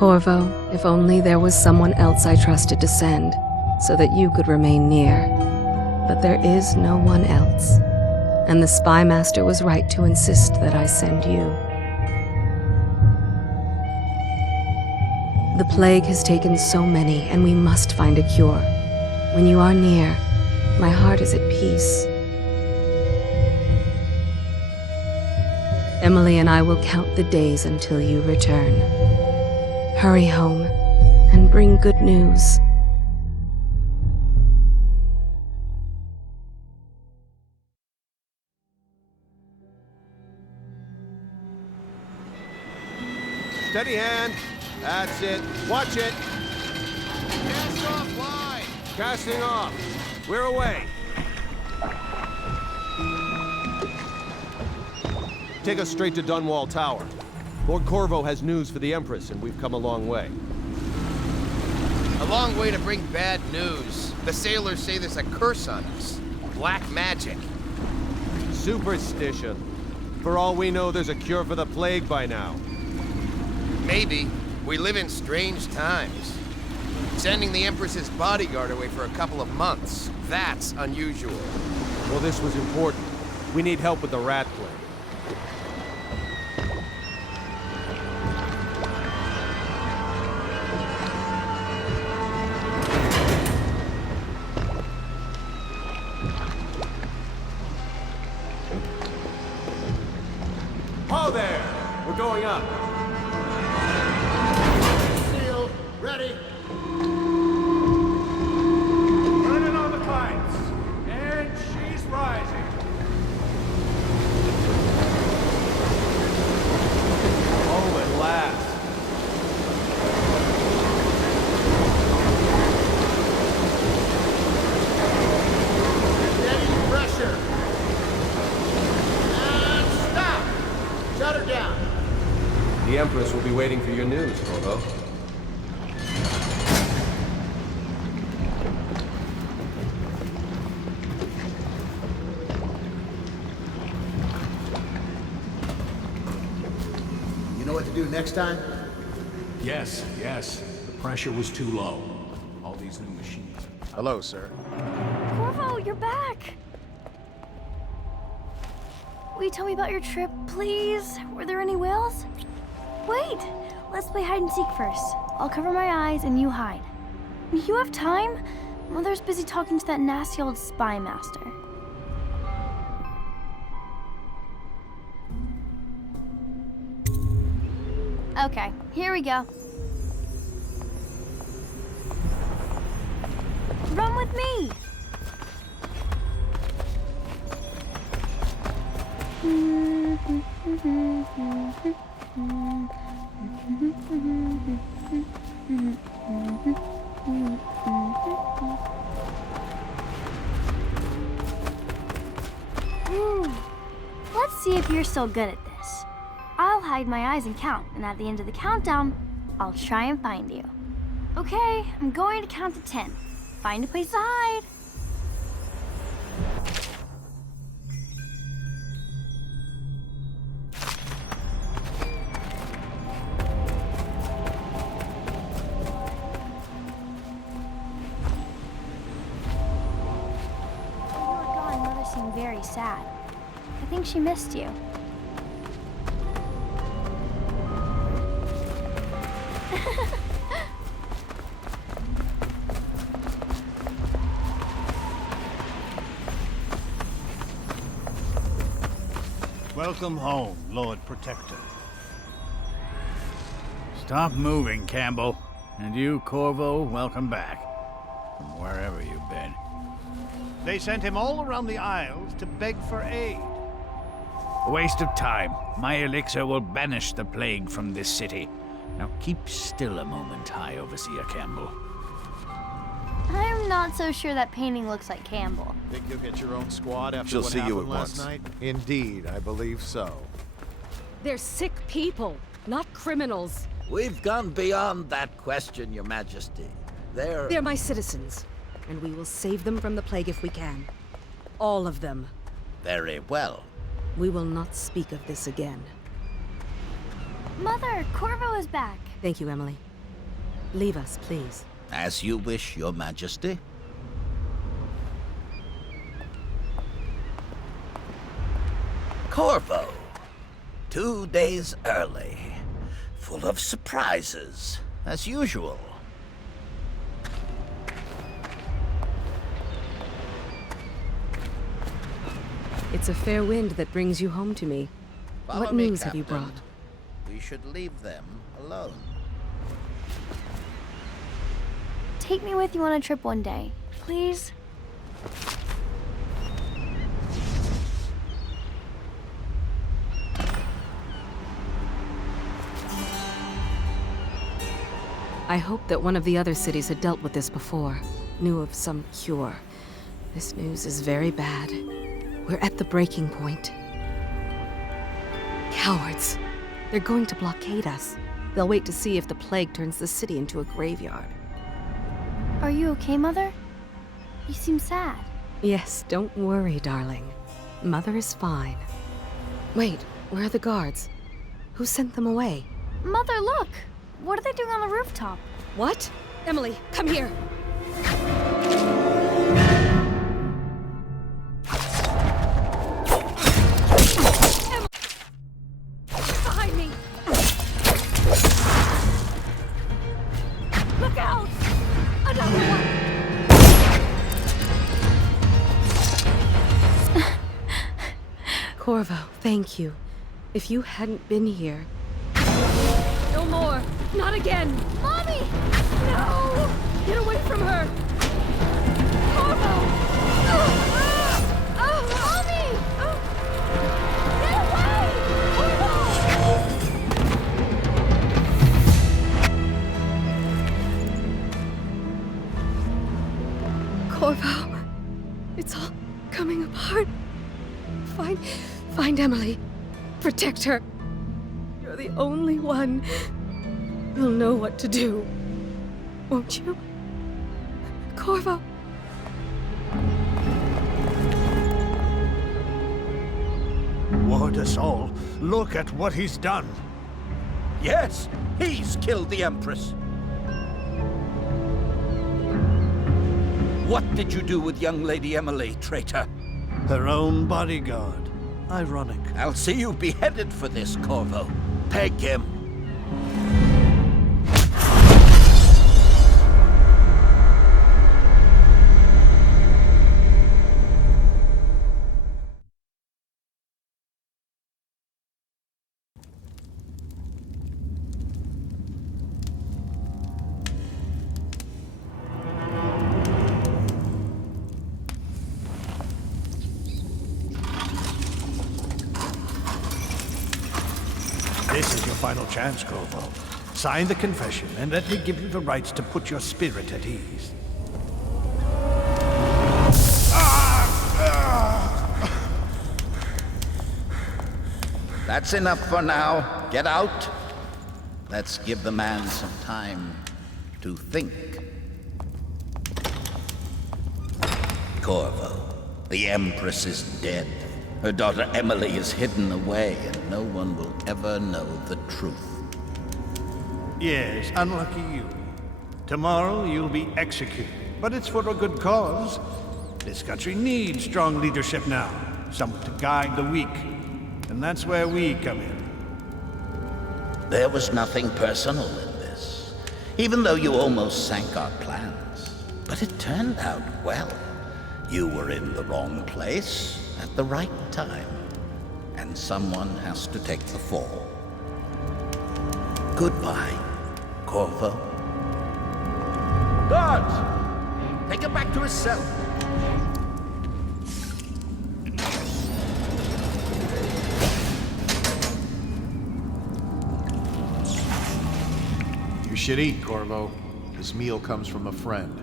Corvo, if only there was someone else I trusted to send, so that you could remain near. But there is no one else, and the spy master was right to insist that I send you. The plague has taken so many, and we must find a cure. When you are near, my heart is at peace. Emily and I will count the days until you return. Hurry home and bring good news. Steady hand. That's it. Watch it. Cast off line. Casting off. We're away. Take us straight to Dunwall Tower. Lord Corvo has news for the Empress, and we've come a long way. A long way to bring bad news. The sailors say there's a curse on us. Black magic. Superstition. For all we know, there's a cure for the plague by now. Maybe. We live in strange times. Sending the Empress's bodyguard away for a couple of months. That's unusual. Well, this was important. We need help with the rat plague. Ho there! We're going up. Sealed. Ready. Running on the kites. And she's rising. Oh, at last. Steady pressure. And stop. Shut her down. The Empress will be waiting for your news, Corvo. You know what to do next time? Yes. The pressure was too low. All these new machines. Hello, sir. Corvo, you're back! Will you tell me about your trip, please? Were there any whales? Wait! Let's play hide and seek first. I'll cover my eyes and you hide. You have time? Mother's busy talking to that nasty old spy master. Okay, here we go. Run with me! Ooh. Let's see if you're still good at this. I'll hide my eyes and count, and at the end of the countdown, I'll try and find you. Okay, I'm going to count to 10. Find a place to hide. When you were gone, Mother seemed very sad. I think she missed you. Welcome home, Lord Protector. Stop moving, Campbell. And you, Corvo, welcome back. From wherever you've been. They sent him all around the Isles to beg for aid. A waste of time. My elixir will banish the plague from this city. Now keep still a moment, High Overseer Campbell. I'm not so sure that painting looks like Campbell. Think you'll get your own squad after She'll what see you happened at last once. night? Indeed, I believe so. They're sick people, not criminals. We've gone beyond that question, Your Majesty. They're my citizens, and we will save them from the plague if we can. All of them. Very well. We will not speak of this again. Mother, Corvo is back. Thank you, Emily. Leave us, please. As you wish, Your Majesty. Corvo. 2 days early. Full of surprises, as usual. It's a fair wind that brings you home to me. Follow What me, news have you Captain. brought? We should leave them alone. Take me with you on a trip one day, please. I hoped that one of the other cities had dealt with this before, knew of some cure. This news is very bad. We're at the breaking point. Cowards. They're going to blockade us. They'll wait to see if the plague turns the city into a graveyard. Are you okay, Mother? You seem sad. Yes, don't worry, darling. Mother is fine. Wait, where are the guards? Who sent them away? Mother, look! What are they doing on the rooftop? What? Emily, come here! Behind me! Look out! Another one! Corvo, thank you. If you hadn't been here... No more! Not again! Mommy! No! Get away from her! Corvo! Mommy! Get away! Corvo, it's all coming apart. Find Emily. Protect her. You're the only one who'll know what to do. Won't you? Corvo. Ward us all. Look at what he's done. Yes, he's killed the Empress. What did you do with young Lady Emily, traitor? Her own bodyguard. Ironic. I'll see you beheaded for this, Corvo. Peg him. This is your final chance, Corvo. Sign the confession, and let me give you the rights to put your spirit at ease. That's enough for now. Get out. Let's give the man some time to think. Corvo, the Empress is dead. Her daughter Emily is hidden away, and no one will ever know the truth. Yes, unlucky you. Tomorrow you'll be executed, but it's for a good cause. This country needs strong leadership now, someone to guide the weak. And that's where we come in. There was nothing personal in this, even though you almost sank our plans. But it turned out well. You were in the wrong place at the right time, and someone has to take the fall. Goodbye, Corvo. Guards! Take him back to his cell. You should eat, Corvo. This meal comes from a friend.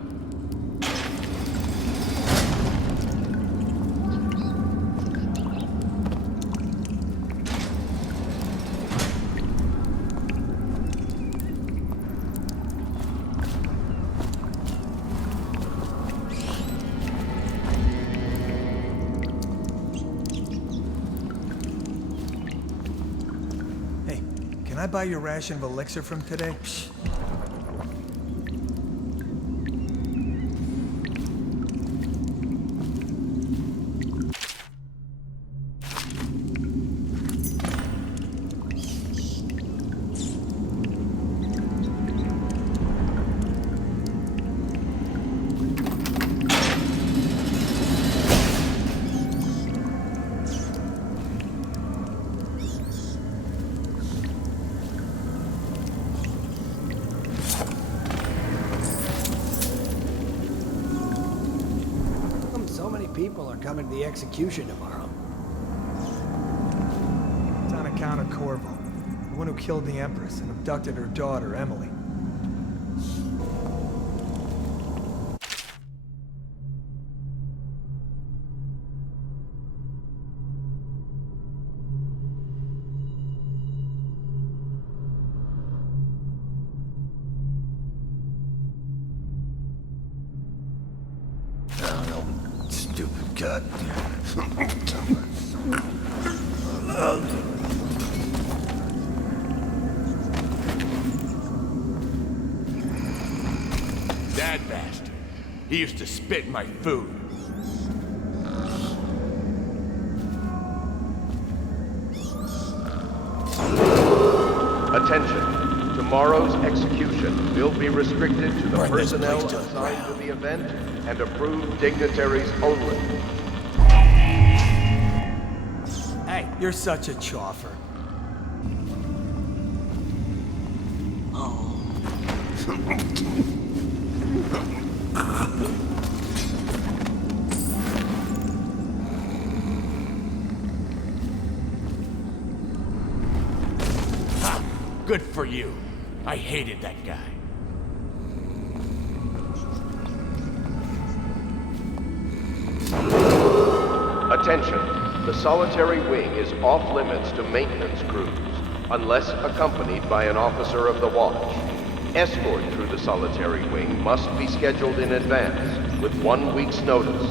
Hey, can I buy your ration of elixir from today? people are coming to the execution tomorrow. It's on account of Corvo, the one who killed the Empress and abducted her daughter, Emily. Stupid god. That bastard. He used to spit in my food. Attention. Tomorrow's execution will be restricted to the personnel assigned to the event and approved dignitaries only. Hey, you're such a choffer. Ha! Good for you. I hated that guy. Attention. The solitary wing is off limits to maintenance crews, unless accompanied by an officer of the watch. Escort through the solitary wing must be scheduled in advance, with 1 week's notice.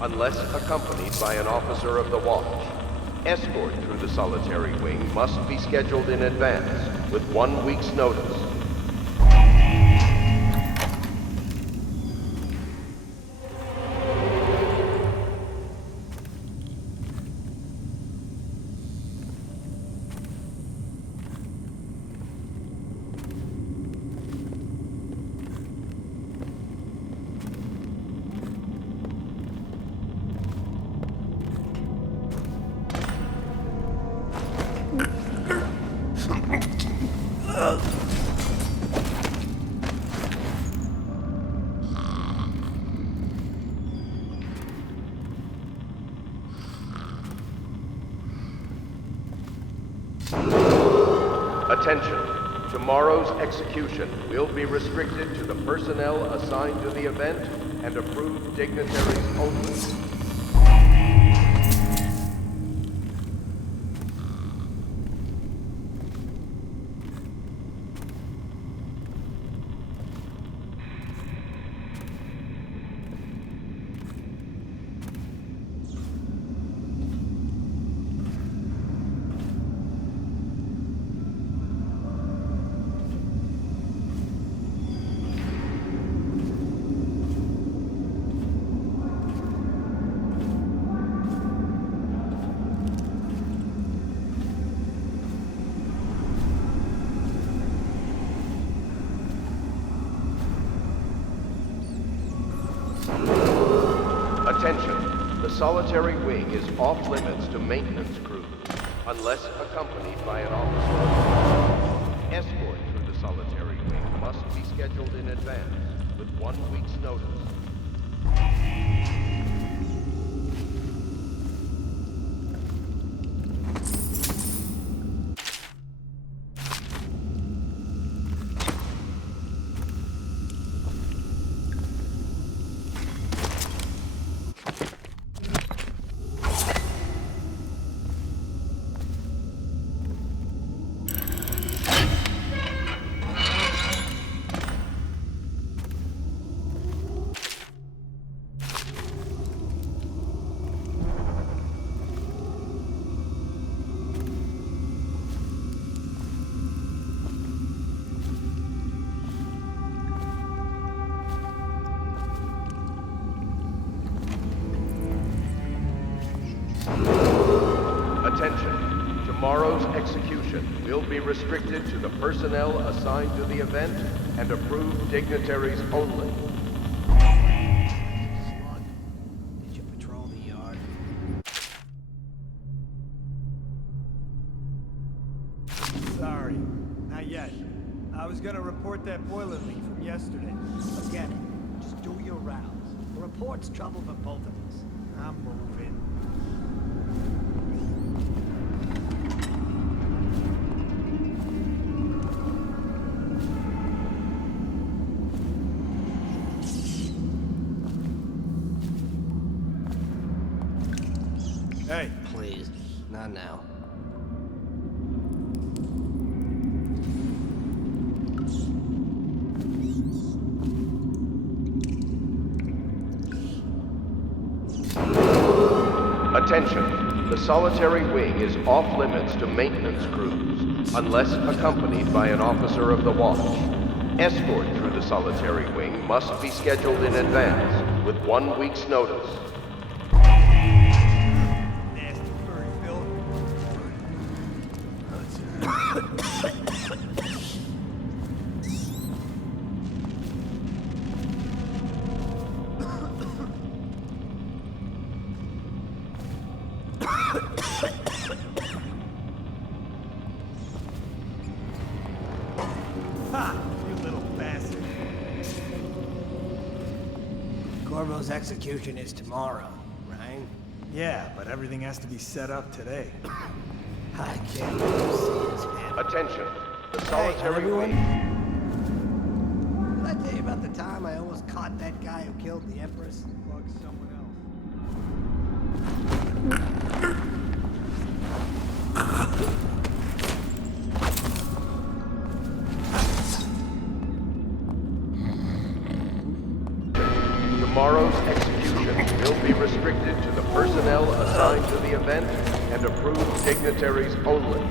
Unless accompanied by an officer of the watch. Escort through the solitary wing must be scheduled in advance, with 1 week's notice. Attention. Tomorrow's execution will be restricted to the personnel assigned to the event and approved dignitaries only. Attention, the solitary wing is off limits to maintenance crews, unless accompanied by an officer of the watch. Escort through the solitary wing must be scheduled in advance, with 1 week's notice. Attention, tomorrow's execution will be restricted to the personnel assigned to the event and approved dignitaries only. Did you patrol the yard? Sorry, not yet. I was gonna report that boiler leak from yesterday. Forget it. Just do your rounds. The report's trouble for both of us. I'm moving. Hey. Please, not now. Attention, the solitary wing is off limits to maintenance crews, unless accompanied by an officer of the watch. Escort through the solitary wing must be scheduled in advance, with 1 week's notice. Nasty furry Phil. Ha! You little bastard. Corvo's execution is tomorrow, right? Yeah, but everything has to be set up today. I can't even see his head. Attention, the Hey, solitary everyone. wing... Did I tell you about the time I almost caught that guy who killed the Empress? Bug someone else. Tomorrow's execution will be restricted to the personnel assigned to the event and approved dignitaries only.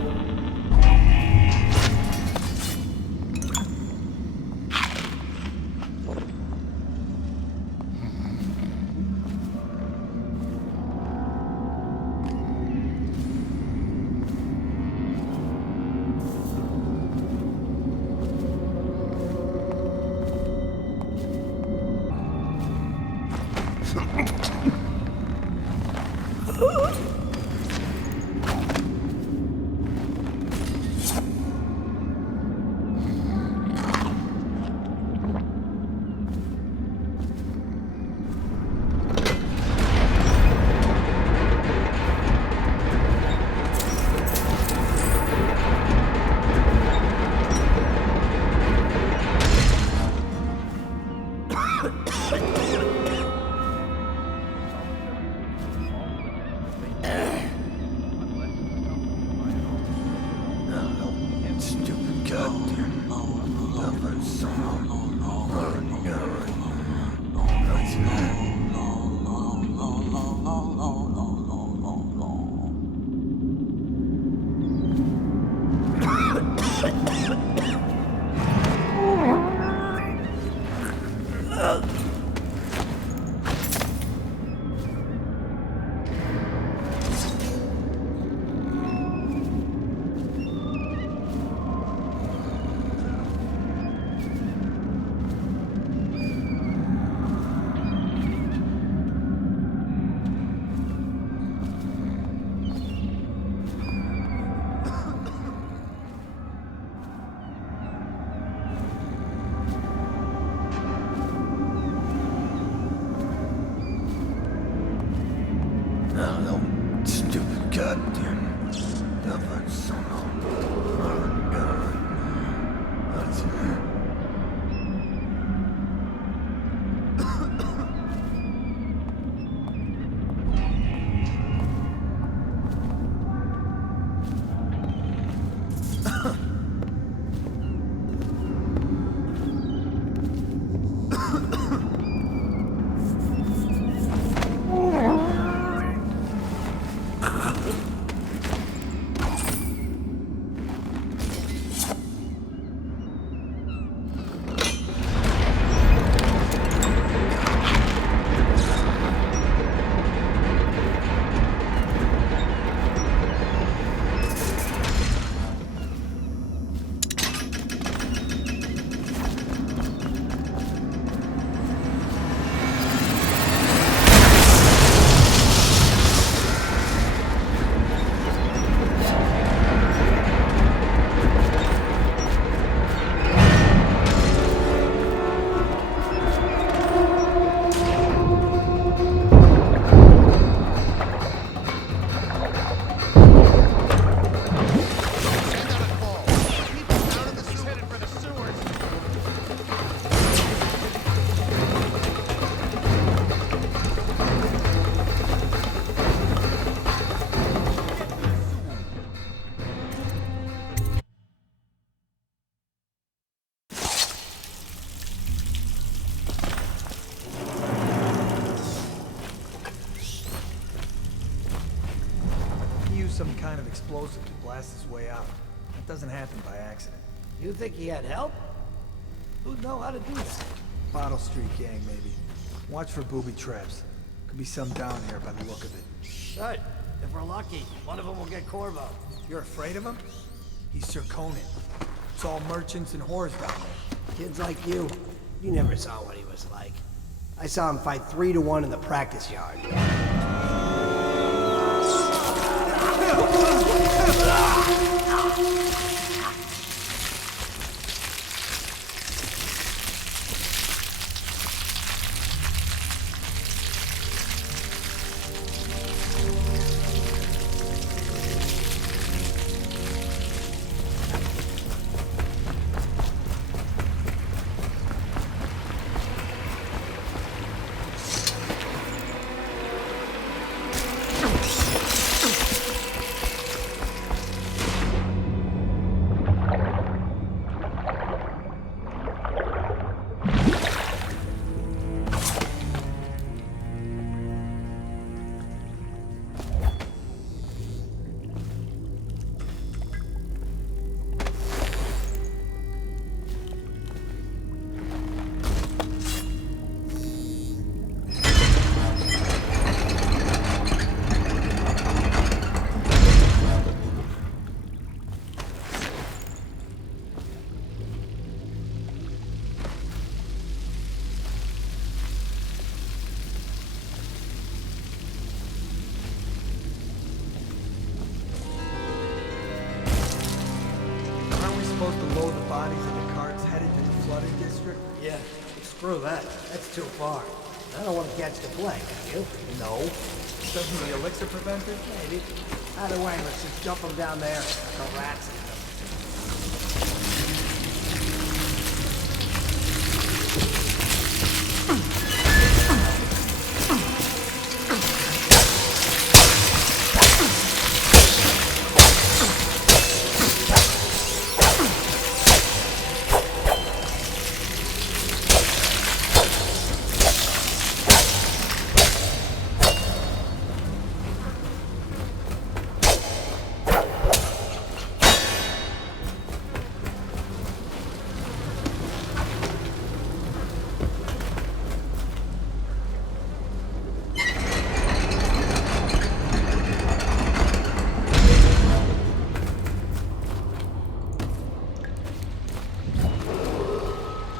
some kind of explosive to blast his way out. That doesn't happen by accident. You think he had help? Who'd know how to do that? Bottle Street gang, maybe. Watch for booby traps. Could be some down here by the look of it. Good. If we're lucky, one of them will get Corvo. You're afraid of him? He's Sir Conan. It's all merchants and whores down there. Kids like you never saw what he was like. I saw him fight 3-1 in the practice yard. Screw that. That's too far. I don't want to catch the plague, you? No. Doesn't the elixir prevent it? Maybe. Either way, let's just dump them down there. The rats in them.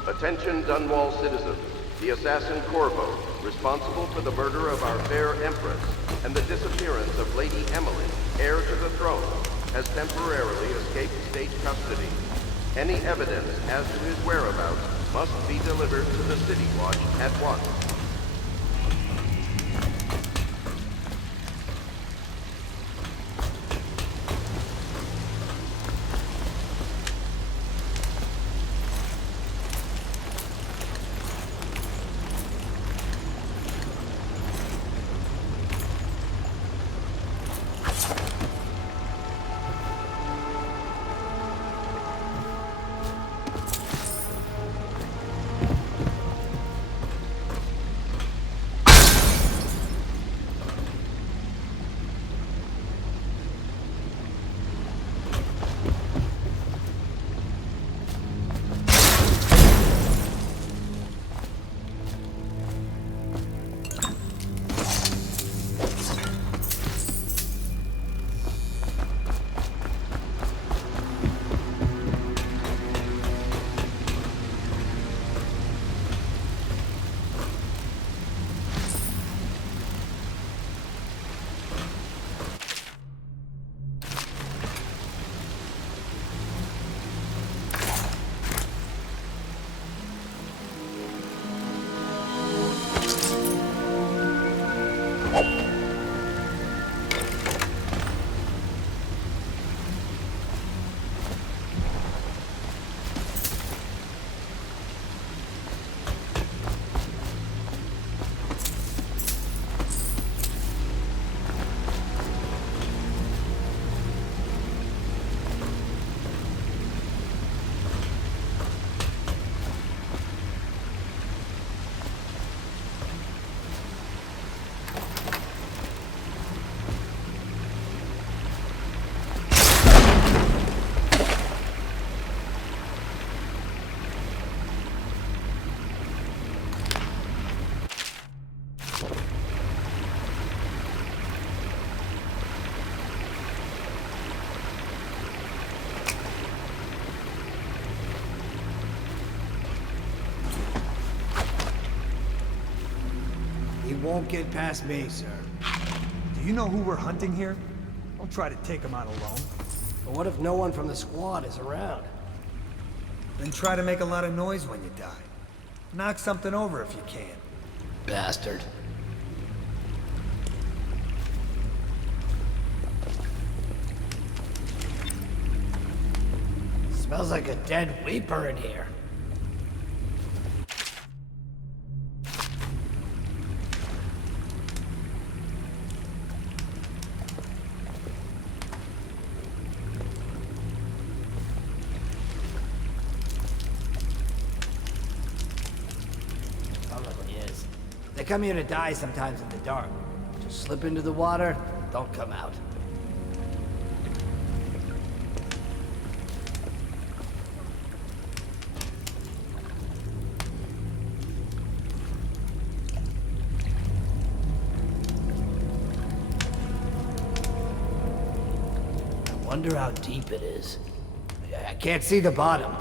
Attention Dunwall citizens. The assassin Corvo, responsible for the murder of our fair empress and the disappearance of Lady Emily, heir to the throne, has temporarily escaped state custody. Any evidence as to his whereabouts must be delivered to the City Watch at once. He won't get past me, sir. Do you know who we're hunting here? Don't try to take him out alone. But what if no one from the squad is around? Then try to make a lot of noise when you die. Knock something over if you can. Bastard. Smells like a dead weeper in here. They come here to die sometimes in the dark. Just slip into the water, don't come out. I wonder how deep it is. I can't see the bottom.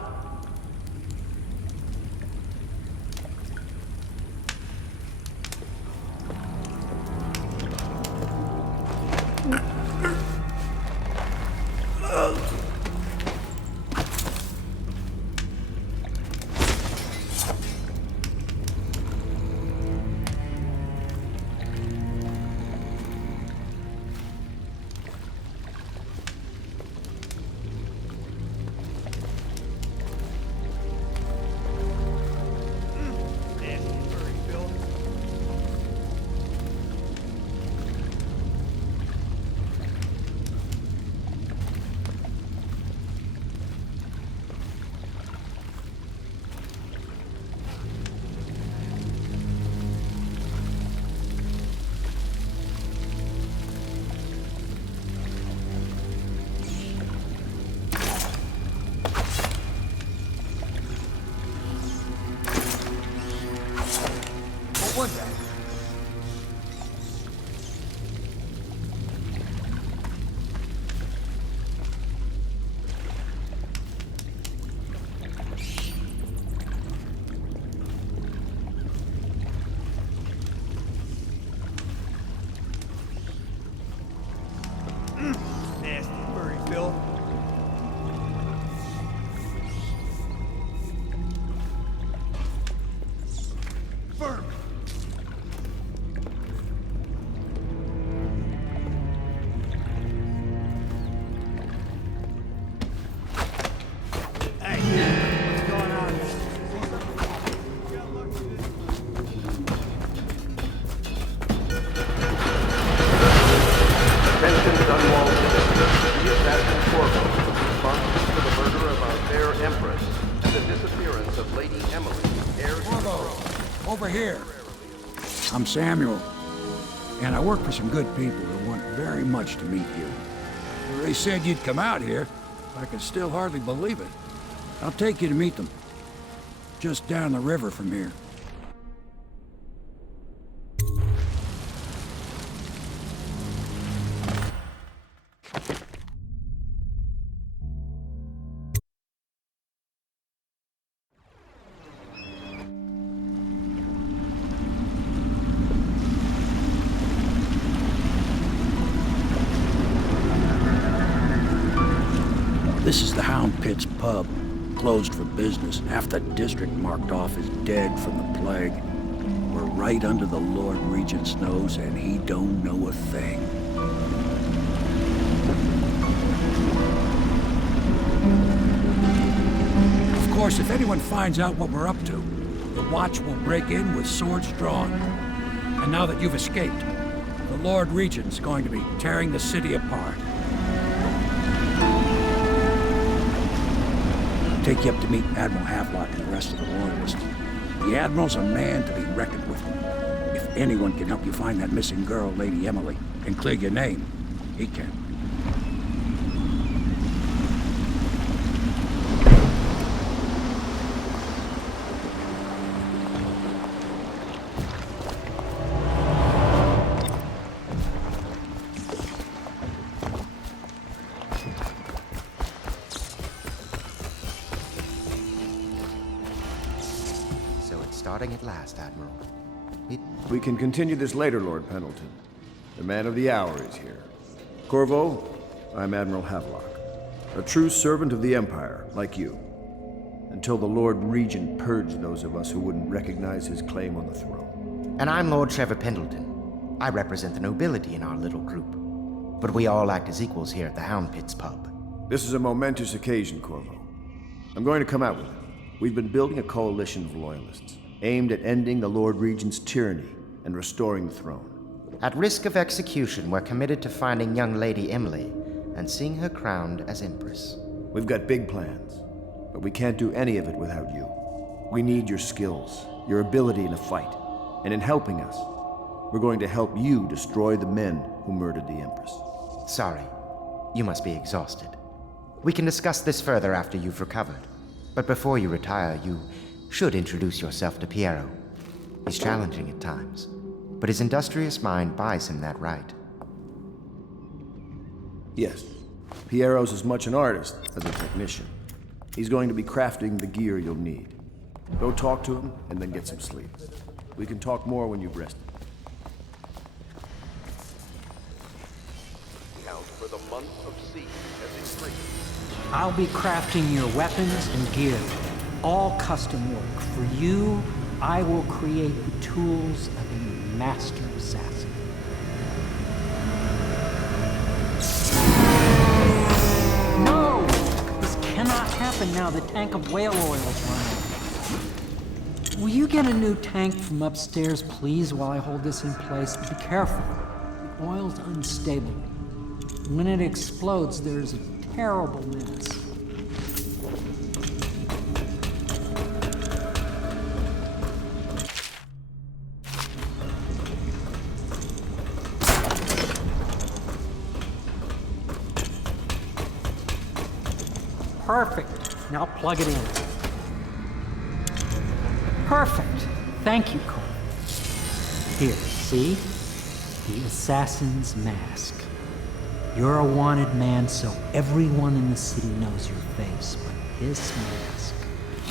What was that? Nasty furry filth. Vermin. Attention Dunwall citizens. The assassin Corvo is responsible for the murder of our fair Empress and the disappearance of Lady Emily, heir to the throne. Over here. I'm Samuel, and I work for some good people who want very much to meet you. They said you'd come out here. I can still hardly believe it. I'll take you to meet them. Just down the river from here. This is the Hound Pit's pub, closed for business. Half the district marked off as dead from the plague. We're right under the Lord Regent's nose, and he don't know a thing. Of course, if anyone finds out what we're up to, the Watch will break in with swords drawn. And now that you've escaped, the Lord Regent's going to be tearing the city apart. Take you up to meet Admiral Havelock and the rest of the Loyalists. The Admiral's a man to be reckoned with. If anyone can help you find that missing girl, Lady Emily, and clear your name, he can. Starting at last, Admiral. It We can continue this later, Lord Pendleton. The man of the hour is here. Corvo, I'm Admiral Havelock. A true servant of the Empire, like you. Until the Lord Regent purged those of us who wouldn't recognize his claim on the throne. And I'm Lord Trevor Pendleton. I represent the nobility in our little group. But we all act as equals here at the Hound Pits pub. This is a momentous occasion, Corvo. I'm going to come out with it. We've been building a coalition of loyalists, aimed at ending the Lord Regent's tyranny and restoring the throne. At risk of execution, we're committed to finding young Lady Emily and seeing her crowned as Empress. We've got big plans, but we can't do any of it without you. We need your skills, your ability in a fight, and in helping us, we're going to help you destroy the men who murdered the Empress. Sorry, you must be exhausted. We can discuss this further after you've recovered. But before you retire, you should introduce yourself to Piero. He's challenging at times, but his industrious mind buys him that right. Yes, Piero's as much an artist as a technician. He's going to be crafting the gear you'll need. Go talk to him and then get some sleep. We can talk more when you've rested. Count for the month of siege has increased. I'll be crafting your weapons and gear. All custom work. For you, I will create the tools of a master assassin. No! This cannot happen now. The tank of whale oil is running. Will you get a new tank from upstairs, please, while I hold this in place? Be careful. The oil's unstable. When it explodes, there's a terrible mess. Perfect. Now plug it in. Perfect. Thank you, Corvo. Here, see? The assassin's mask. You're a wanted man, so everyone in the city knows your face, but this mask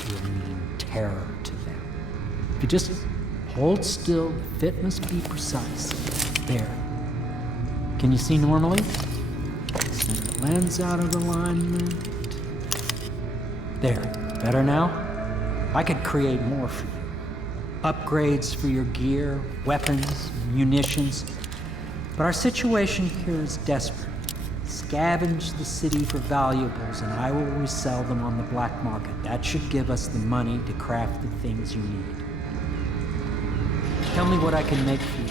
will mean terror to them. If you just hold still, the fit must be precise. There. Can you see normally? Send the lens out of alignment. There. Better now? I could create more for you. Upgrades for your gear, weapons, munitions. But our situation here is desperate. Scavenge the city for valuables, and I will resell them on the black market. That should give us the money to craft the things you need. Tell me what I can make for you.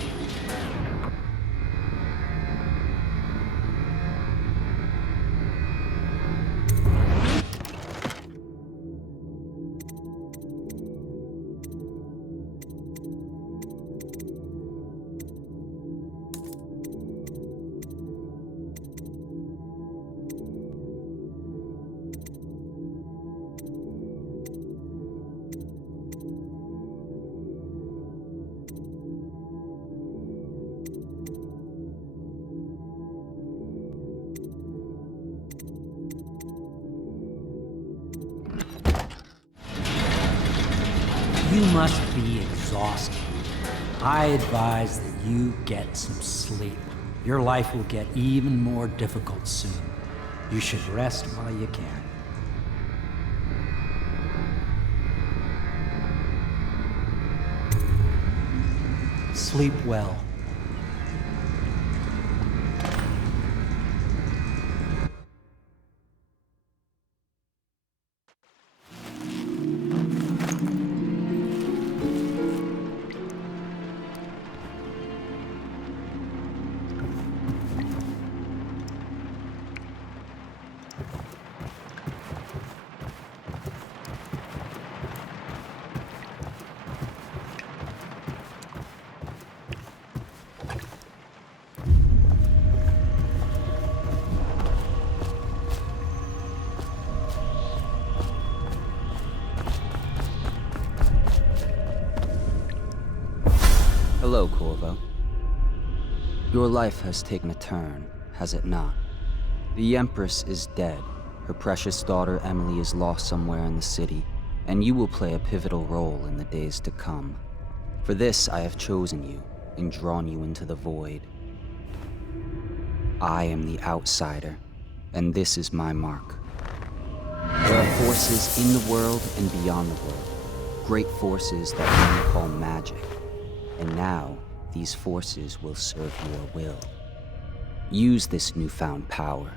You must be exhausted. I advise that you get some sleep. Your life will get even more difficult soon. You should rest while you can. Sleep well. Hello, Corvo. Your life has taken a turn, has it not? The Empress is dead. Her precious daughter Emily is lost somewhere in the city, and you will play a pivotal role in the days to come. For this I have chosen you and drawn you into the void. I am the outsider, and this is my mark. There are forces in the world and beyond the world, great forces that men call magic. And now, these forces will serve your will. Use this newfound power,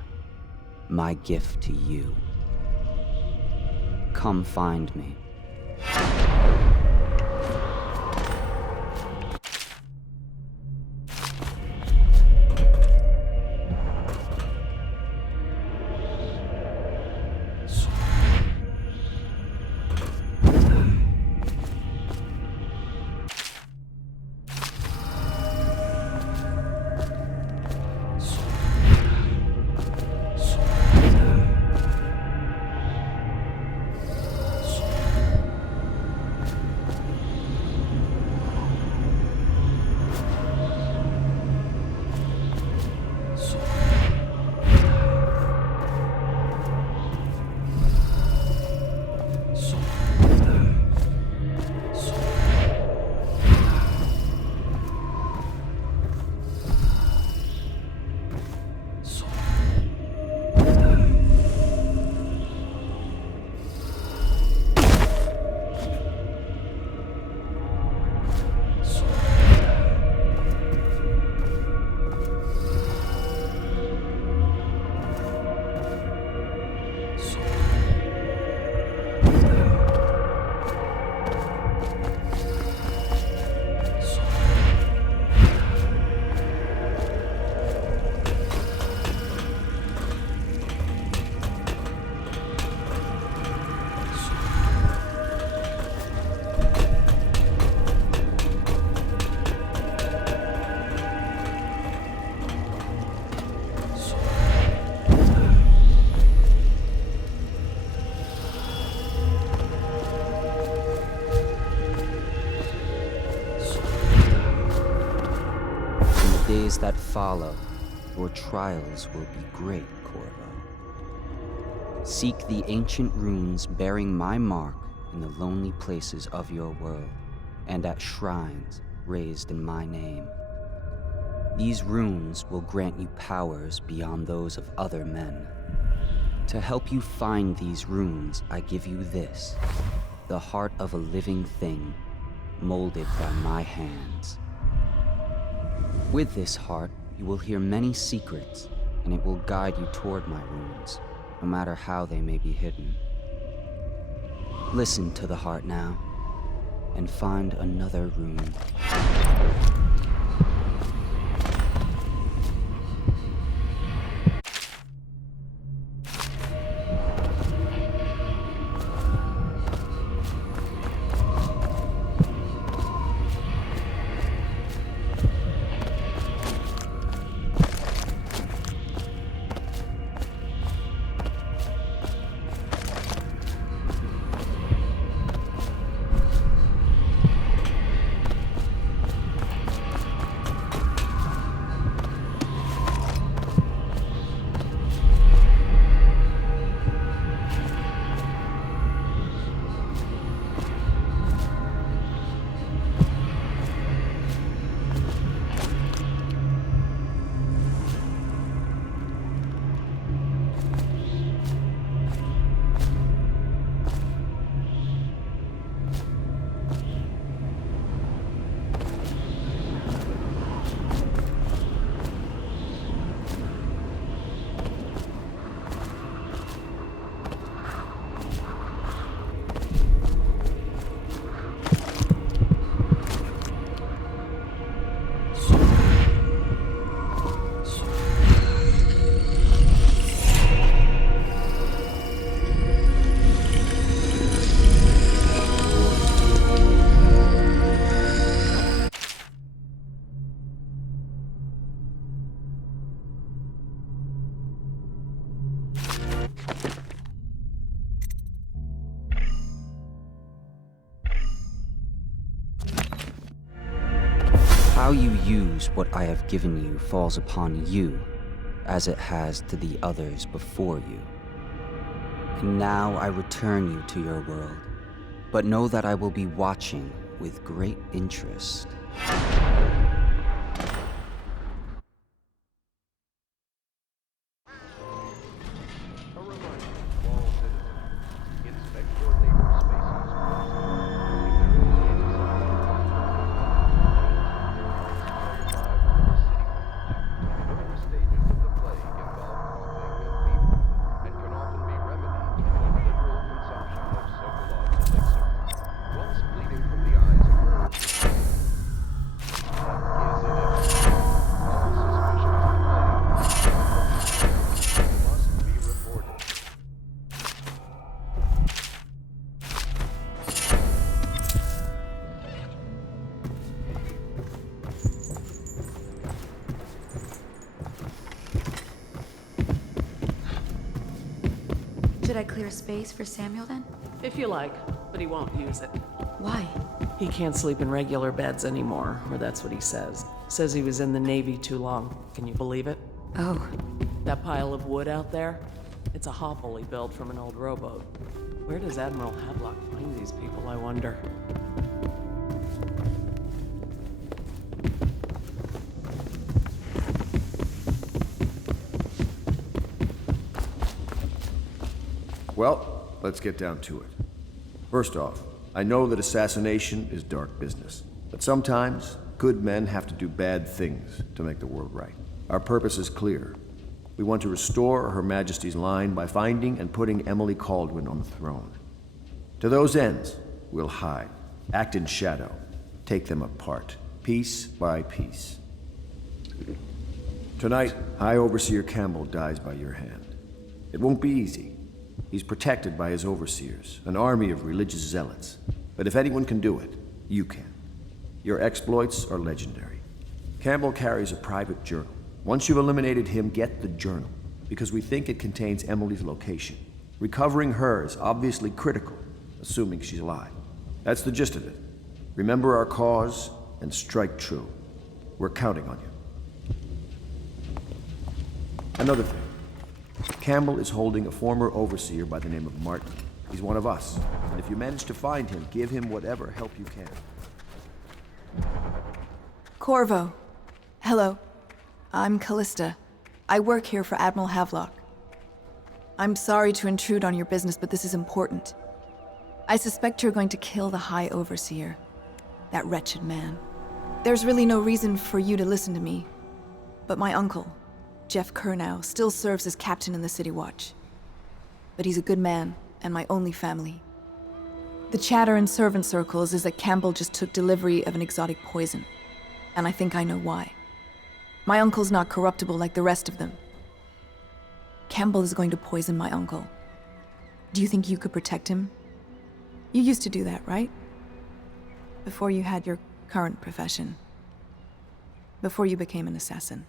my gift to you. Come find me. Days that follow, your trials will be great, Corvo. Seek the ancient runes bearing my mark in the lonely places of your world, and at shrines raised in my name. These runes will grant you powers beyond those of other men. To help you find these runes, I give you this, the heart of a living thing, molded by my hands. With this heart, you will hear many secrets, and it will guide you toward my runes, no matter how they may be hidden. Listen to the heart now, and find another rune. How you use what I have given you falls upon you, as it has to the others before you. And now I return you to your world, but know that I will be watching with great interest. Should I clear a space for Samuel then? If you like, but he won't use it. Why? He can't sleep in regular beds anymore, or that's what he says. Says he was in the Navy too long. Can you believe it? Oh. That pile of wood out there? It's a hovel he built from an old rowboat. Where does Admiral Havelock find these people, I wonder? Well, let's get down to it. First off, I know that assassination is dark business, but sometimes good men have to do bad things to make the world right. Our purpose is clear. We want to restore Her Majesty's line by finding and putting Emily Kaldwin on the throne. To those ends, we'll hide, act in shadow, take them apart, piece by piece. Tonight, High Overseer Campbell dies by your hand. It won't be easy. He's protected by his overseers, an army of religious zealots. But if anyone can do it, you can. Your exploits are legendary. Campbell carries a private journal. Once you've eliminated him, get the journal, because we think it contains Emily's location. Recovering her is obviously critical, assuming she's alive. That's the gist of it. Remember our cause and strike true. We're counting on you. Another thing. Campbell is holding a former overseer by the name of Martin. He's one of us, and if you manage to find him, give him whatever help you can. Corvo. Hello. I'm Callista. I work here for Admiral Havelock. I'm sorry to intrude on your business, but this is important. I suspect you're going to kill the High Overseer. That wretched man. There's really no reason for you to listen to me, but my uncle, Jeff Kernow, still serves as captain in the City Watch. But he's a good man, and my only family. The chatter in servant circles is that Campbell just took delivery of an exotic poison, and I think I know why. My uncle's not corruptible like the rest of them. Campbell is going to poison my uncle. Do you think you could protect him? You used to do that, right? Before you had your current profession. Before you became an assassin.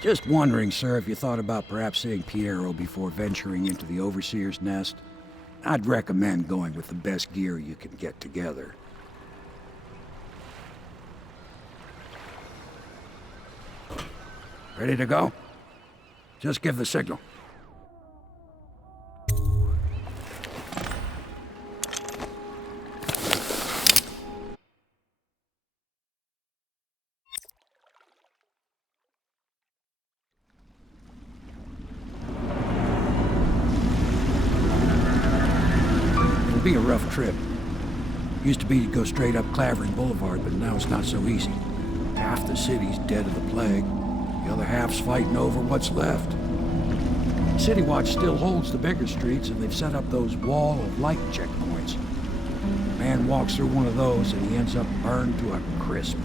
Just wondering, sir, if you thought about perhaps seeing Piero before venturing into the Overseer's nest. I'd recommend going with the best gear you can get together. Ready to go? Just give the signal. It'll be a rough trip. Used to be to go straight up Clavering Boulevard, but now it's not so easy. Half the city's dead of the plague. The other half's fighting over what's left. City Watch still holds the bigger streets, and they've set up those wall of light checkpoints. A man walks through one of those, and he ends up burned to a crisp.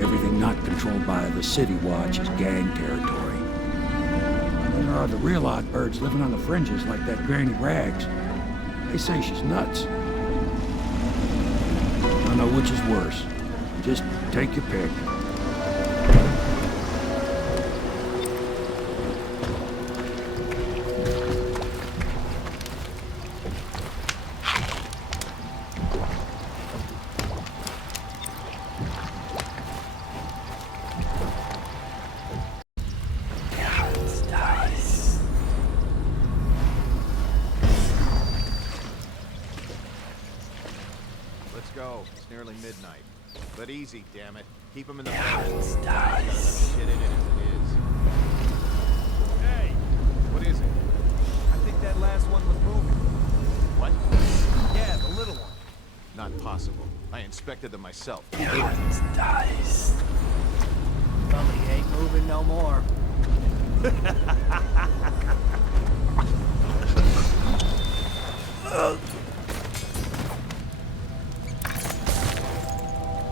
Everything not controlled by the City Watch is gang territory. And then there are the real odd birds living on the fringes, like that Granny Rags. They say she's nuts. I don't know which is worse. Just take your pick. go. It's nearly midnight. But easy, damn it. Keep him in the back. Shit in it as it is. Hey! What is it? I think that last one was moving. What? Yeah, the little one. Not possible. I inspected them myself. Dice. Probably ain't moving no more.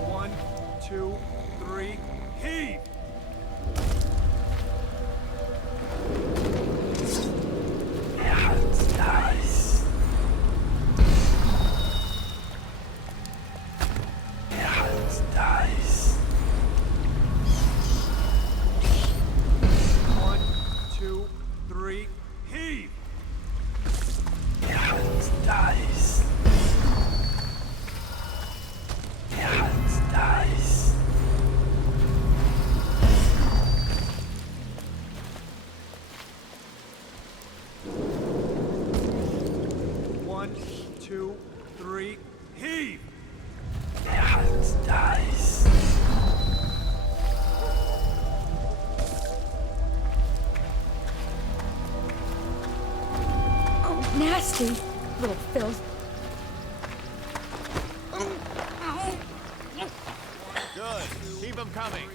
One, two, three, heave! Dice. Dice. One, two, three, heave! Dice. Dice. One, two, three, heave! Dice. Oh, nasty. Little filth. Good. Keep him coming.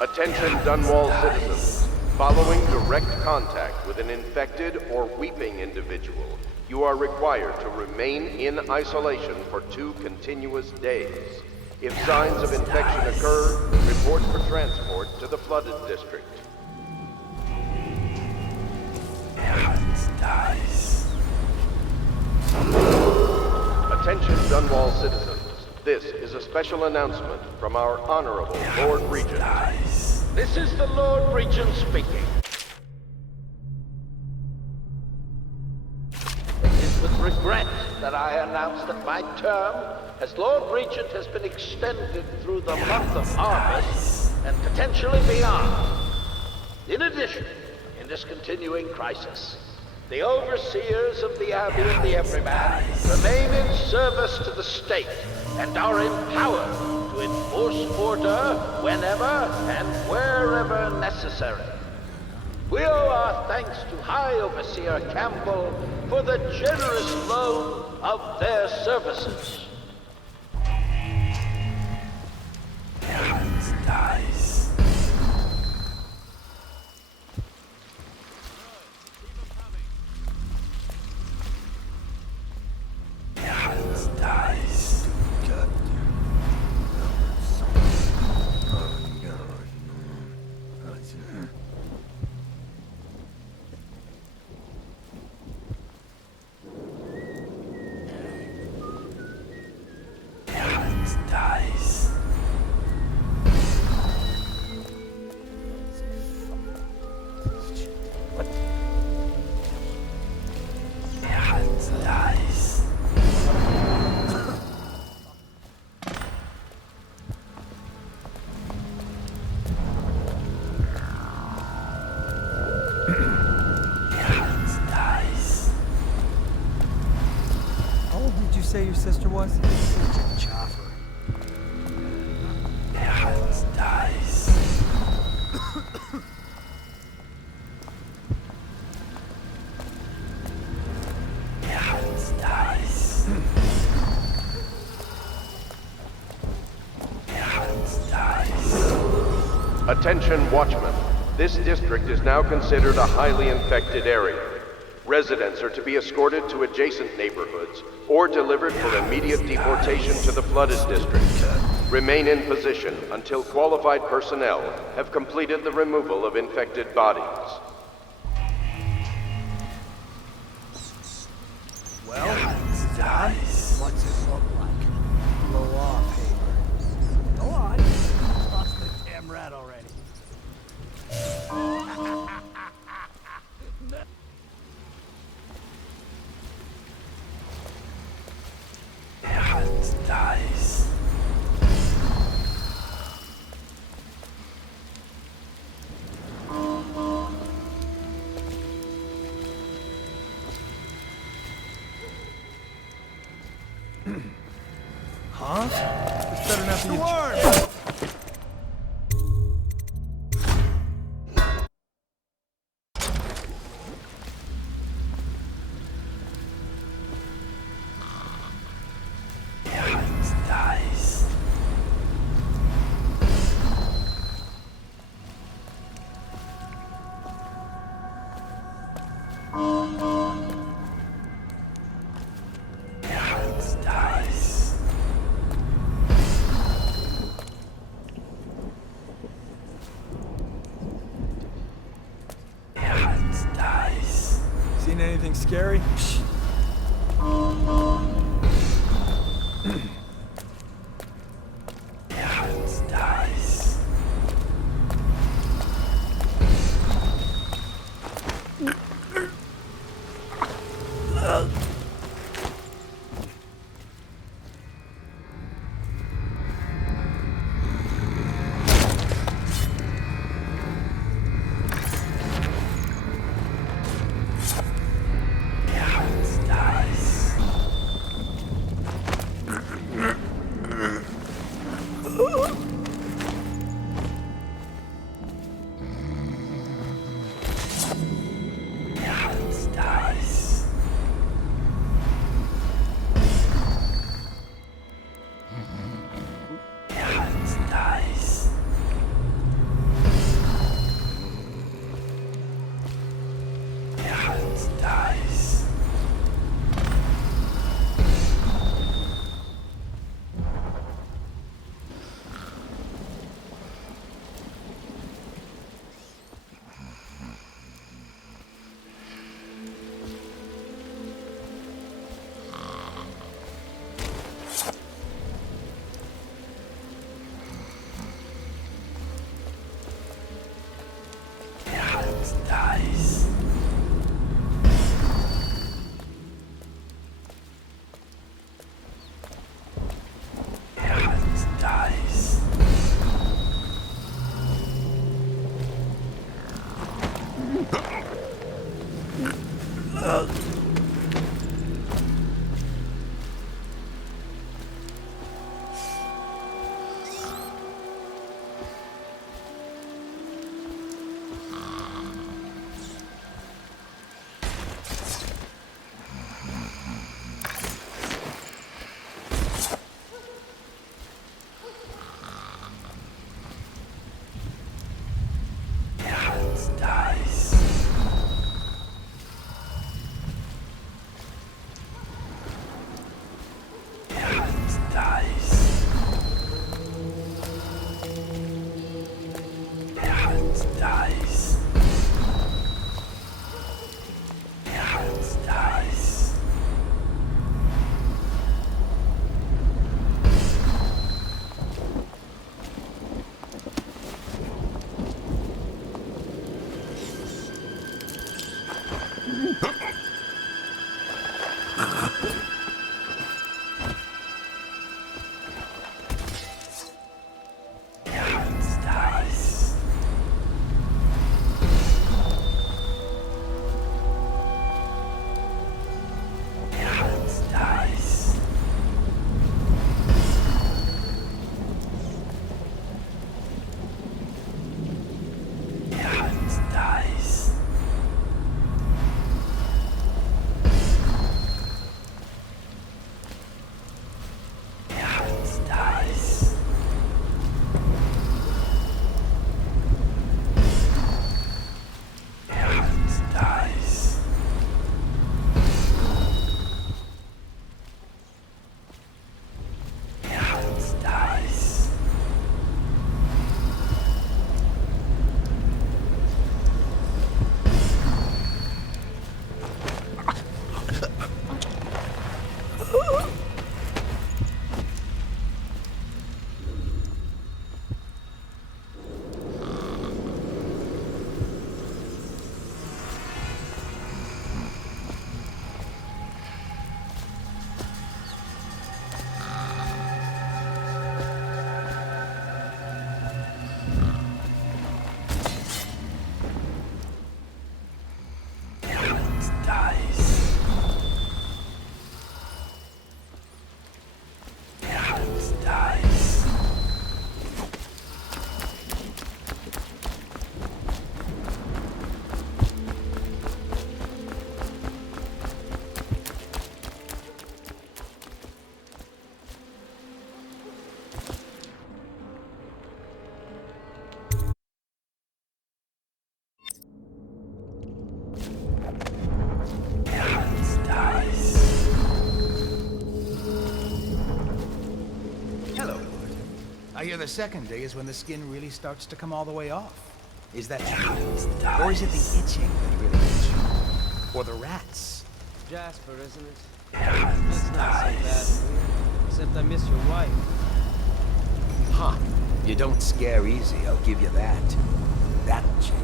Attention Dunwall citizens. Following direct contact with an infected or weeping individual, you are required to remain in isolation for 2 continuous days. If signs of infection occur, report for transport to the flooded district. Dice. Attention Dunwall citizens. This is a special announcement from our Honorable Lord Regent. This is the Lord Regent speaking. It is with regret that I announce that my term as Lord Regent has been extended through the month of harvest and potentially beyond. In addition, in this continuing crisis, the overseers of the Abbey and the Everyman remain in service to the state and are empowered to enforce order whenever and wherever necessary. We owe our thanks to High Overseer Campbell for the generous loan of their services. Dice. Dice. Dice. What? Dice. Dice. How old did you say your sister was? Chopper. Dice. Dice. Attention Watchmen. This district is now considered a highly infected area. Residents are to be escorted to adjacent neighborhoods or delivered for immediate deportation to the flooded district. Remain in position until qualified personnel have completed the removal of infected bodies. Well, Don, what's it look like? Blow off paper. Go on. Lost the damn rat already. Dice. Better not be Seen anything scary? the second day is when the skin really starts to come all the way off. Is that true? Or is it the itching that really hits you? Or the rats? Jasper, isn't it? That's not so bad for you. Except I miss your wife. Huh. You don't scare easy, I'll give you that. That'll change.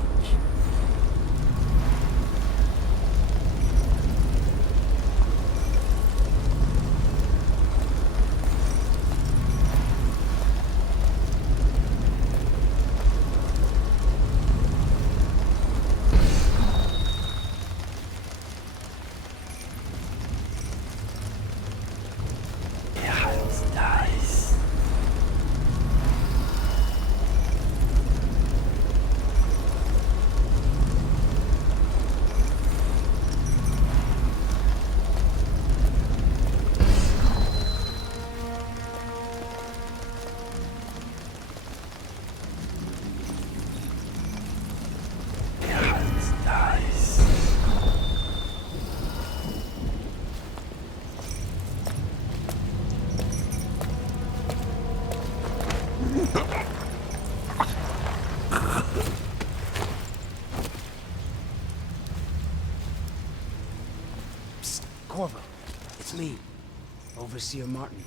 Corvo, it's me, Overseer Martin.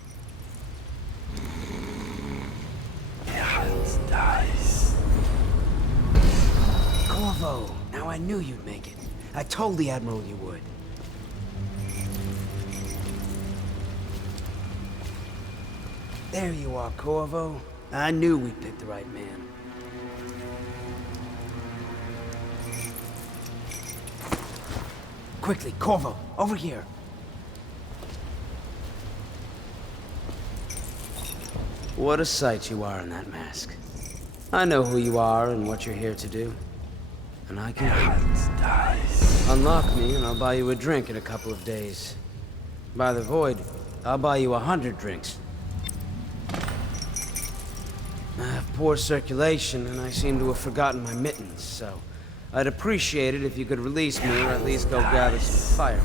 Corvo, now I knew you'd make it. I told the Admiral you would. There you are, Corvo. I knew we picked the right man. Quickly, Corvo, over here. What a sight you are in that mask. I know who you are and what you're here to do. And I can... Unlock me and I'll buy you a drink in a couple of days. By the void, I'll buy you 100 drinks. I have poor circulation and I seem to have forgotten my mittens, so... I'd appreciate it if you could release me or at least go gather some fire.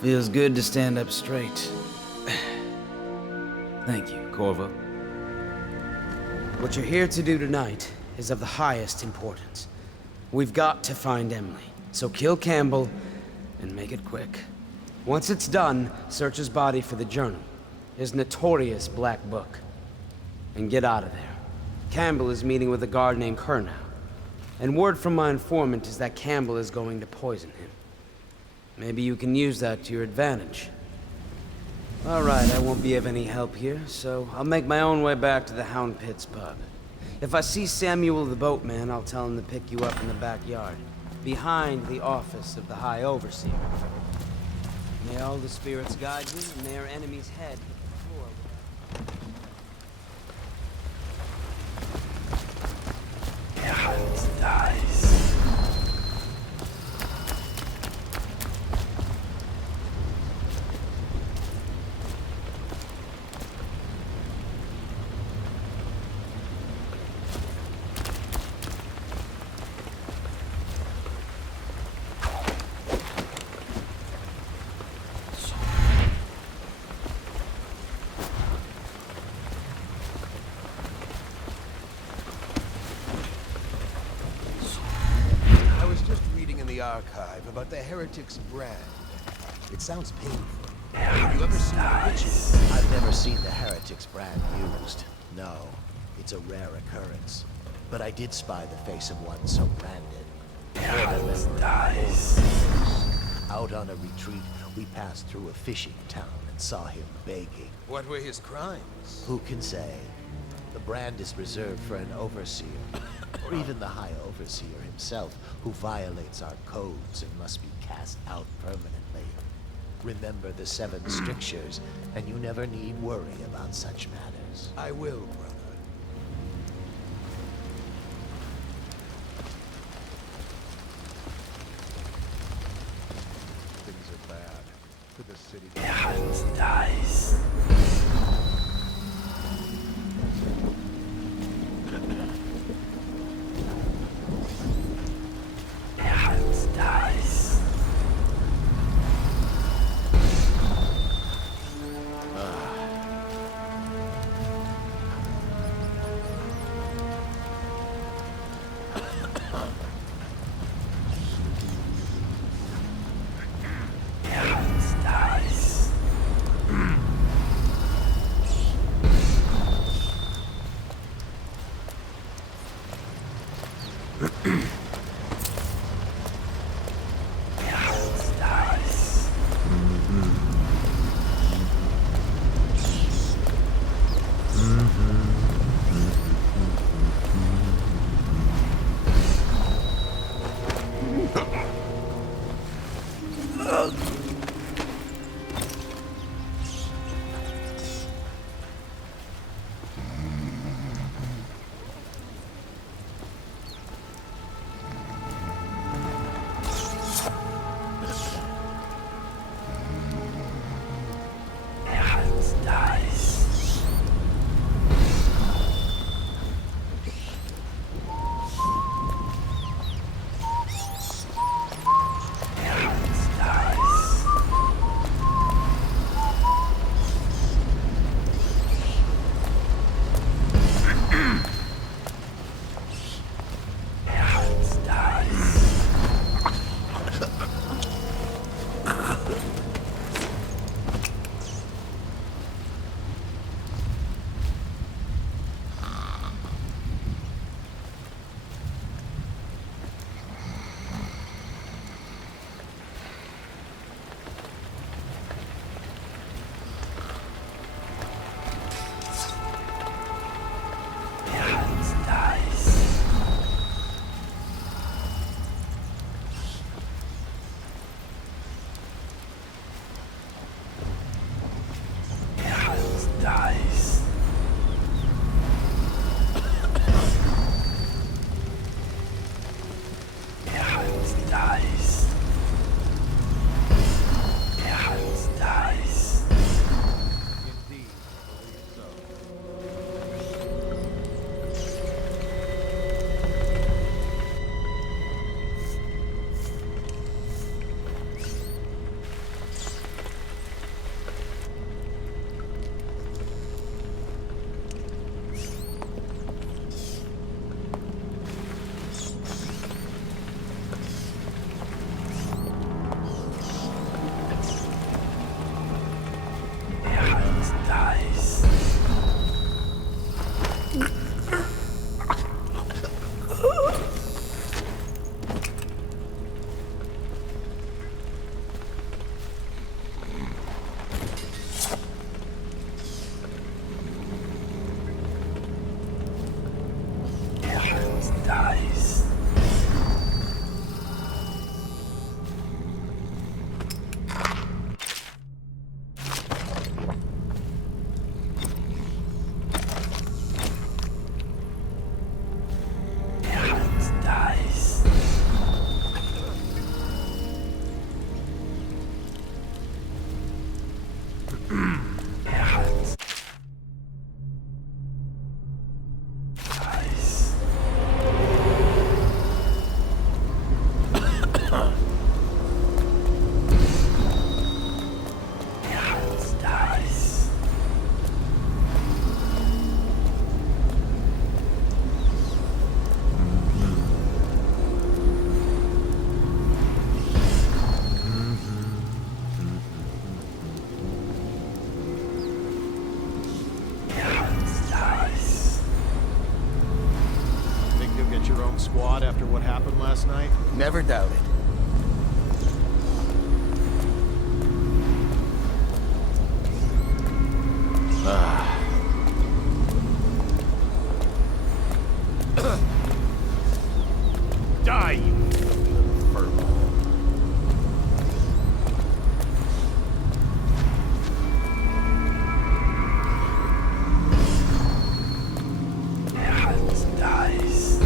Feels good to stand up straight. Thank you, Corvo. What you're here to do tonight is of the highest importance. We've got to find Emily, so kill Campbell and make it quick. Once it's done, search his body for the journal, his notorious black book, and get out of there. Campbell is meeting with a guard named Kernow, and word from my informant is that Campbell is going to poison him. Maybe you can use that to your advantage. All right, I won't be of any help here, so I'll make my own way back to the Hound Pits pub. If I see Samuel the boatman, I'll tell him to pick you up in the backyard, behind the office of the High Overseer. May all the spirits guide you, and may our enemy's head hit the floor. Archive about the heretic's brand. It sounds painful. Have you ever seen the witches? I've never seen the heretic's brand used. No, it's a rare occurrence. But I did spy the face of one so branded. Out on a retreat, we passed through a fishing town and saw him begging. What were his crimes? Who can say? The brand is reserved for an overseer, or even the High Overseer himself, who violates our codes and must be cast out permanently. Remember the 7 strictures, and you never need worry about such matters. I will, brother. Things are bad. For the city. squad after what happened last night? Never doubted. Die, you little furball. Dice. Dice.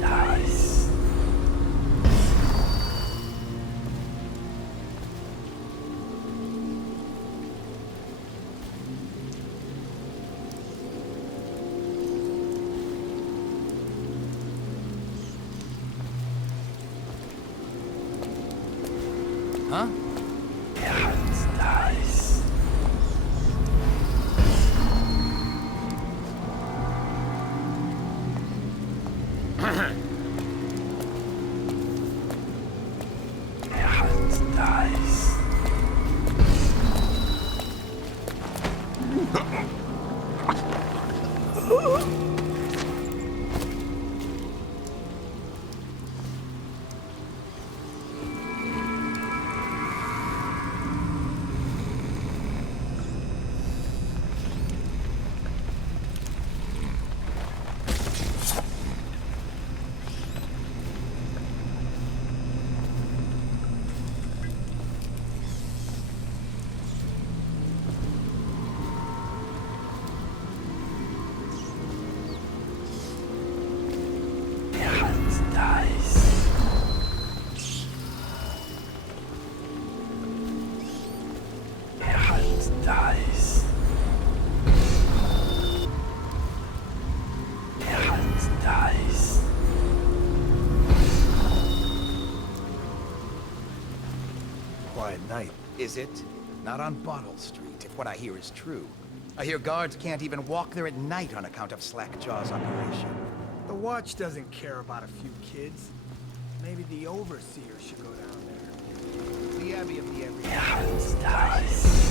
Dice. Huh? Dice. Dice. Dice. Dice. Quiet night, is it? Not on Bottle Street, if what I hear is true. I hear guards can't even walk there at night on account of Slackjaw's operation. The Watch doesn't care about a few kids. Maybe the Overseer should go down there. The Abbey of the Every. Dice. Dice.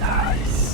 Dice.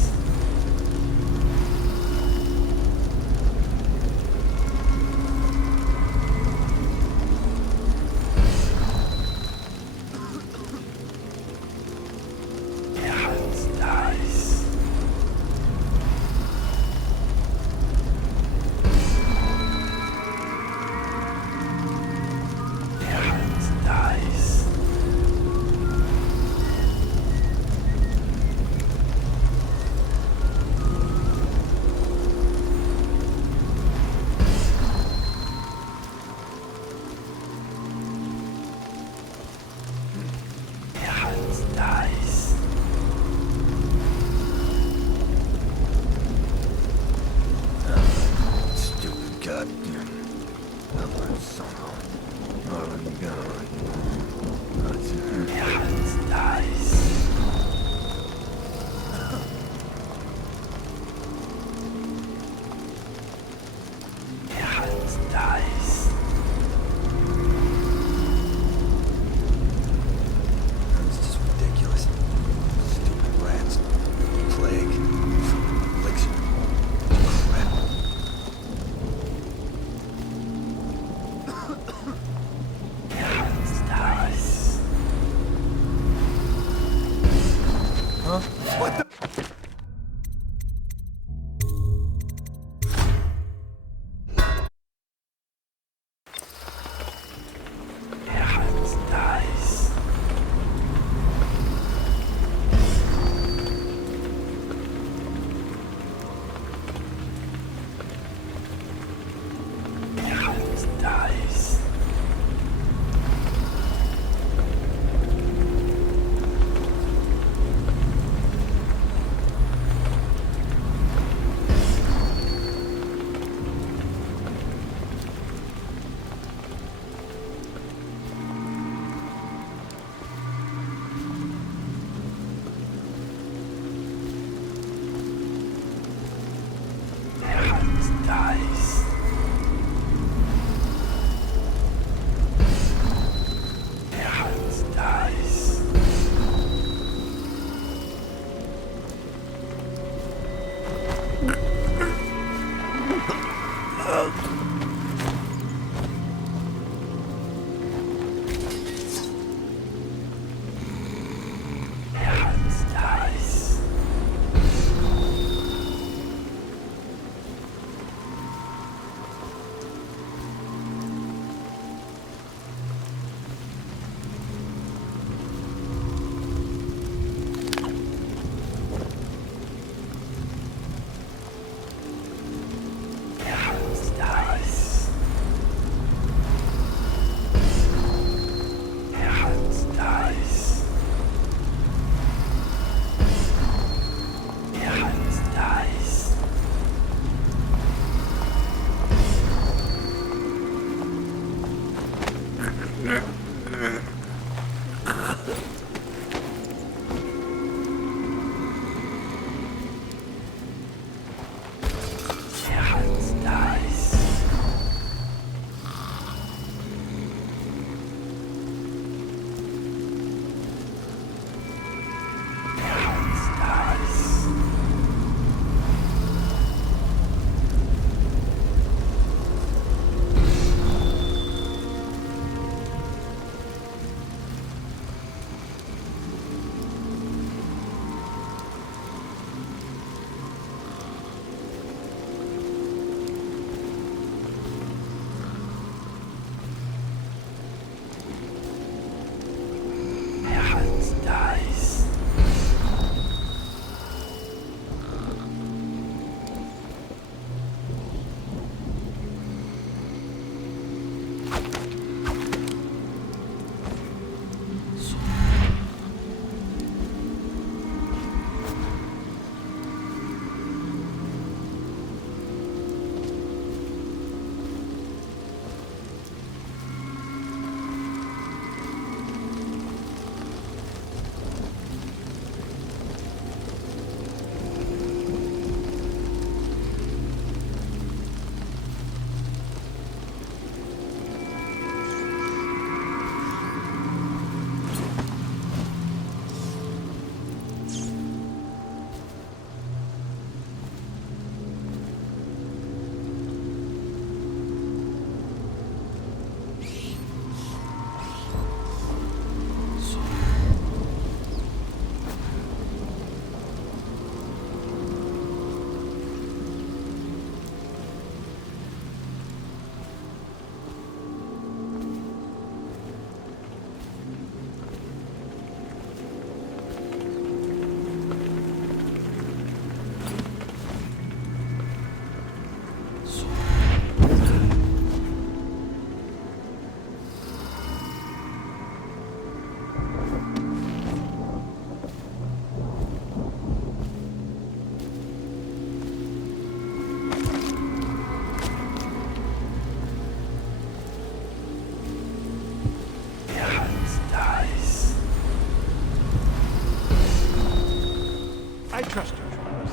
I trust you, Charles.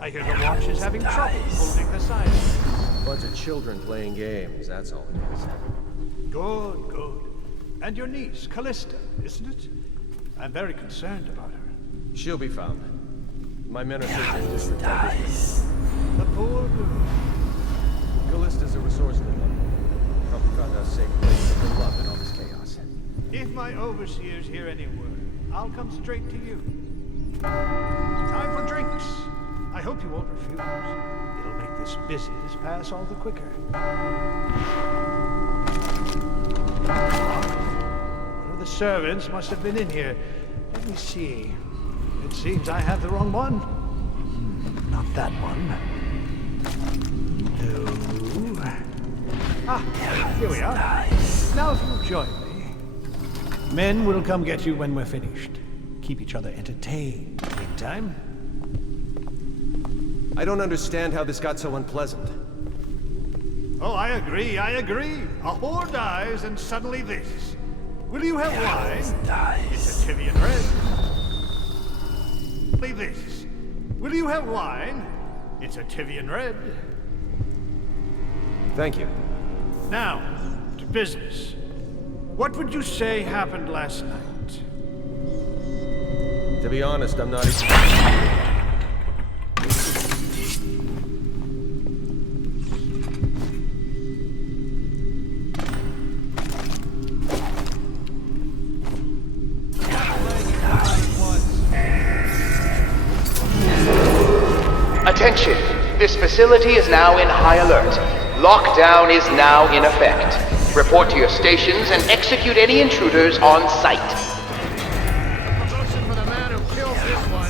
I hear the watch is having trouble holding the silence. Bunch of children playing games, that's all it is. Good, good. And your niece, Callista, isn't it? I'm very concerned about her. She'll be found. My men are searching district by district. The poor girl. Callista's a resourceful one. Probably found a safe place to build up in all this chaos. If my overseers hear any word, I'll come straight to you. Time for drinks. I hope you won't refuse. It'll make this business pass all the quicker. One of the servants must have been in here. Let me see. It seems I have the wrong one. Not that one. No. Ah, here we are. Now if you'll join me. Men will come get you when we're finished. Keep each other entertained. Meantime. I don't understand how this got so unpleasant. Oh, I agree, I agree. A whore dies and suddenly this. Will you have wine? It's a Tivian red. Suddenly this. Will you have wine? It's a Tivian red. Thank you. Now, to business. What would you say happened last night? To be honest, I'm not... Attention! This facility is now in high alert. Lockdown is now in effect. Report to your stations and execute any intruders on site. Promotion for the man who kills this one.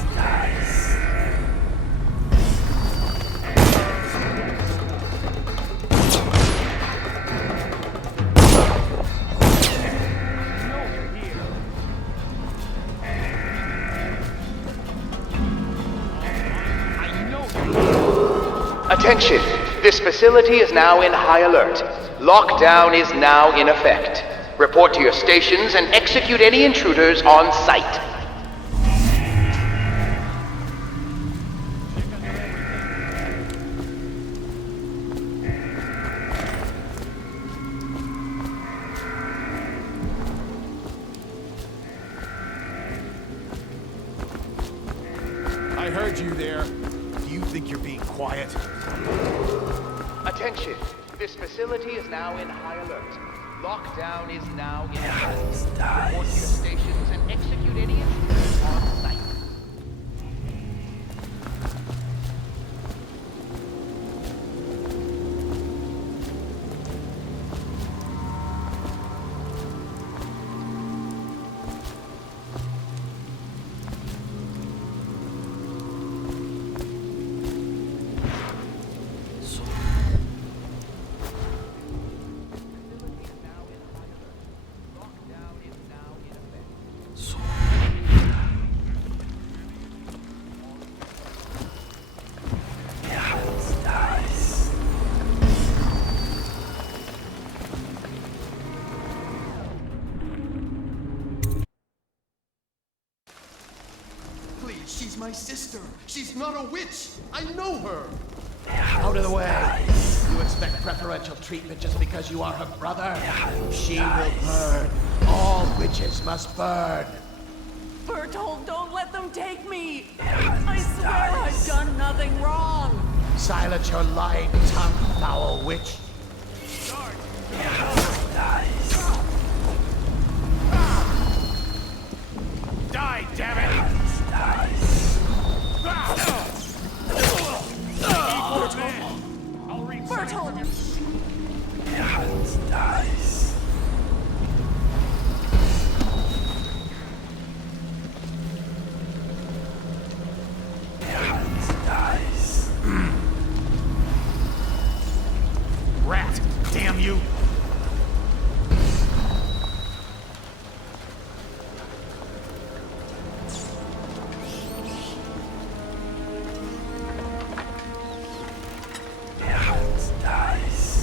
Attention! This facility is now in high alert. Lockdown is now in effect. Report to your stations and execute any intruders on site. I heard you there. Do you think you're being quiet? Attention! This facility is now in high alert. Lockdown is now in effect. Report to your stations and execute any intruders on site. She's my sister. She's not a witch. I know her. Out of the way. You expect preferential treatment just because you are her brother? She will burn. All witches must burn. Bertold, don't let them take me! I swear I've done nothing wrong! Silence your lying tongue, foul witch. Die, damn it! Bertold! Rat! Damn you! Dice.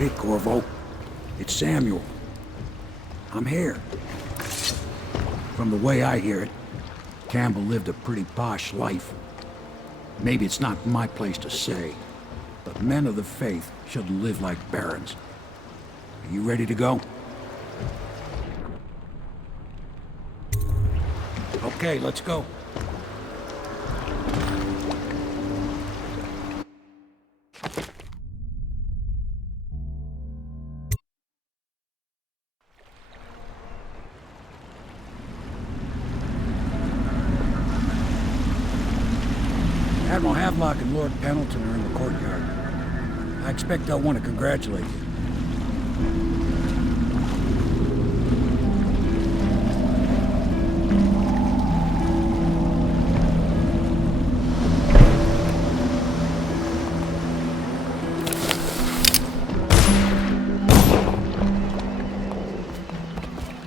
Hey, Corvo. It's Samuel. I'm here. From the way I hear it, Campbell lived a pretty posh life. Maybe it's not my place to say, but men of the faith shouldn't live like barons. Are you ready to go? Okay, let's go. Admiral Havelock and Lord Pendleton are in the courtyard. I expect they'll want to congratulate you.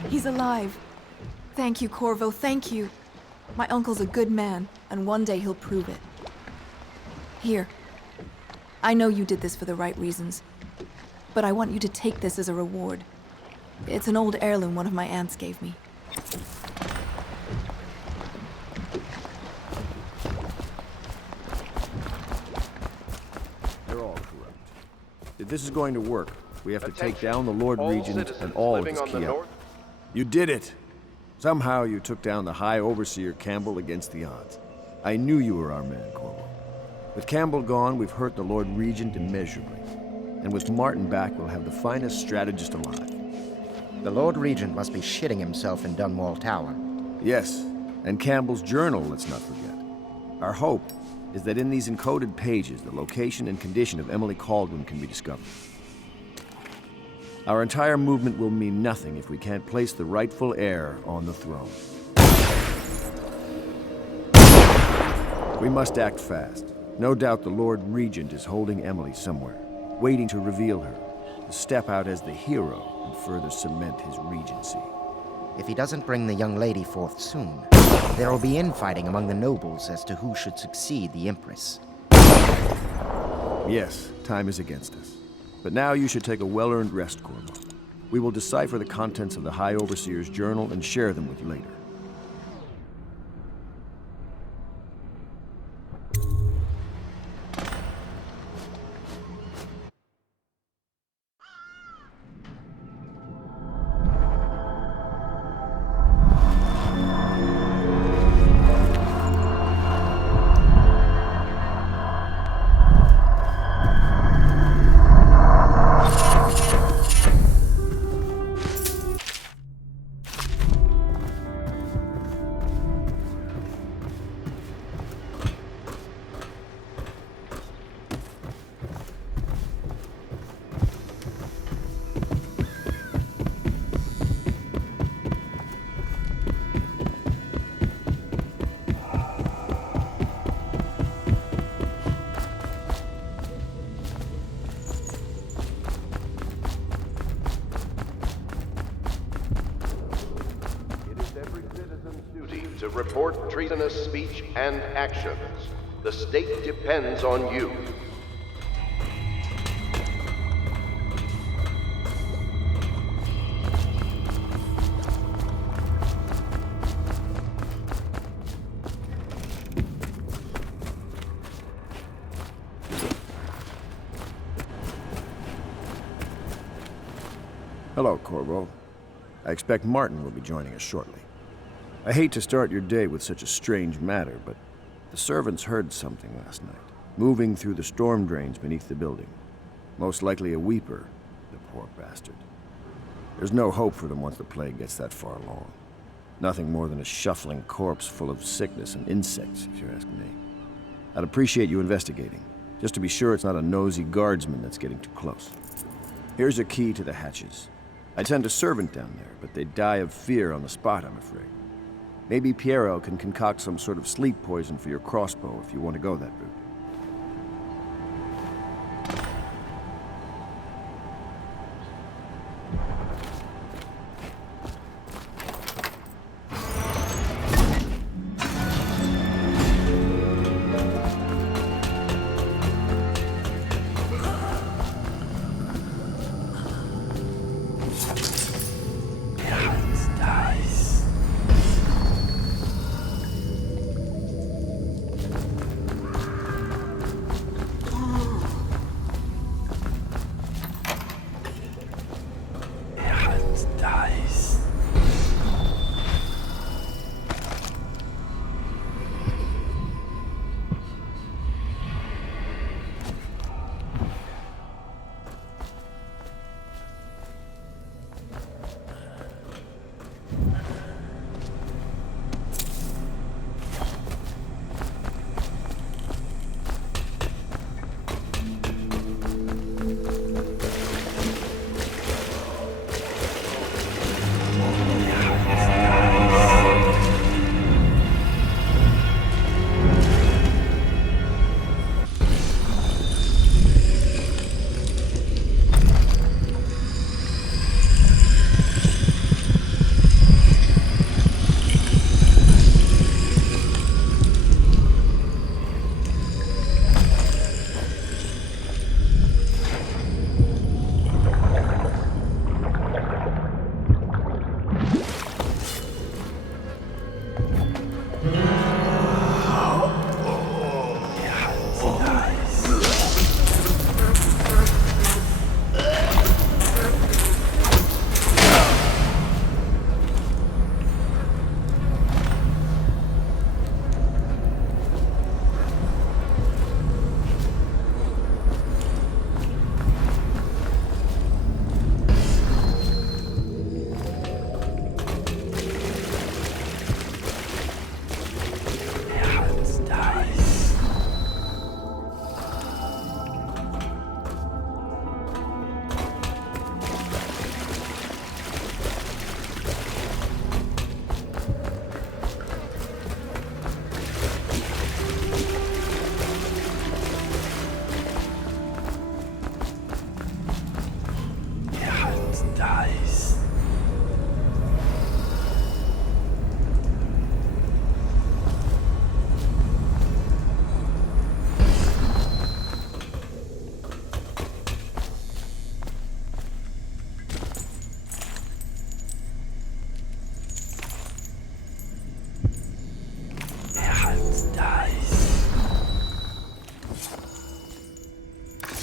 He's alive. Thank you, Corvo, thank you. My uncle's a good man, and one day he'll prove it. Here. I know you did this for the right reasons, but I want you to take this as a reward. It's an old heirloom one of my aunts gave me. They're all corrupt. If this is going to work, we have to take down the Lord Regent and all of his key up. You did it! Somehow you took down the High Overseer Campbell against the odds. I knew you were our man, Corvo. With Campbell gone, we've hurt the Lord Regent immeasurably. And with Martin back, we'll have the finest strategist alive. The Lord Regent must be shitting himself in Dunwall Tower. Yes, and Campbell's journal, let's not forget. Our hope is that in these encoded pages, the location and condition of Emily Kaldwin can be discovered. Our entire movement will mean nothing if we can't place the rightful heir on the throne. We must act fast. No doubt the Lord Regent is holding Emily somewhere, waiting to reveal her, to step out as the hero and further cement his regency. If he doesn't bring the young lady forth soon, there will be infighting among the nobles as to who should succeed the Empress. Yes, time is against us. But now you should take a well-earned rest, Corvo. We will decipher the contents of the High Overseer's journal and share them with you later. report treasonous speech and actions. The state depends on you. Hello, Corvo. I expect Martin will be joining us shortly. I hate to start your day with such a strange matter, but the servants heard something last night, moving through the storm drains beneath the building. Most likely a weeper, the poor bastard. There's no hope for them once the plague gets that far along. Nothing more than a shuffling corpse full of sickness and insects, if you ask me. I'd appreciate you investigating, just to be sure it's not a nosy guardsman that's getting too close. Here's a key to the hatches. I'd send a servant down there, but they'd die of fear on the spot, I'm afraid. Maybe Piero can concoct some sort of sleep poison for your crossbow if you want to go that route.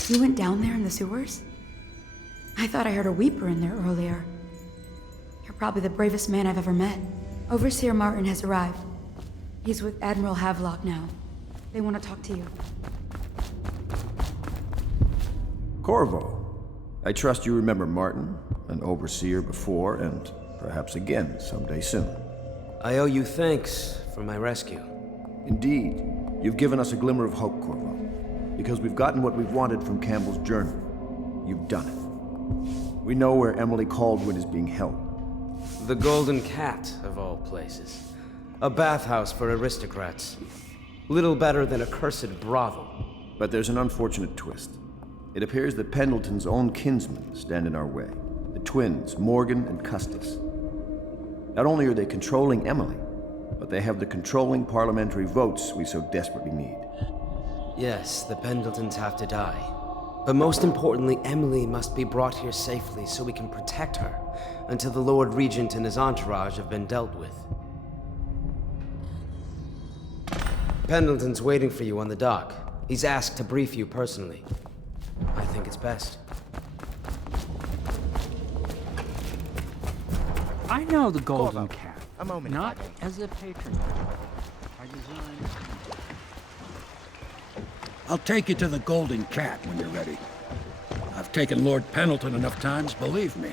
You went down there in the sewers? I thought I heard a weeper in there earlier. You're probably the bravest man I've ever met. Overseer Martin has arrived. He's with Admiral Havelock now. They want to talk to you. Corvo, I trust you remember Martin, an overseer before, and perhaps again someday soon. I owe you thanks for my rescue. Indeed. You've given us a glimmer of hope, Corvo. Because we've gotten what we've wanted from Campbell's journal. You've done it. We know where Emily Caldwin is being held. The Golden Cat, of all places. A bathhouse for aristocrats. Little better than a cursed brothel. But there's an unfortunate twist. It appears that Pendleton's own kinsmen stand in our way. The twins, Morgan and Custis. Not only are they controlling Emily, but they have the controlling parliamentary votes we so desperately need. Yes, the Pendletons have to die. But most importantly, Emily must be brought here safely so we can protect her until the Lord Regent and his entourage have been dealt with. Pendleton's waiting for you on the dock. He's asked to brief you personally. I think it's best. I know the Golden Cat. A moment, Not Padre. as a patron. I designed... I'll take you to the Golden Cat when you're ready. I've taken Lord Pendleton enough times, believe me.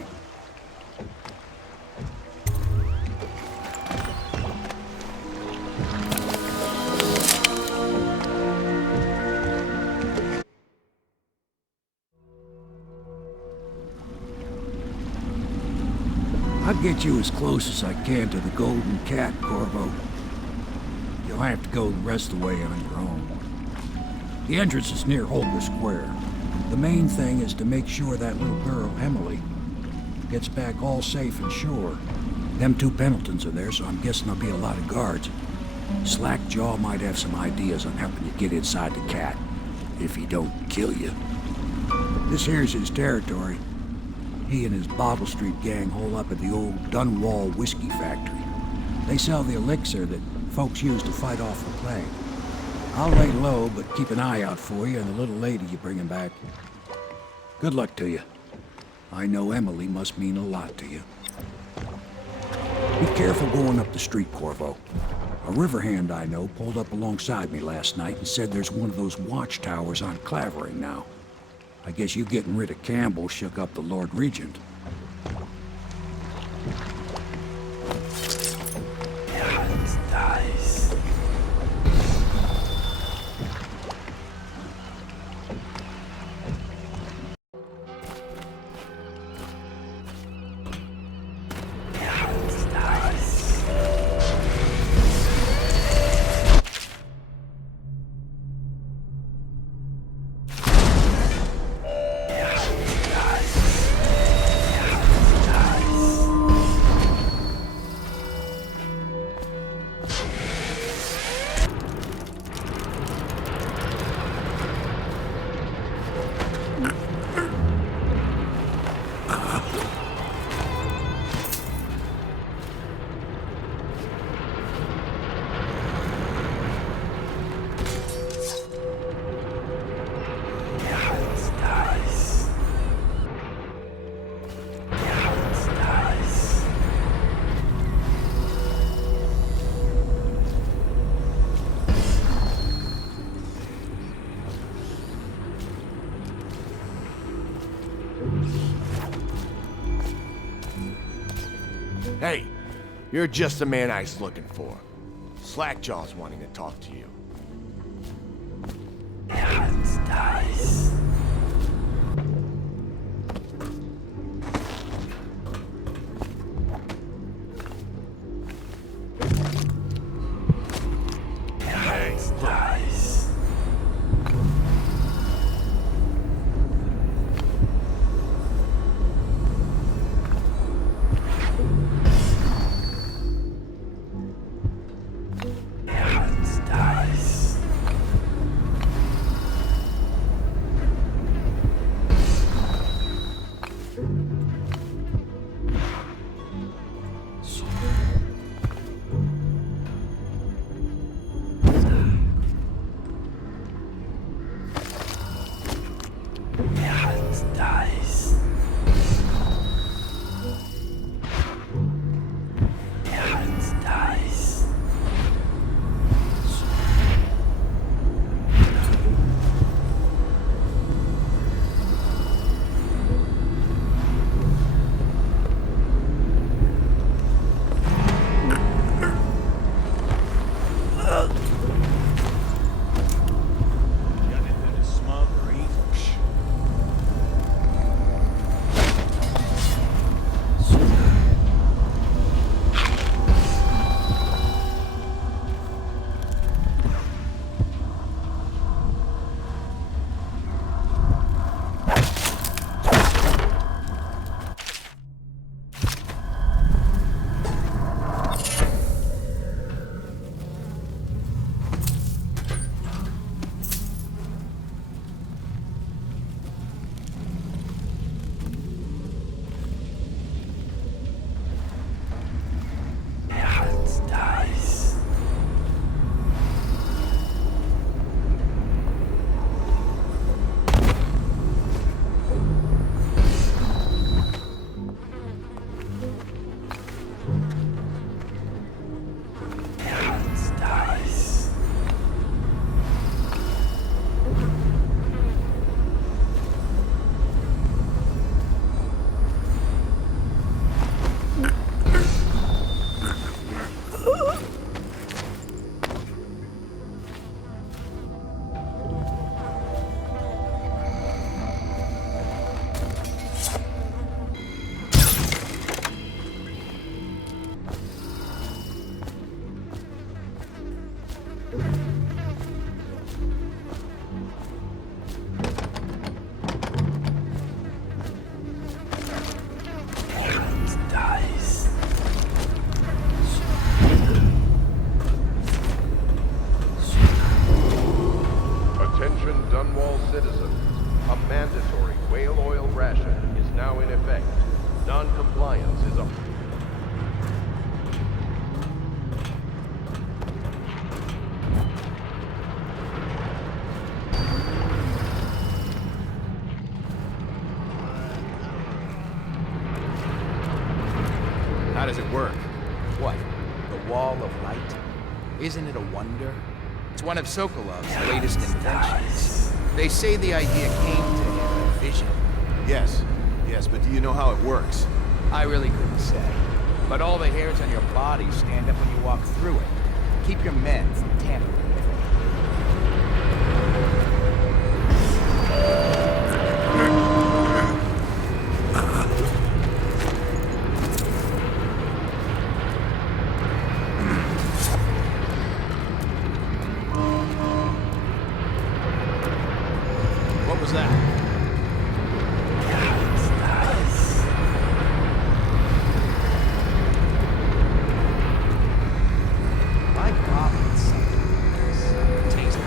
I'll get you as close as I can to the Golden Cat, Corvo. You'll have to go the rest of the way on your own. The entrance is near Holger Square. The main thing is to make sure that little girl, Emily, gets back all safe and sure. Them two Pendletons are there, so I'm guessing there'll be a lot of guards. Slackjaw might have some ideas on helping you get inside the cat, if he don't kill you. This here's his territory. He and his Bottle Street gang hole up at the old Dunwall whiskey factory. They sell the elixir that folks use to fight off the plague. I'll lay low, but keep an eye out for you and the little lady you bring him back. Good luck to you. I know Emily must mean a lot to you. Be careful going up the street, Corvo. A river hand I know pulled up alongside me last night and said there's one of those watchtowers on Clavering now. I guess you getting rid of Campbell shook up the Lord Regent. Hey, you're just the man I was looking for. Slackjaw's wanting to talk to you. Mandatory whale oil ration is now in effect. Non-compliance is a... How does it work? What? The wall of light? Isn't it a wonder? It's one of Sokolov's latest inventions. They say the idea came to him in a vision. Yes, but do you know how it works? I really couldn't say. But all the hairs on your body stand up when you walk through it. Keep your men from tampering with it. What was that? My God, it's something. Taste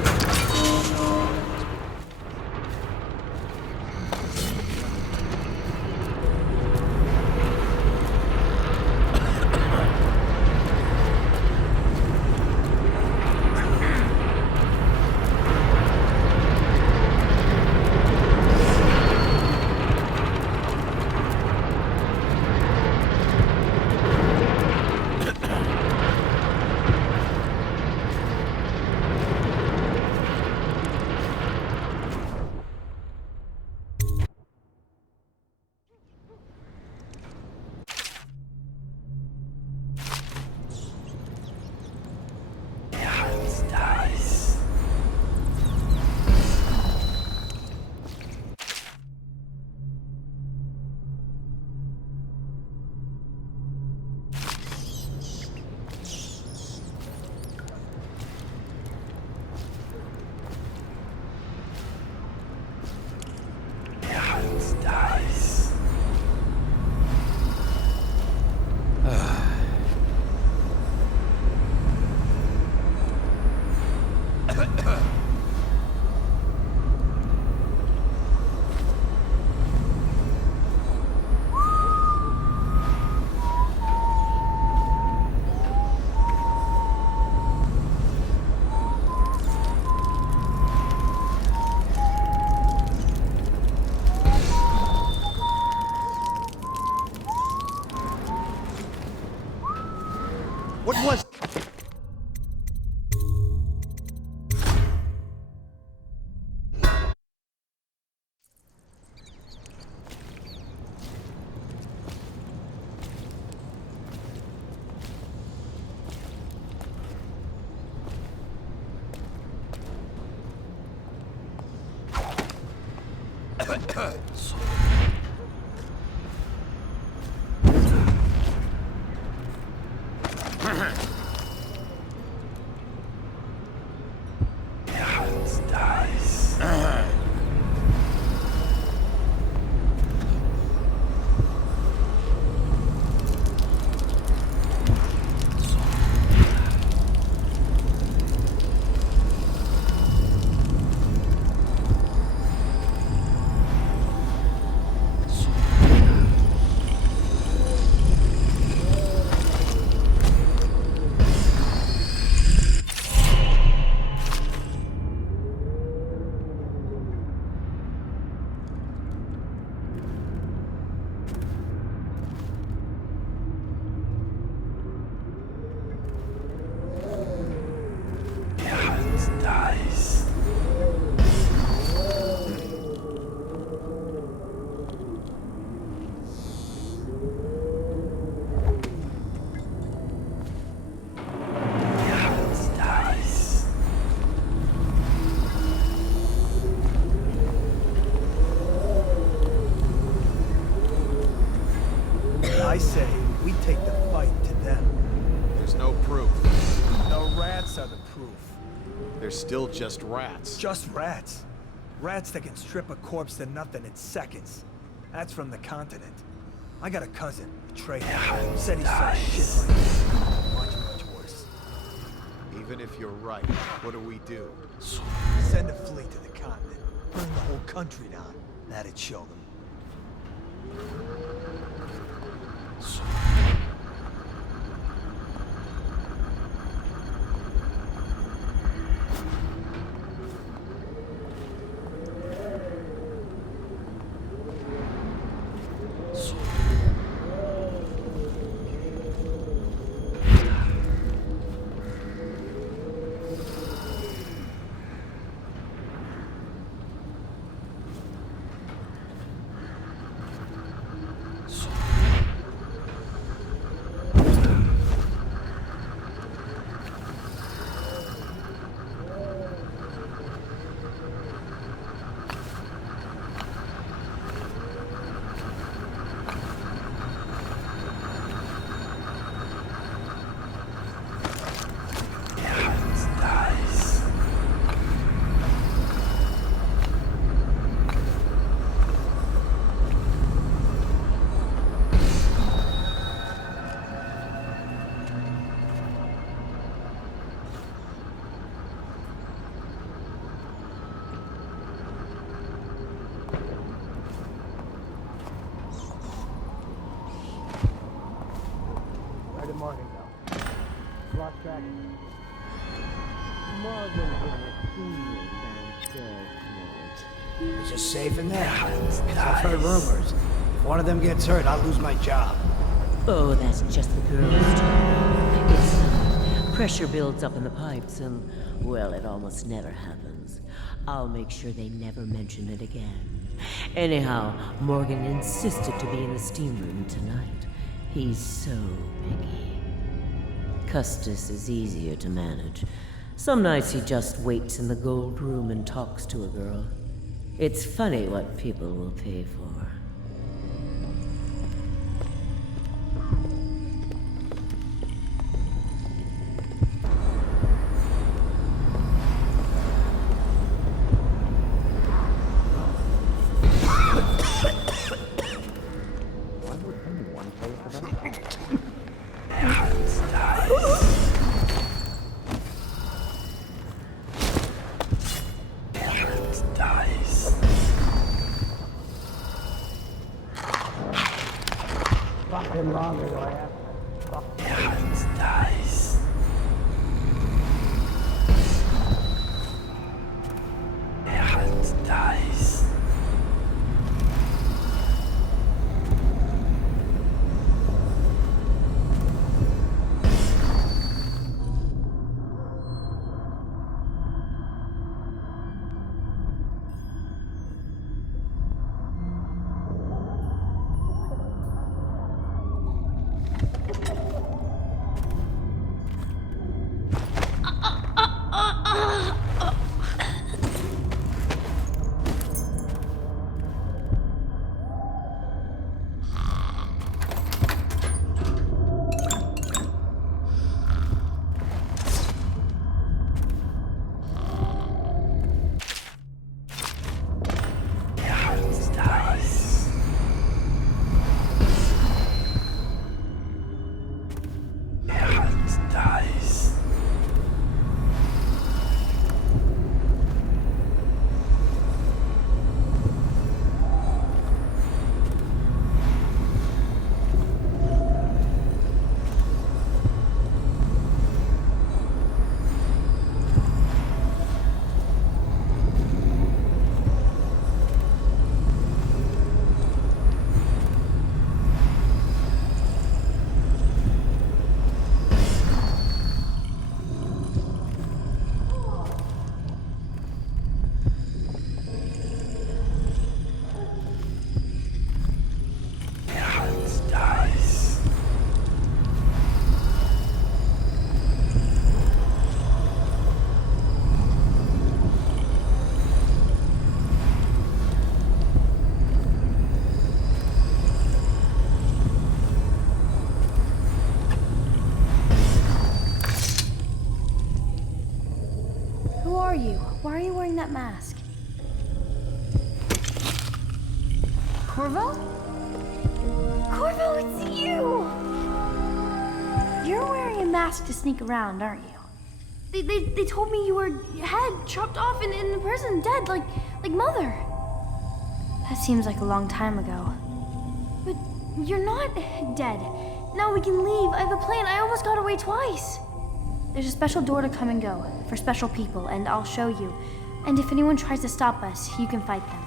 What was... I say, we take the fight to them. There's no proof. The rats are the proof. They're still just rats. Just rats. Rats that can strip a corpse to nothing in seconds. That's from the continent. I got a cousin, a trader. Said he saw shit like this. Much worse. Even if you're right, what do we do? Send a fleet to the continent. Burn the whole country down. That'd show them. Is it safe in there? I've heard rumors. If one of them gets hurt, I'll lose my job. Oh, that's just the girls' talk. It's not. Pressure builds up in the pipes and, well, it almost never happens. I'll make sure they never mention it again. Anyhow, Morgan insisted to be in the steam room tonight. He's so picky. Custis is easier to manage. Some nights he just waits in the gold room and talks to a girl. It's funny what people will pay for. Why are you wearing that mask? Corvo? Corvo, it's you! You're wearing a mask to sneak around, aren't you? They told me you were head chopped off and in the prison, dead, like Mother. That seems like a long time ago. But you're not dead. Now we can leave. I have a plan. I almost got away twice. There's a special door to come and go for special people, and I'll show you. And if anyone tries to stop us, you can fight them.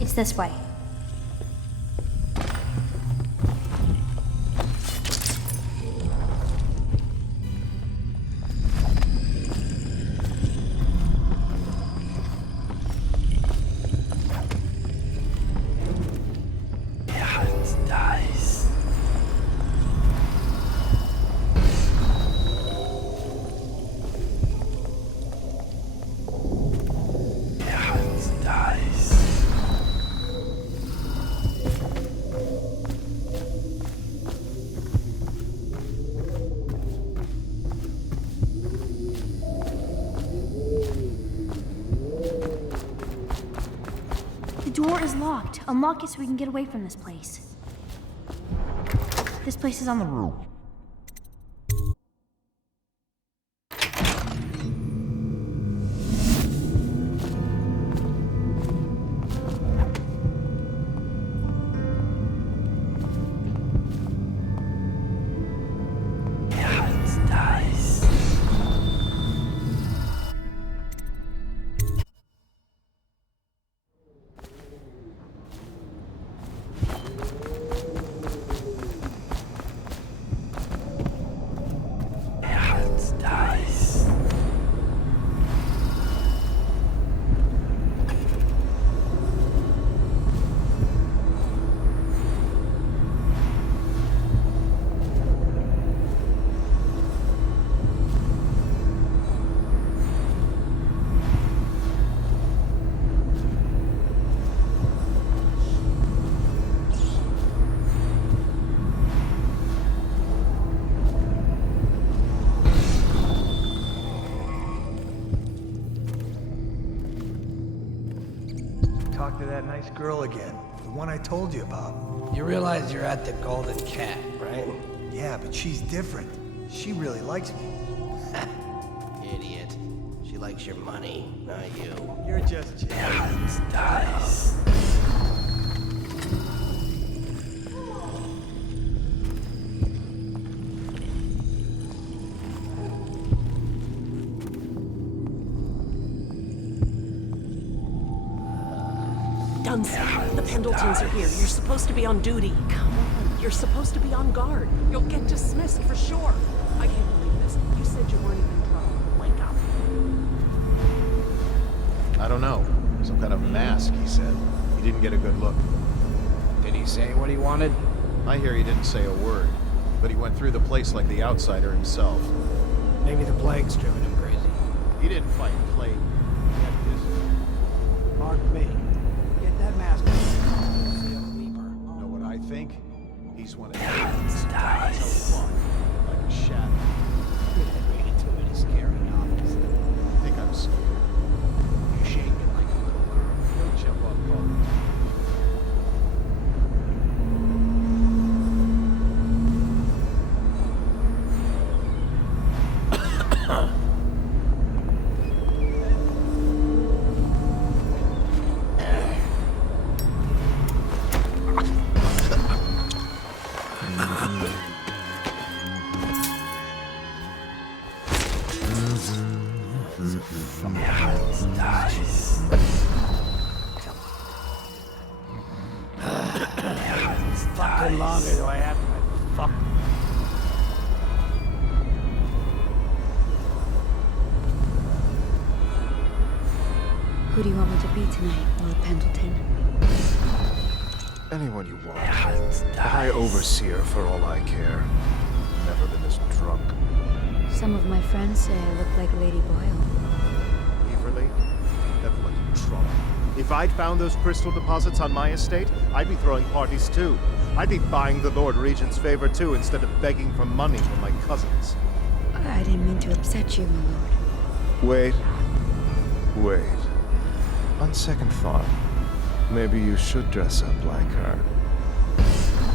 It's this way. The door is locked. Unlock it so we can get away from this place. This place is on the roof. Talk to that nice girl again. The one I told you about. You realize you're at the Golden Cat, right? Yeah, but she's different. She really likes me. Idiot. She likes your money, not you. You're just jealous. Dice. The Pendletons are here. You're supposed to be on duty. Come on. You're supposed to be on guard. You'll get dismissed for sure. I can't believe this. You said you weren't even drunk. Wake up. I don't know. Some kind of mask, he said. He didn't get a good look. Did he say what he wanted? I hear he didn't say a word, but he went through the place like the outsider himself. Maybe the plague's driven him crazy. He didn't fight plague. He had this. Mark me. Get that mask on. See a leaper. Know what I think? He's one of the He's fun, like a shadow. I read too many scary novels. I think I'm scared. You shake it like a little girl. Don't jump on Corvo. Fucking longer do I have to fuck? Who do you want me to be tonight, Lord Pendleton? Anyone you want. The High Overseer, for all I care. Never been this drunk. Some of my friends say I look like Lady Boyle. Everly, never let you try. If I'd found those crystal deposits on my estate, I'd be throwing parties too. I'd be buying the Lord Regent's favor too, instead of begging for money from my cousins. I didn't mean to upset you, my lord. Wait. On second thought, maybe you should dress up like her.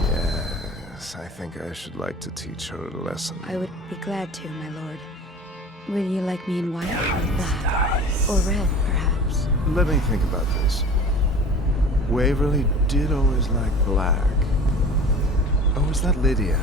Yes, I think I should like to teach her a lesson. I would be glad to, my lord. Would you like me in white or black? Or red, perhaps? Let me think about this. Waverly did always like black. Oh, is that Lydia?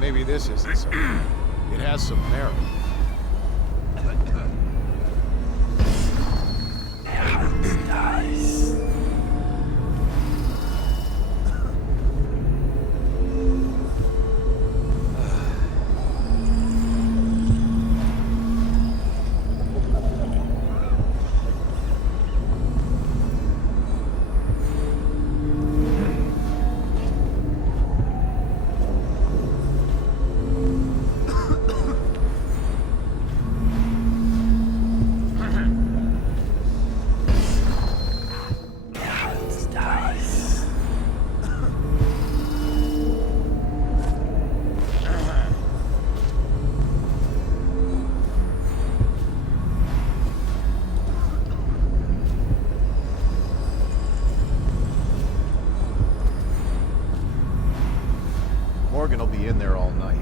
Maybe this isn't so bad. It has some merit. Morgan will be in there all night.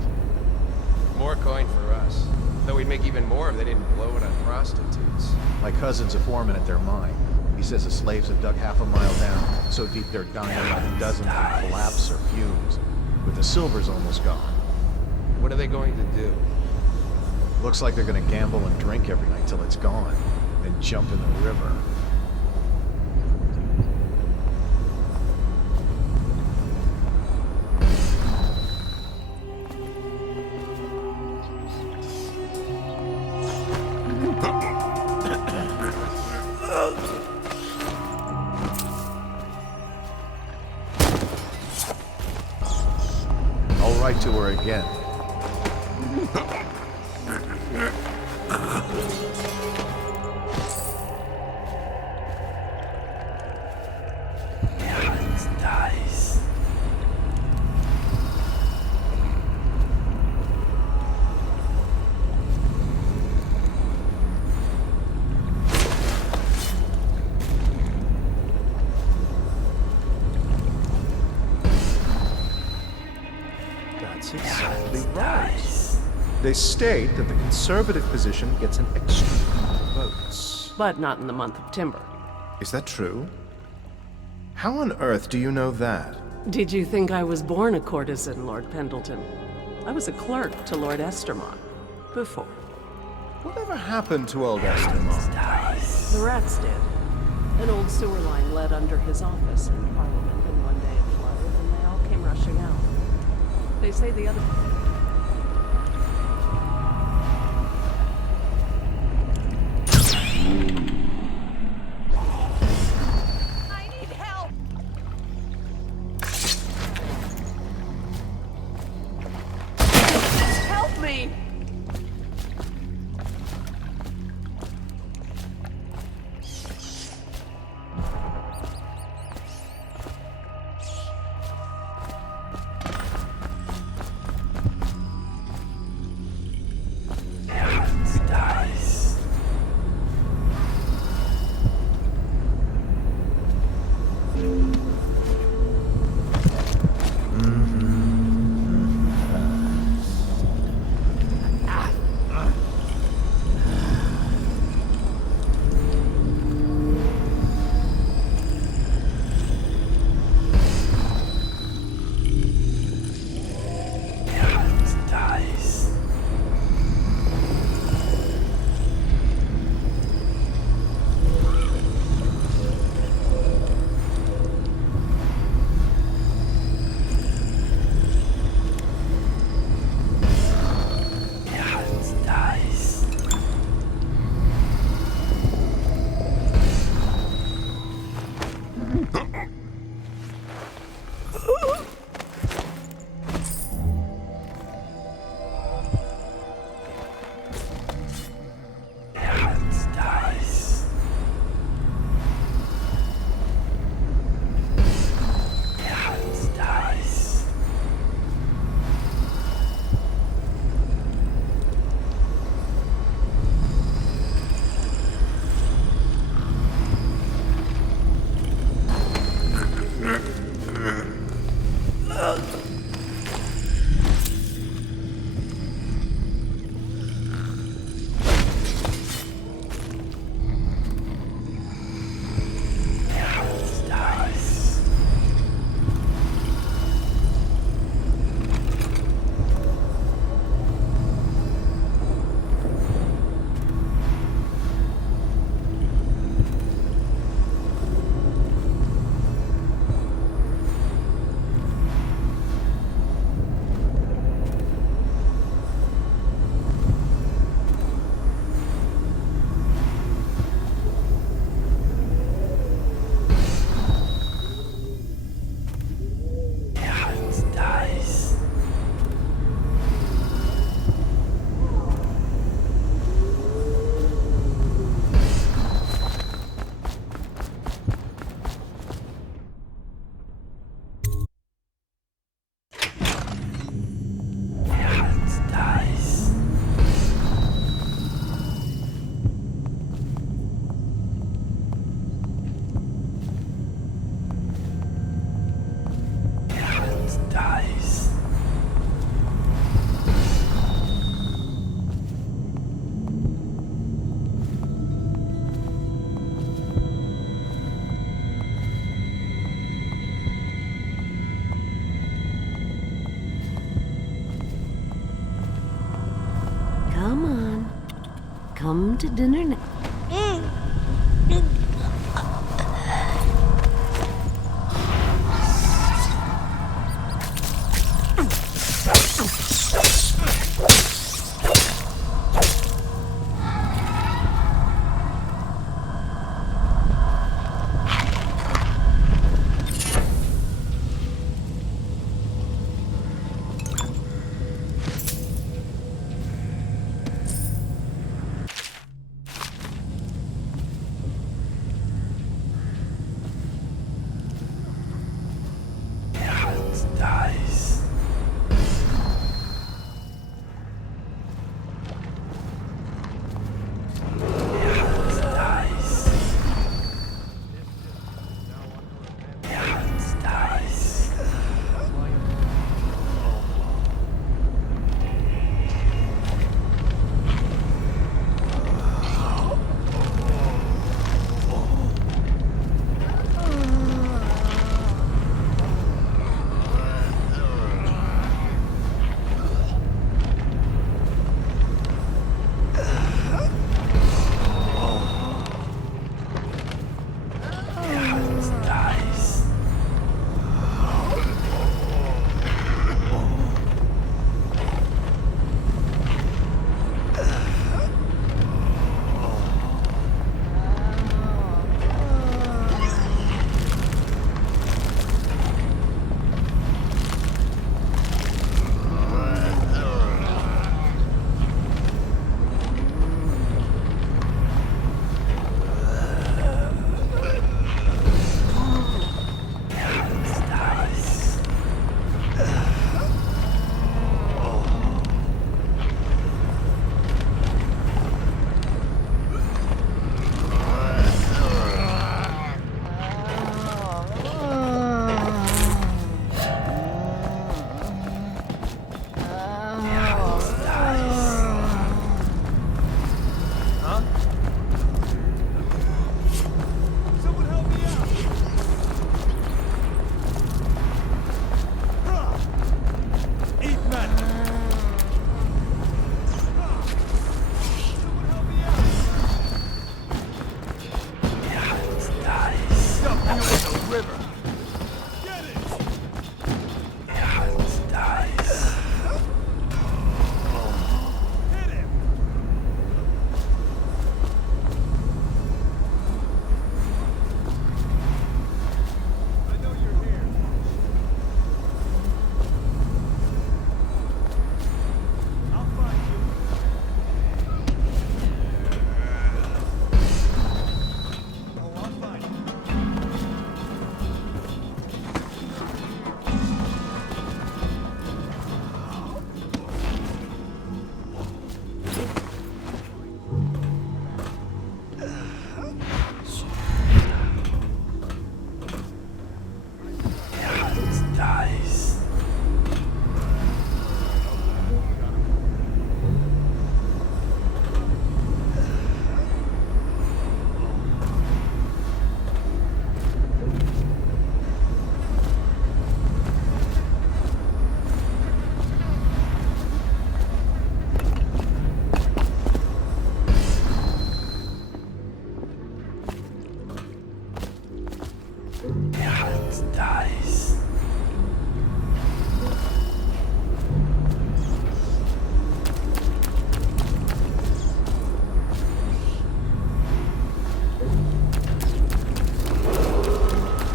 More coin for us. Though we'd make even more if they didn't blow it on prostitutes. My cousin's a foreman at their mine. He says the slaves have dug half a mile down, so deep they're dying by the dozen from collapse or fumes. But the silver's almost gone. What are they going to do? Looks like they're gonna gamble and drink every night till it's gone, then jump in the river. I'll write to her again. That's exactly right. They state that the conservative position gets an extra votes. But not in the month of Timber. Is that true? How on earth do you know that? Did you think I was born a courtesan, Lord Pendleton? I was a clerk to Lord Estermont. Before. Whatever happened to old Estermont? The rats did. An old sewer line led under his office in Parliament, and one day it flooded, and they all came rushing out. They say the other... I need help! Help me! Come on. Come to dinner now.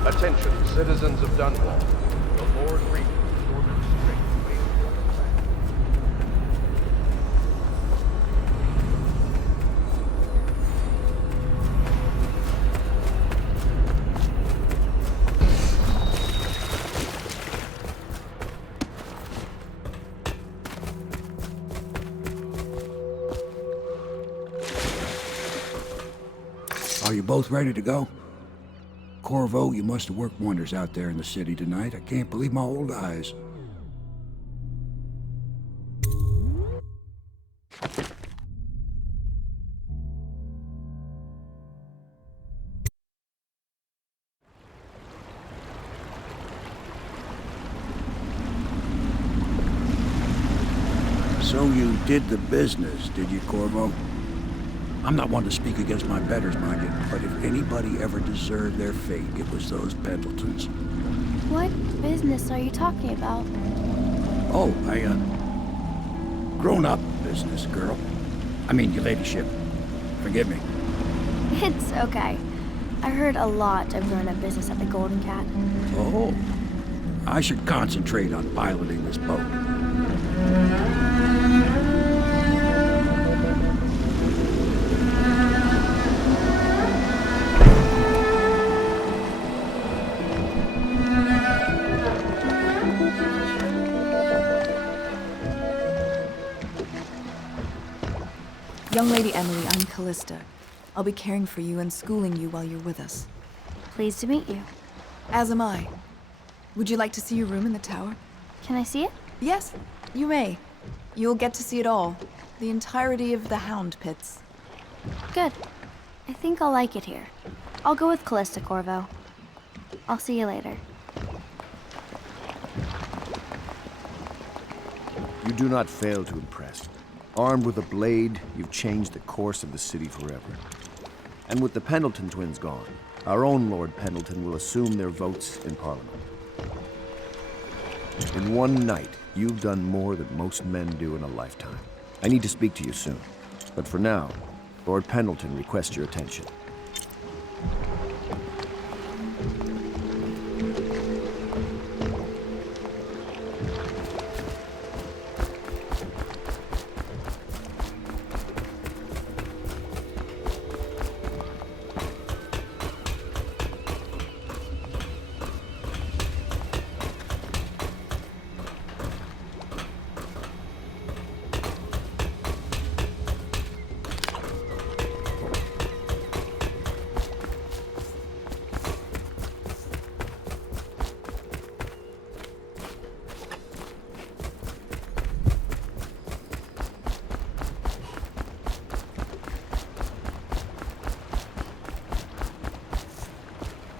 Attention, citizens of Dunwall. The Lord Regent orders strict mail-order Are you both ready to go? Corvo, you must have worked wonders out there in the city tonight. I can't believe my old eyes. So, So you did the business, did you, Corvo? I'm not one to speak against my betters, mind you, but if anybody ever deserved their fate, it was those Pendletons. What business are you talking about? Oh, grown-up business, girl. I mean, your ladyship. Forgive me. It's okay. I heard a lot of grown-up business at the Golden Cat. Oh. I should concentrate on piloting this boat. Young Lady Emily, I'm Callista. I'll be caring for you and schooling you while you're with us. Pleased to meet you. As am I. Would you like to see your room in the tower? Can I see it? Yes, you may. You'll get to see it all. The entirety of the Hound Pits. Good. I think I'll like it here. I'll go with Callista, Corvo. I'll see you later. You do not fail to impress. Armed with a blade, you've changed the course of the city forever. And with the Pendleton twins gone, our own Lord Pendleton will assume their votes in Parliament. In one night, you've done more than most men do in a lifetime. I need to speak to you soon. But for now, Lord Pendleton requests your attention.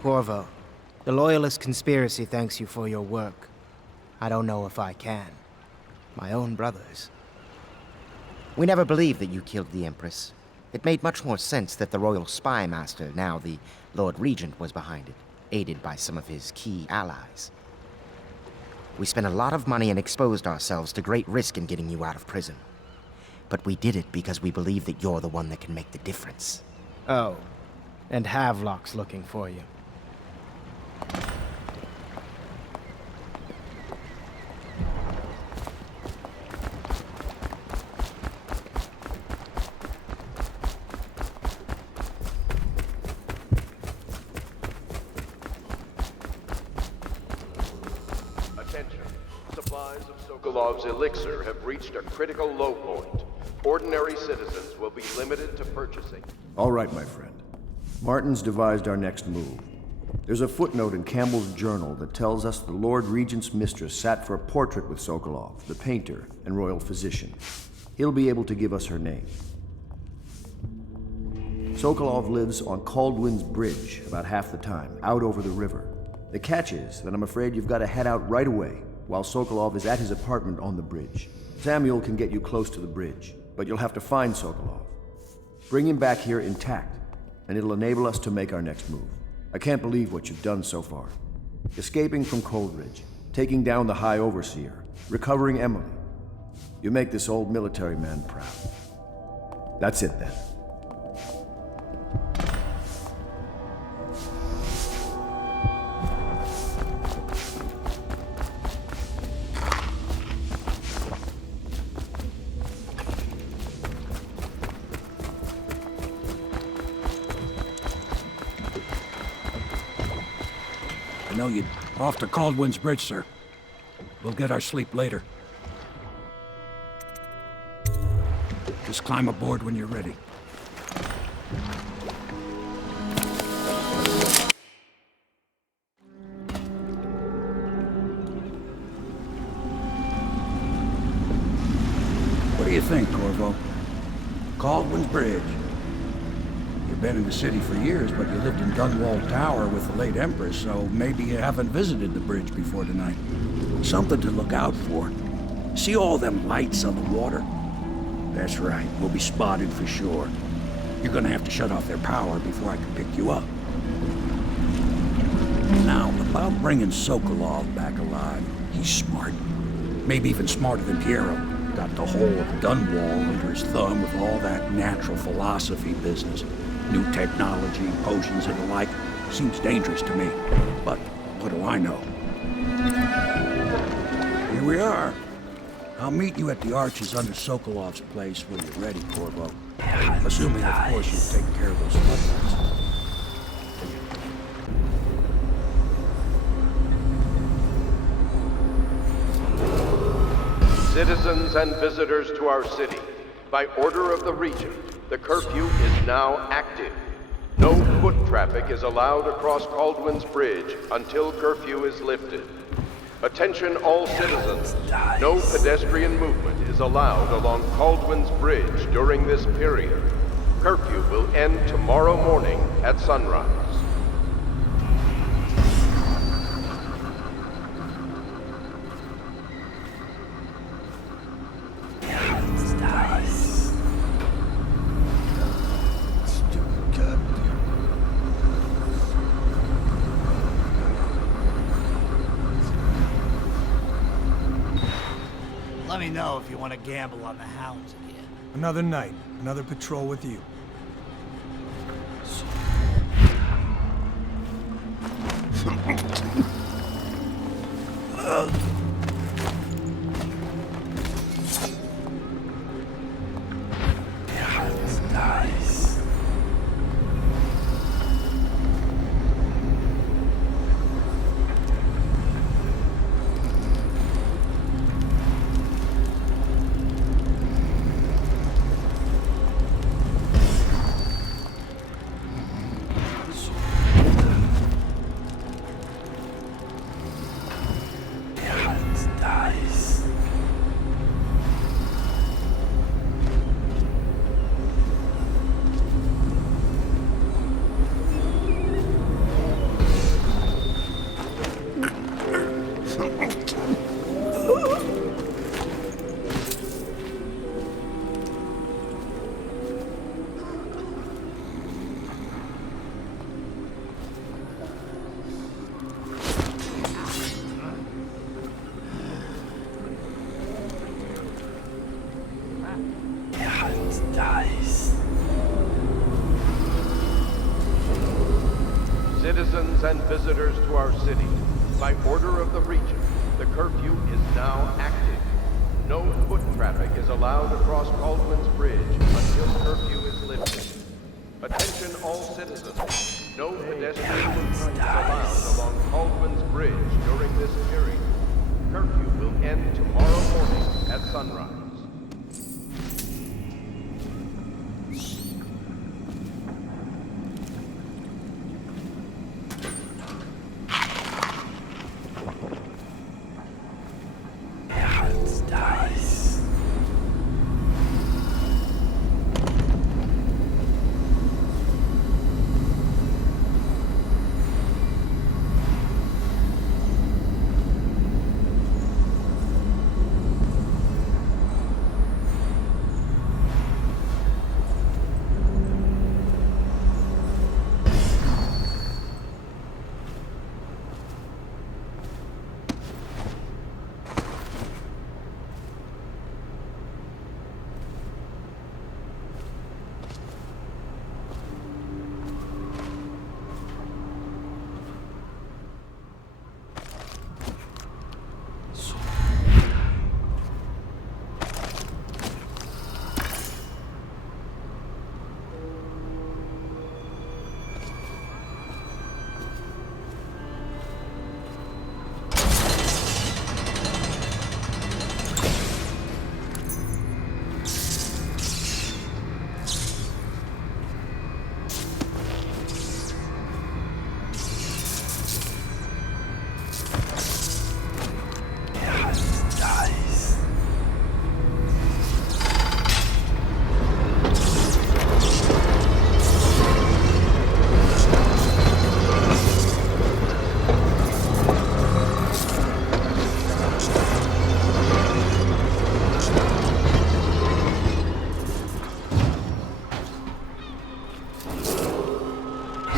Corvo, the Loyalist conspiracy thanks you for your work. I don't know if I can. My own brothers. We never believed that you killed the Empress. It made much more sense that the Royal Spy Master, now the Lord Regent, was behind it, aided by some of his key allies. We spent a lot of money and exposed ourselves to great risk in getting you out of prison. But we did it because we believe that you're the one that can make the difference. Oh, and Havelock's looking for you. Attention. Supplies of Sokolov's elixir have reached a critical low point. Ordinary citizens will be limited to purchasing. All right, my friend. Martin's devised our next move. There's a footnote in Campbell's journal that tells us the Lord Regent's mistress sat for a portrait with Sokolov, the painter and royal physician. He'll be able to give us her name. Sokolov lives on Caldwin's Bridge about half the time, out over the river. The catch is that I'm afraid you've got to head out right away, while Sokolov is at his apartment on the bridge. Samuel can get you close to the bridge, but you'll have to find Sokolov. Bring him back here intact, and it'll enable us to make our next move. I can't believe what you've done so far. Escaping from Coldridge, taking down the High Overseer, recovering Emily. You make this old military man proud. That's it then. I know you'd off to Caldwin's Bridge, sir. We'll get our sleep later. Just climb aboard when you're ready. What do you think, Corvo? Caldwin's Bridge. You've been in the city for years, but you lived in Dunwall Tower with the late Empress, so maybe you haven't visited the bridge before tonight. Something to look out for. See all them lights on the water? That's right, we'll be spotted for sure. You're gonna have to shut off their power before I can pick you up. Now, about bringing Sokolov back alive, he's smart. Maybe even smarter than Piero. Got the whole of Dunwall under his thumb with all that natural philosophy business. New technology, potions and the like. Seems dangerous to me. But what do I know? Here we are. I'll meet you at the arches under Sokolov's place when you're ready, Corvo. Assuming, of course, you've taken care of those footprints. Citizens and visitors to our city, by order of the Regent, the curfew is now active. No foot traffic is allowed across Caldwin's Bridge until curfew is lifted. Attention all citizens, no pedestrian movement is allowed along Caldwin's Bridge during this period. Curfew will end tomorrow morning at sunrise. Let me know if you want to gamble on the hounds again. Another night, another patrol with you. Citizens and visitors to our city, by order of the Regent, the curfew is now active. No foot traffic is allowed across Caldwin's Bridge until curfew is lifted. Attention all citizens, no pedestrian movement is allowed along Caldwin's Bridge during this period. Curfew will end tomorrow morning at sunrise.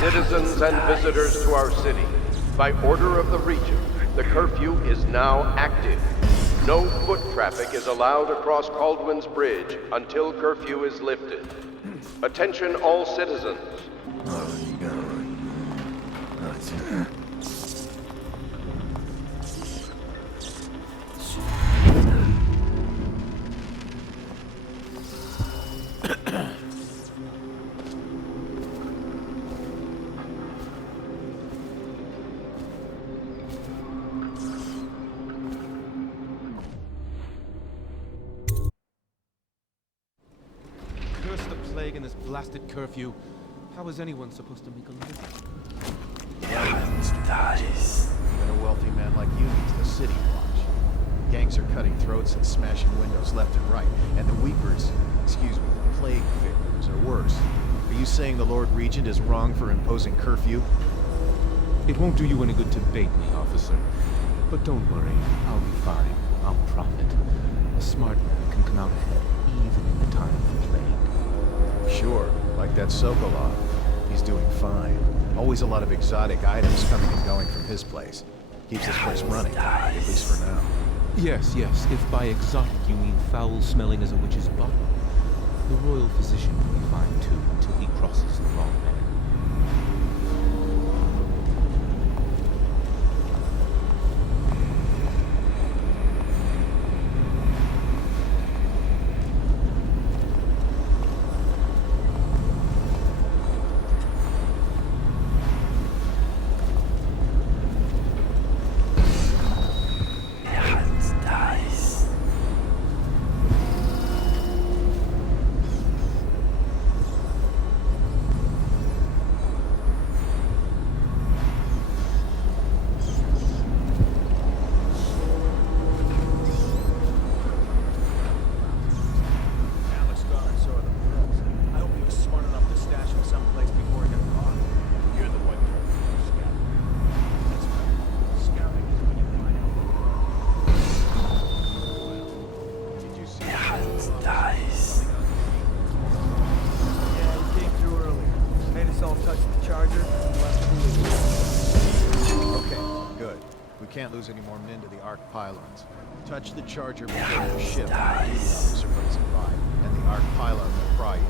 Citizens and visitors to our city, by order of the Regent, the curfew is now active. No foot traffic is allowed across Caldwell's Bridge until curfew is lifted. Attention all citizens. Curse the plague and this blasted curfew. How is anyone supposed to make a living? Even a wealthy man like you needs the city watch. Gangs are cutting throats and smashing windows left and right. And the weepers, excuse me, the plague victims are worse. Are you saying the Lord Regent is wrong for imposing curfew? It won't do you any good to bait me, officer. But don't worry, I'll be fine. I'll profit. A smart man can come out ahead, even in the time of plague. Sure, like that Sokolov. He's doing fine. Always a lot of exotic items coming and going from his place. Keeps this place running, at least for now. Yes, yes, if by exotic you mean foul-smelling as a witch's bottom. The royal physician will be fine too, until he crosses the wrong man. Can't lose any more men to the Arc pylons. Touch the charger before your ship when the duty officer brings it by, and the Arc pylon will pry you.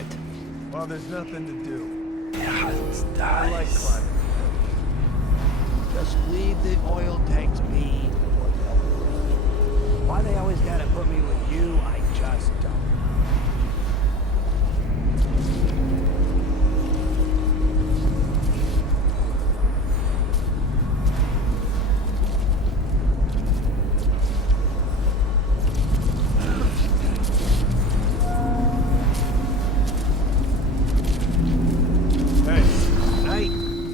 it. Well, there's nothing to do. I like climbing. Just leave the oil tanks be. Why they always gotta put me with you, I just don't.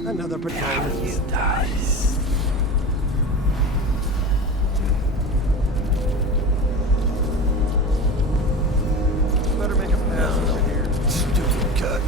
Another patrol with you. Better make a pass over here. Stupid cut.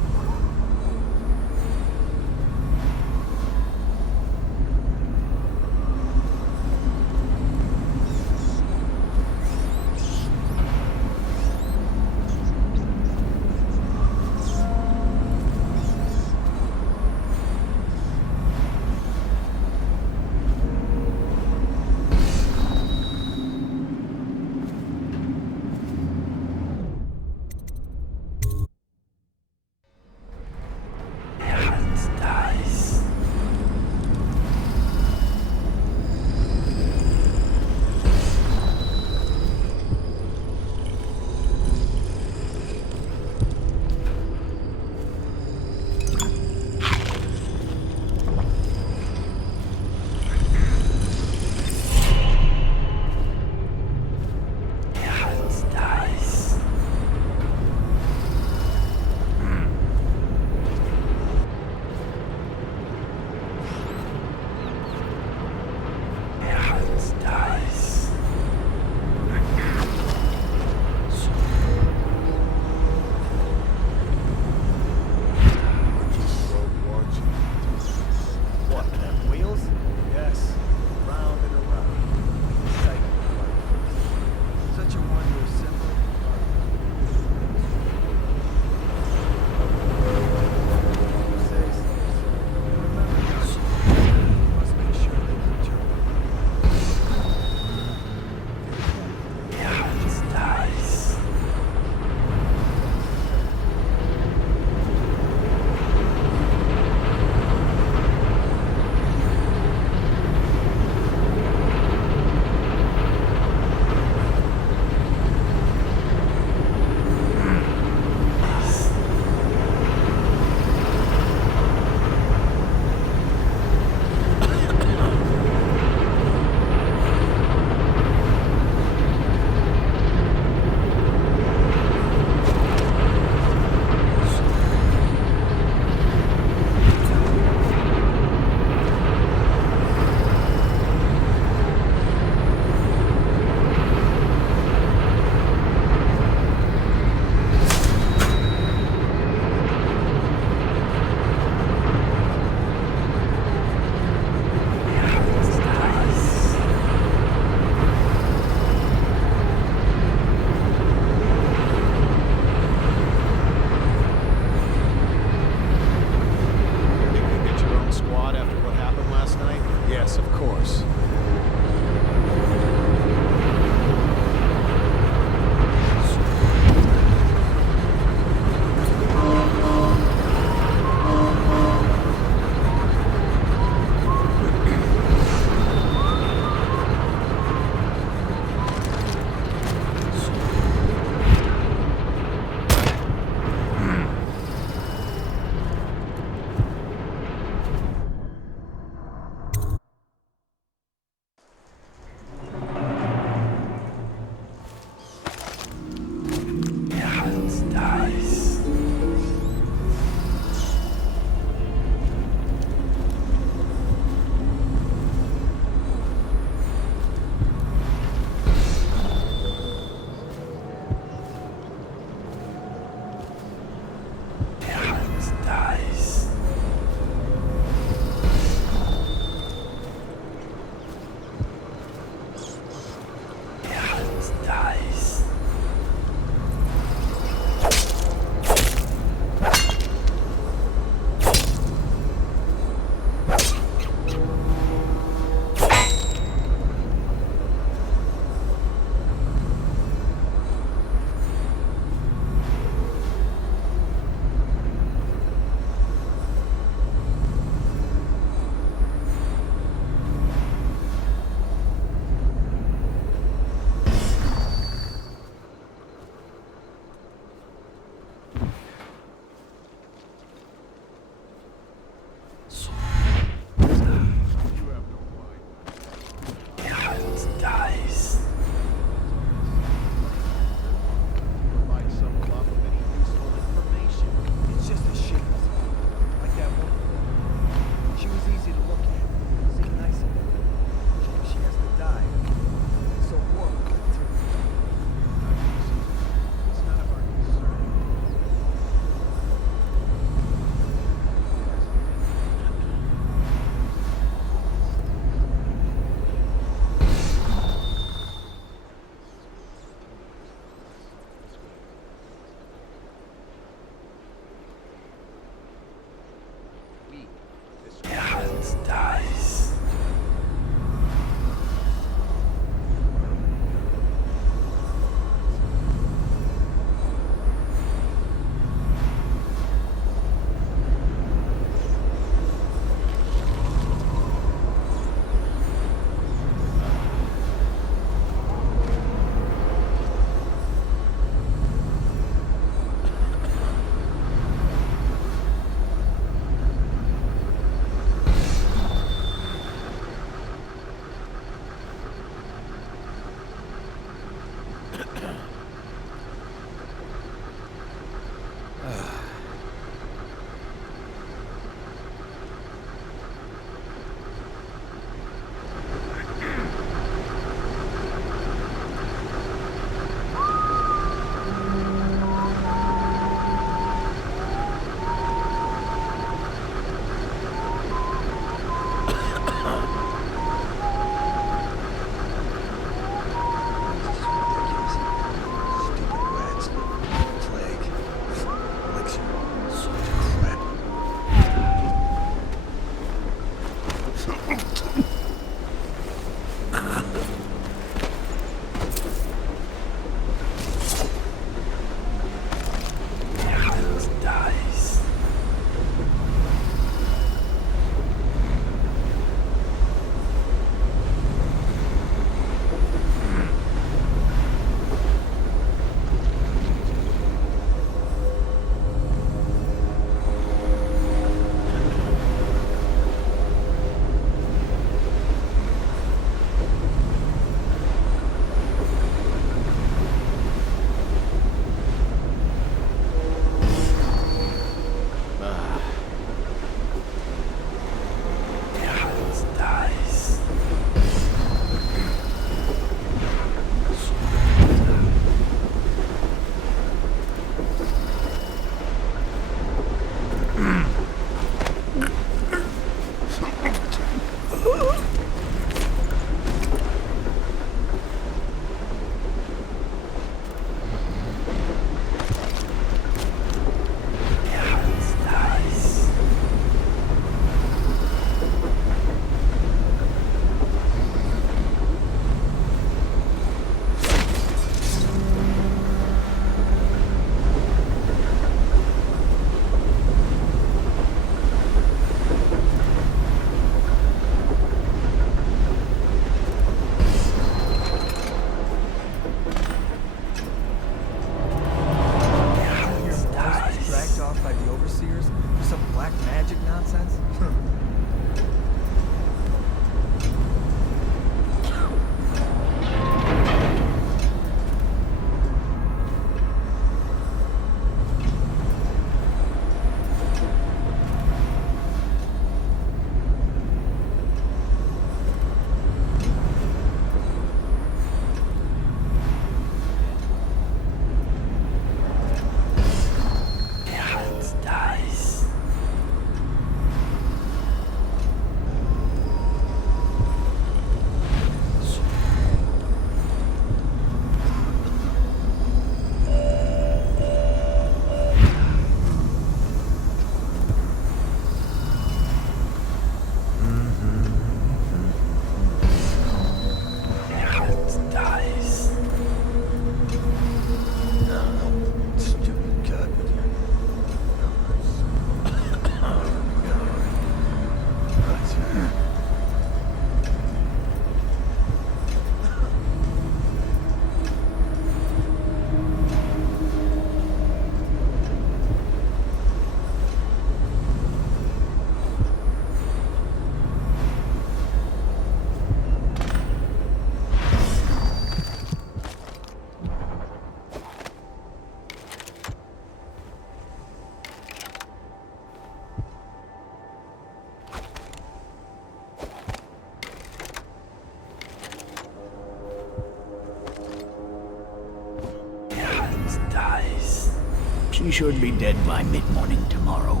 She should be dead by mid-morning tomorrow.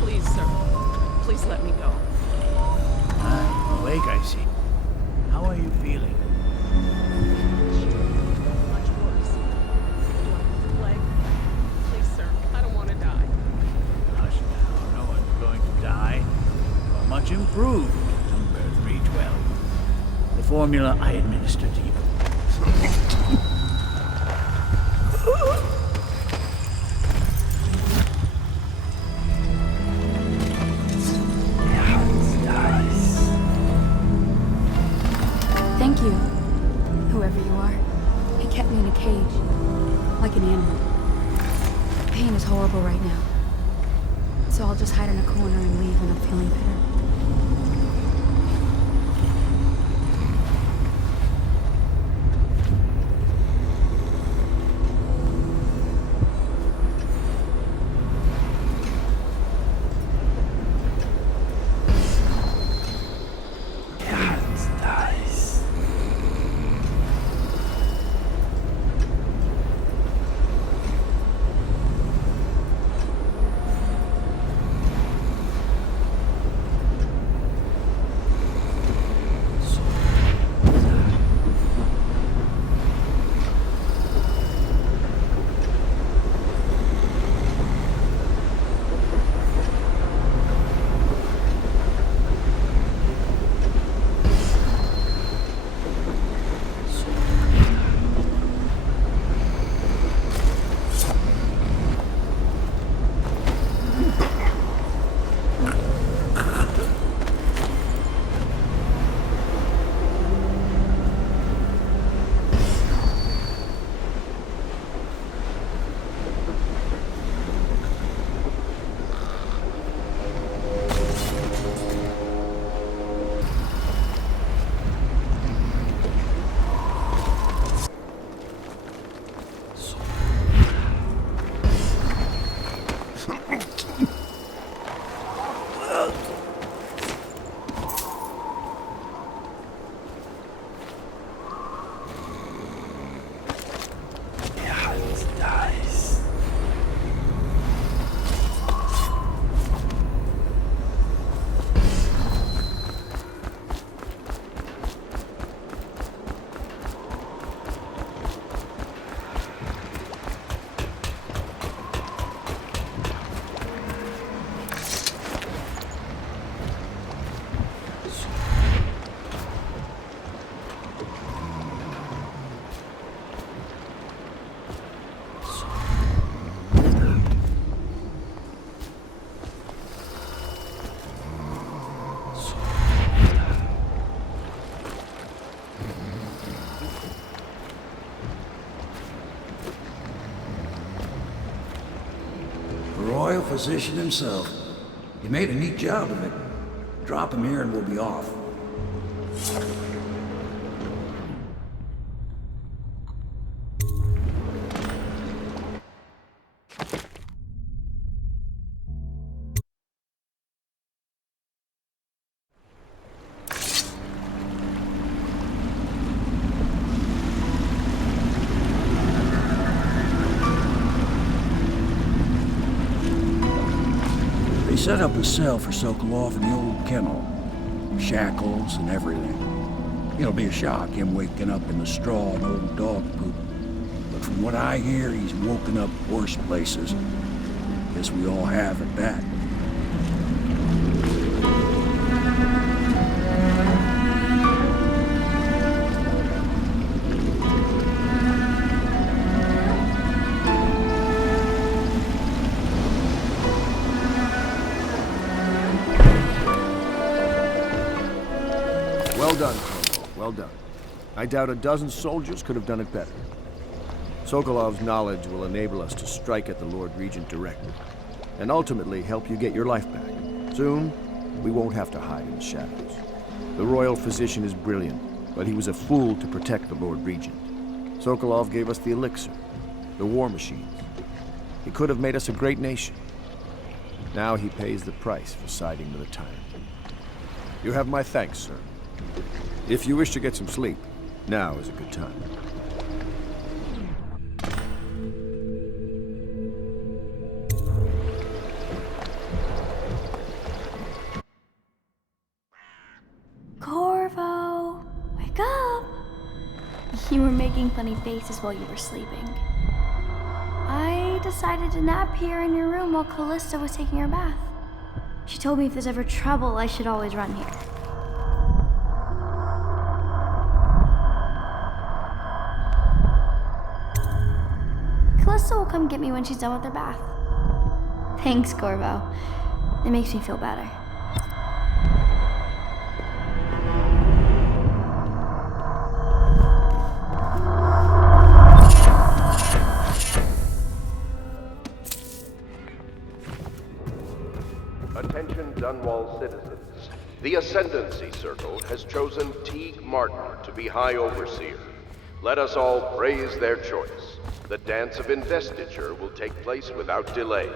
Please, sir. Please let me go. Ah, awake, I see. How are you feeling? Much worse. Do I have a leg? Please, sir. I don't want to die. Hush now. No one's going to die. You are much improved, number 312. The formula I administered to you. Thank you, whoever you are. He kept me in a cage, like an animal. Pain is horrible right now, so I'll just hide in a corner and leave when I'm feeling better. Royal physician himself. He made a neat job of it. Drop him here and we'll be off. Set up a cell for Sokolov in the old kennel. Shackles and everything. It'll be a shock, him waking up in the straw and old dog poop. But from what I hear, he's woken up worse places. Guess we all have at that. Well done, Corvo. Well done. I doubt a dozen soldiers could have done it better. Sokolov's knowledge will enable us to strike at the Lord Regent directly, and ultimately help you get your life back. Soon, we won't have to hide in the shadows. The royal physician is brilliant, but he was a fool to protect the Lord Regent. Sokolov gave us the elixir, the war machines. He could have made us a great nation. Now he pays the price for siding with the tyrant. You have my thanks, sir. If you wish to get some sleep, now is a good time. You were making funny faces while you were sleeping. I decided to nap here in your room while Callista was taking her bath. She told me if there's ever trouble, I should always run here. Callista will come get me when she's done with her bath. Thanks, Corvo. It makes me feel better. Attention Dunwall citizens. The Ascendancy Circle has chosen Teague Martin to be High Overseer. Let us all praise their choice. The dance of investiture will take place without delay.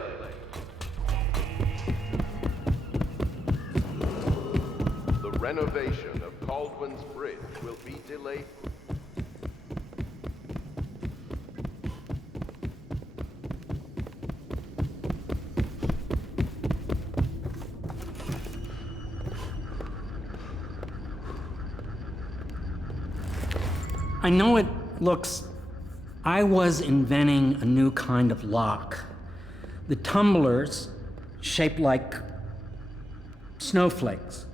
The renovation of Caldwell's Bridge will be delayed. I know it looks... I was inventing a new kind of lock. The tumblers, shaped like snowflakes.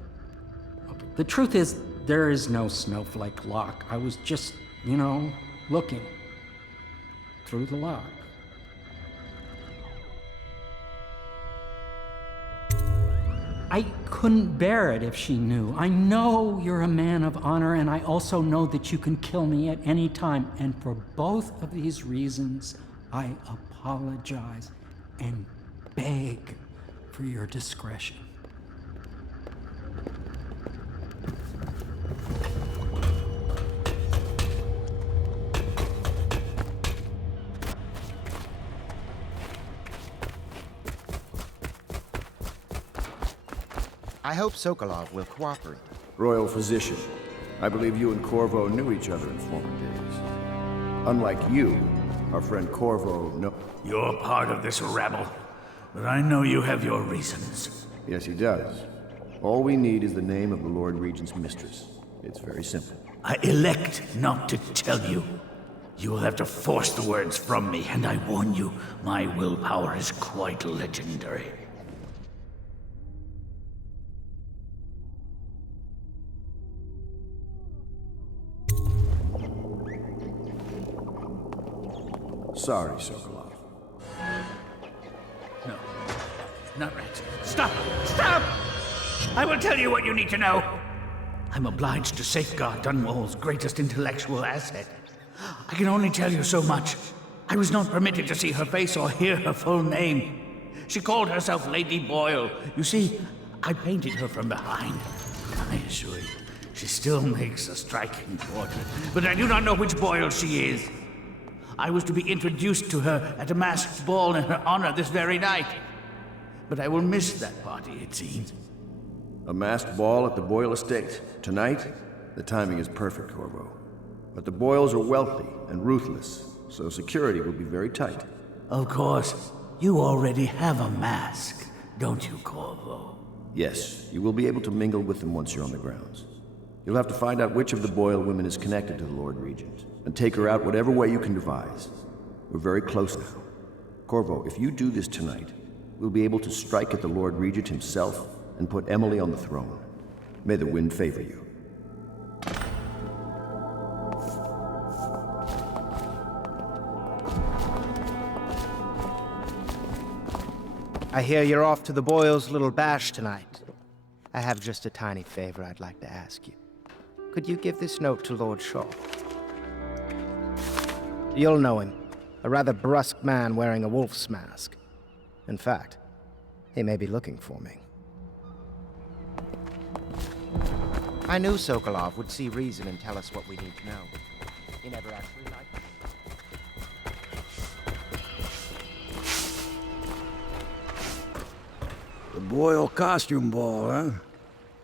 The truth is, there is no snowflake lock. I was just, looking through the lock. I couldn't bear it if she knew. I know you're a man of honor, and I also know that you can kill me at any time. And for both of these reasons, I apologize and beg for your discretion. I hope Sokolov will cooperate. Royal Physician, I believe you and Corvo knew each other in former days. Unlike you, our friend Corvo You're part of this rabble, but I know you have your reasons. Yes, he does. All we need is the name of the Lord Regent's mistress. It's very simple. I elect not to tell you. You will have to force the words from me, and I warn you, my willpower is quite legendary. Sorry, Sokolov. No. Not right. Stop! Stop! I will tell you what you need to know. I'm obliged to safeguard Dunwall's greatest intellectual asset. I can only tell you so much. I was not permitted to see her face or hear her full name. She called herself Lady Boyle. You see, I painted her from behind. I assure you, she still makes a striking portrait, but I do not know which Boyle she is. I was to be introduced to her at a masked ball in her honor this very night. But I will miss that party, it seems. A masked ball at the Boyle estate. Tonight? The timing is perfect, Corvo. But the Boyles are wealthy and ruthless, so security will be very tight. Of course. You already have a mask, don't you, Corvo? Yes, you will be able to mingle with them once you're on the grounds. You'll have to find out which of the Boyle women is connected to the Lord Regent, and take her out whatever way you can devise. We're very close now. Corvo, if you do this tonight, we'll be able to strike at the Lord Regent himself and put Emily on the throne. May the wind favor you. I hear you're off to the Boyles' little bash tonight. I have just a tiny favor I'd like to ask you. Could you give this note to Lord Shaw? You'll know him. A rather brusque man wearing a wolf's mask. In fact, he may be looking for me. I knew Sokolov would see reason and tell us what we need to know. He never actually liked me. The Boyle costume ball, huh?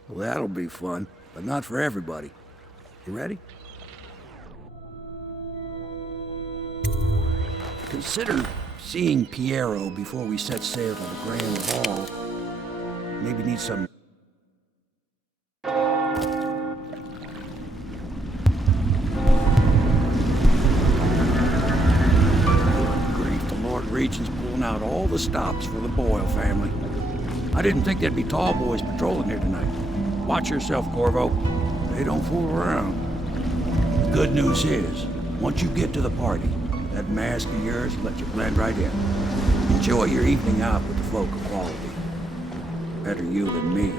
Well, that'll be fun, but not for everybody. You ready? Consider seeing Piero before we set sail to the Grand Hall. Maybe need some... out all the stops for the Boyle family. I didn't think there'd be tall boys patrolling here tonight. Watch yourself, Corvo. They don't fool around. The good news is, once you get to the party, that mask of yours will let you blend right in. Enjoy your evening out with the folk of quality. Better you than me.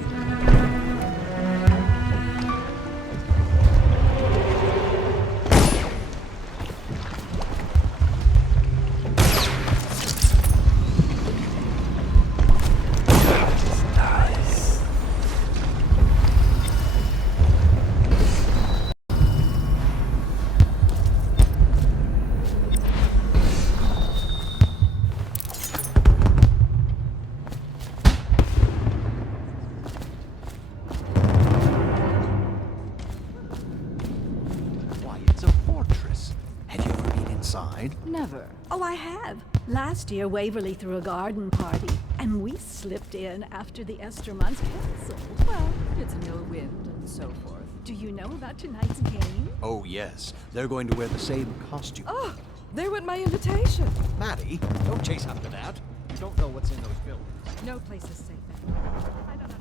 Never. Oh, I have. Last year, Waverly threw a garden party, and we slipped in after the Esther months canceled. Well, it's no wind and so forth. Do you know about tonight's game? Oh, yes. They're going to wear the same costume. Oh, they went my invitation. Maddie, don't chase after that. You don't know what's in those buildings. No place is safe anymore. I don't know.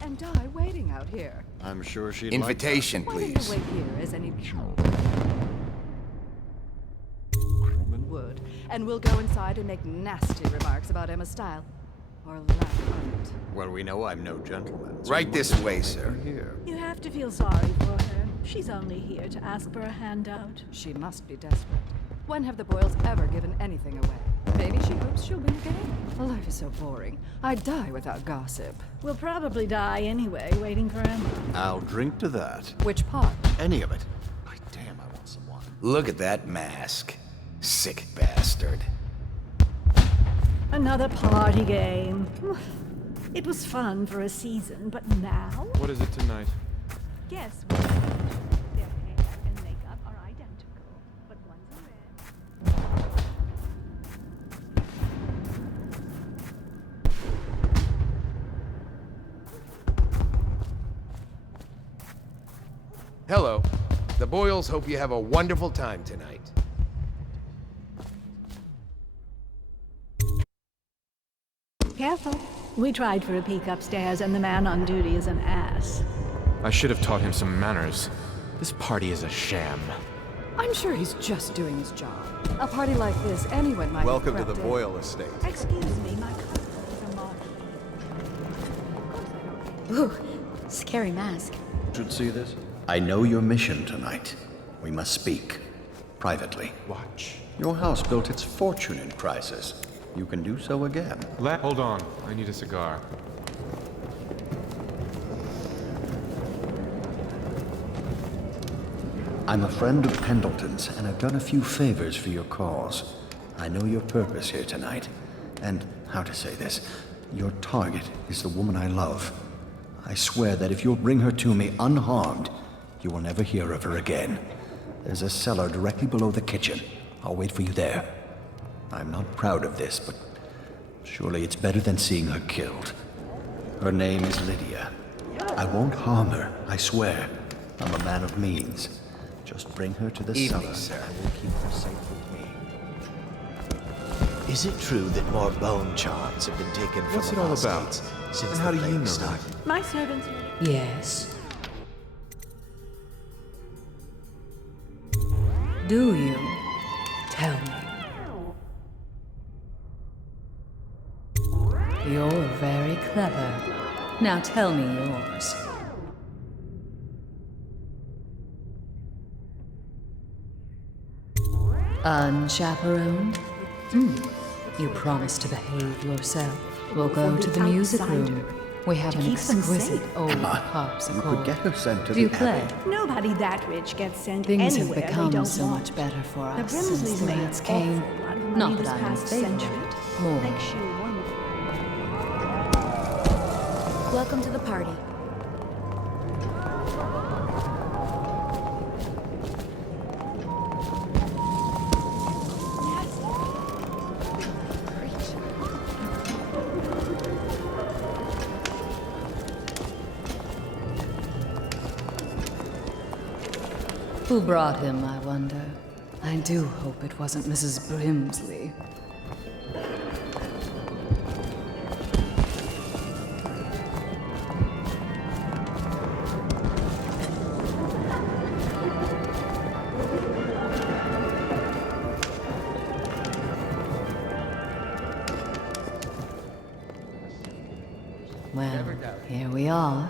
And die waiting out here. I'm sure she'd Invitation, Why please. don't you wait here as any woman would, and we'll go inside and make nasty remarks about Emma's style, or lack of it. Well, we know I'm no gentleman. So Right this way, sir. Here. You have to feel sorry for her. She's only here to ask for a handout. She must be desperate. When have the Boyles ever given anything away? Maybe she hopes she'll win again. Life is so boring. I'd die without gossip. We'll probably die anyway, waiting for Emma. I'll drink to that. Which part? Any of it. By damn, I want some wine. Look at that mask. Sick bastard. Another party game. It was fun for a season, but now? What is it tonight? Guess what? Their hair and makeup are identical, but one's red. Hello. The Boyles hope you have a wonderful time tonight. Careful. We tried for a peek upstairs, and the man on duty is an ass. I should have taught him some manners. This party is a sham. I'm sure he's just doing his job. A party like this, anyone might Welcome to have the crept in. Boyle estate. Excuse me, my cousin is a model. Ooh, scary mask. Should see this? I know your mission tonight. We must speak. Privately. Watch. Your house built its fortune in crisis. You can do so again. Hold on. I need a cigar. I'm a friend of Pendleton's, and I've done a few favors for your cause. I know your purpose here tonight. And, how to say this, your target is the woman I love. I swear that if you'll bring her to me unharmed, you will never hear of her again. There's a cellar directly below the kitchen. I'll wait for you there. I'm not proud of this, but surely it's better than seeing her killed. Her name is Lydia. I won't harm her, I swear. I'm a man of means. Just bring her to the cellar. Sir. I will keep her safe with me. Is it true that more bone charms have been taken from What's the it all lost about? states since And how the do you plague know started? that? My servants. Yes. Do you? Tell me. You're very clever. Now tell me yours. Unchaperoned? You promise to behave yourself. We'll go to the music room. We have an keep them exquisite safe. old You harpsichord. could get her sent to Do you the play? Abbey. Nobody that rich gets sent Things have anywhere they become don't so want. much better for The us since Brimsleys the made lads an came. awful lot of money Not this that I'm in past favor of century. it. More. Makes you wonder. Welcome to the party. Who brought him, I wonder? I do hope it wasn't Mrs. Brimsley. Well, here we are.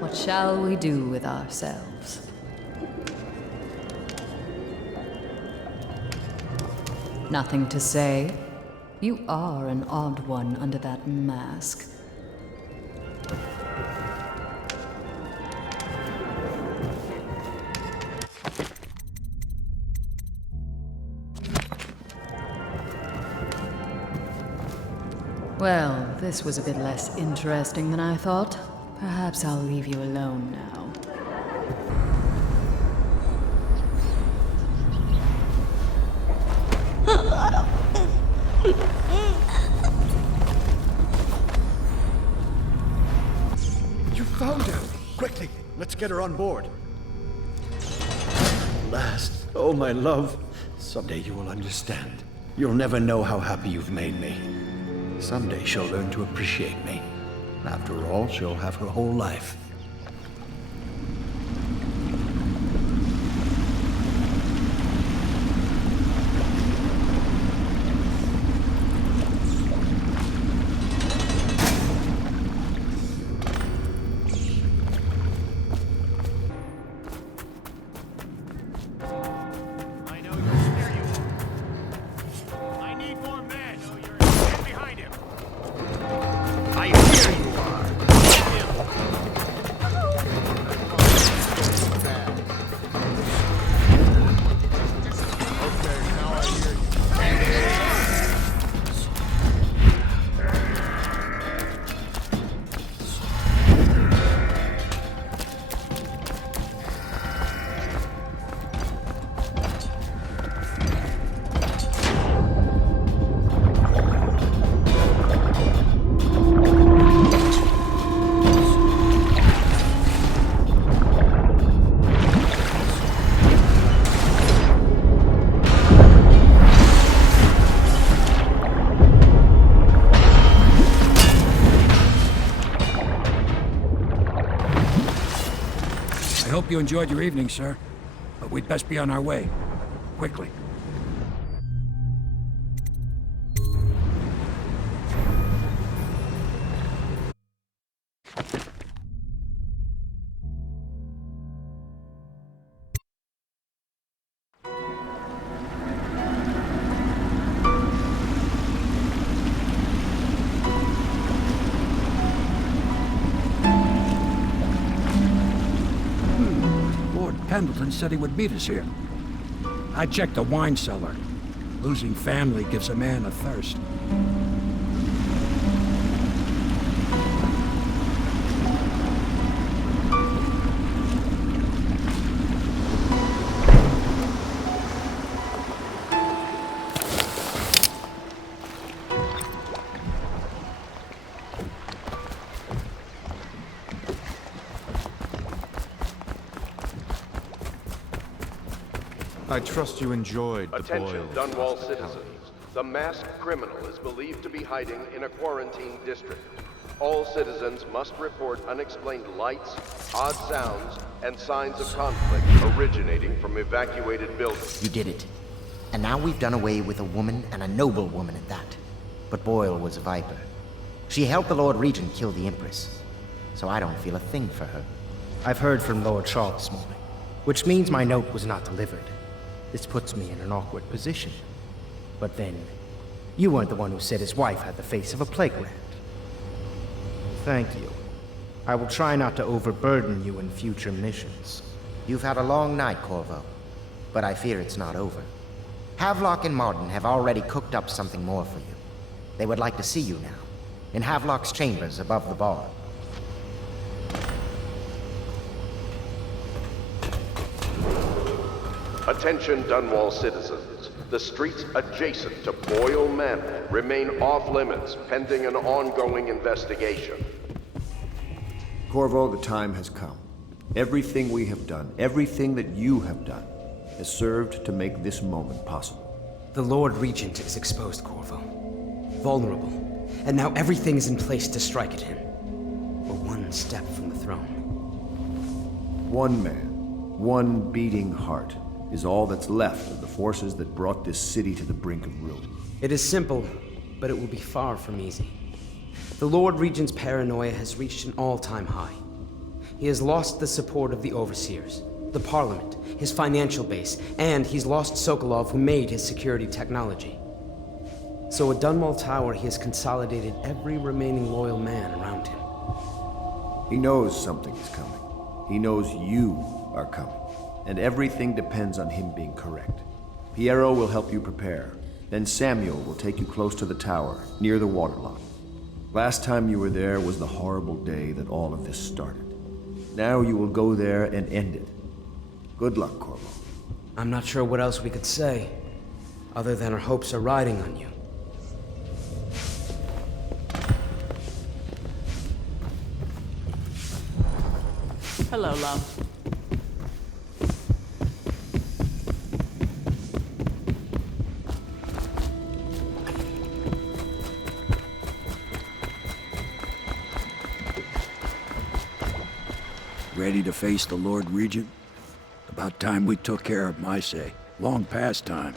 What shall we do with ourselves? Nothing to say. You are an odd one under that mask. Well, this was a bit less interesting than I thought. Perhaps I'll leave you alone now. You found her! Quickly, let's get her on board. Last, oh my love, someday you will understand. You'll never know how happy you've made me. Someday she'll learn to appreciate me. After all, she'll have her whole life. I hope you enjoyed your evening, sir. But we'd best be on our way. Quickly. Pendleton said he would meet us here. I checked the wine cellar. Losing family gives a man a thirst. I trust you enjoyed the Attention, boil. Dunwall citizens. The masked criminal is believed to be hiding in a quarantine district. All citizens must report unexplained lights, odd sounds, and signs of conflict originating from evacuated buildings. You did it. And now we've done away with a woman, and a noble woman at that. But Boyle was a viper. She helped the Lord Regent kill the Empress. So I don't feel a thing for her. I've heard from Lord Shaw this morning, which means my note was not delivered. This puts me in an awkward position. But then, you weren't the one who said his wife had the face of a playground. Thank you. I will try not to overburden you in future missions. You've had a long night, Corvo, but I fear it's not over. Havelock and Martin have already cooked up something more for you. They would like to see you now, in Havelock's chambers above the bar. Attention, Dunwall citizens. The streets adjacent to Boyle Manor remain off-limits pending an ongoing investigation. Corvo, the time has come. Everything we have done, everything that you have done, has served to make this moment possible. The Lord Regent is exposed, Corvo. Vulnerable. And now everything is in place to strike at him. We're one step from the throne. One man, one beating heart, is all that's left of the forces that brought this city to the brink of ruin. It is simple, but it will be far from easy. The Lord Regent's paranoia has reached an all-time high. He has lost the support of the overseers, the Parliament, his financial base, and he's lost Sokolov, who made his security technology. So at Dunwall Tower, he has consolidated every remaining loyal man around him. He knows something is coming. He knows you are coming. And everything depends on him being correct. Piero will help you prepare. Then Samuel will take you close to the tower, near the waterlock. Last time you were there was the horrible day that all of this started. Now you will go there and end it. Good luck, Corvo. I'm not sure what else we could say, other than our hopes are riding on you. Hello, love. Ready to face the Lord Regent? About time we took care of him, I say. Long past time.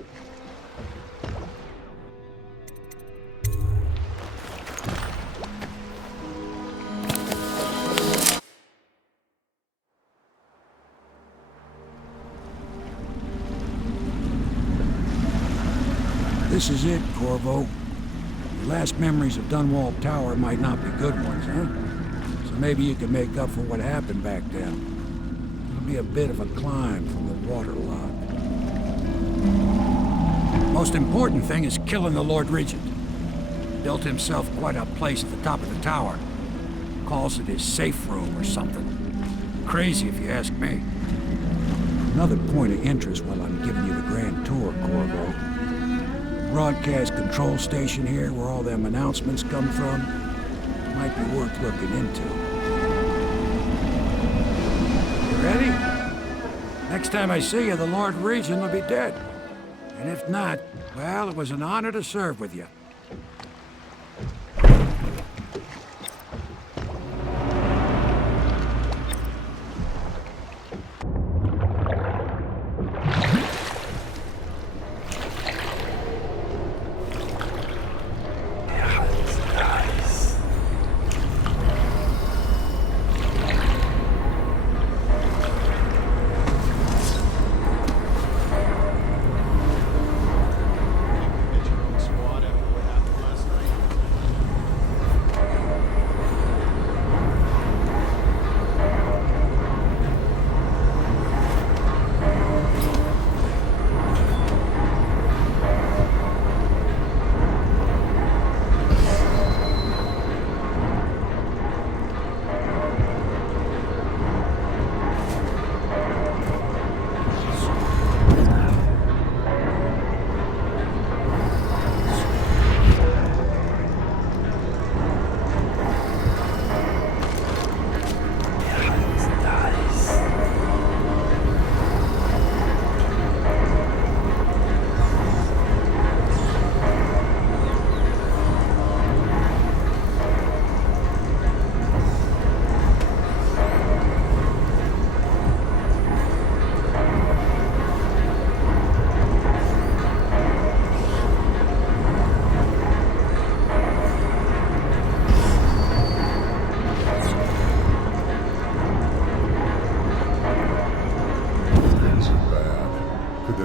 This is it, Corvo. Your last memories of Dunwall Tower might not be good ones, huh? So maybe you can make up for what happened back then. It'll be a bit of a climb from the waterlock. Most important thing is killing the Lord Regent. Built himself quite a place at the top of the tower. Calls it his safe room or something. Crazy if you ask me. Another point of interest while I'm giving you the grand tour, Corvo. Broadcast control station here where all them announcements come from might be worth looking into. You ready? Next time I see you, the Lord Regent will be dead. And if not, well, it was an honor to serve with you.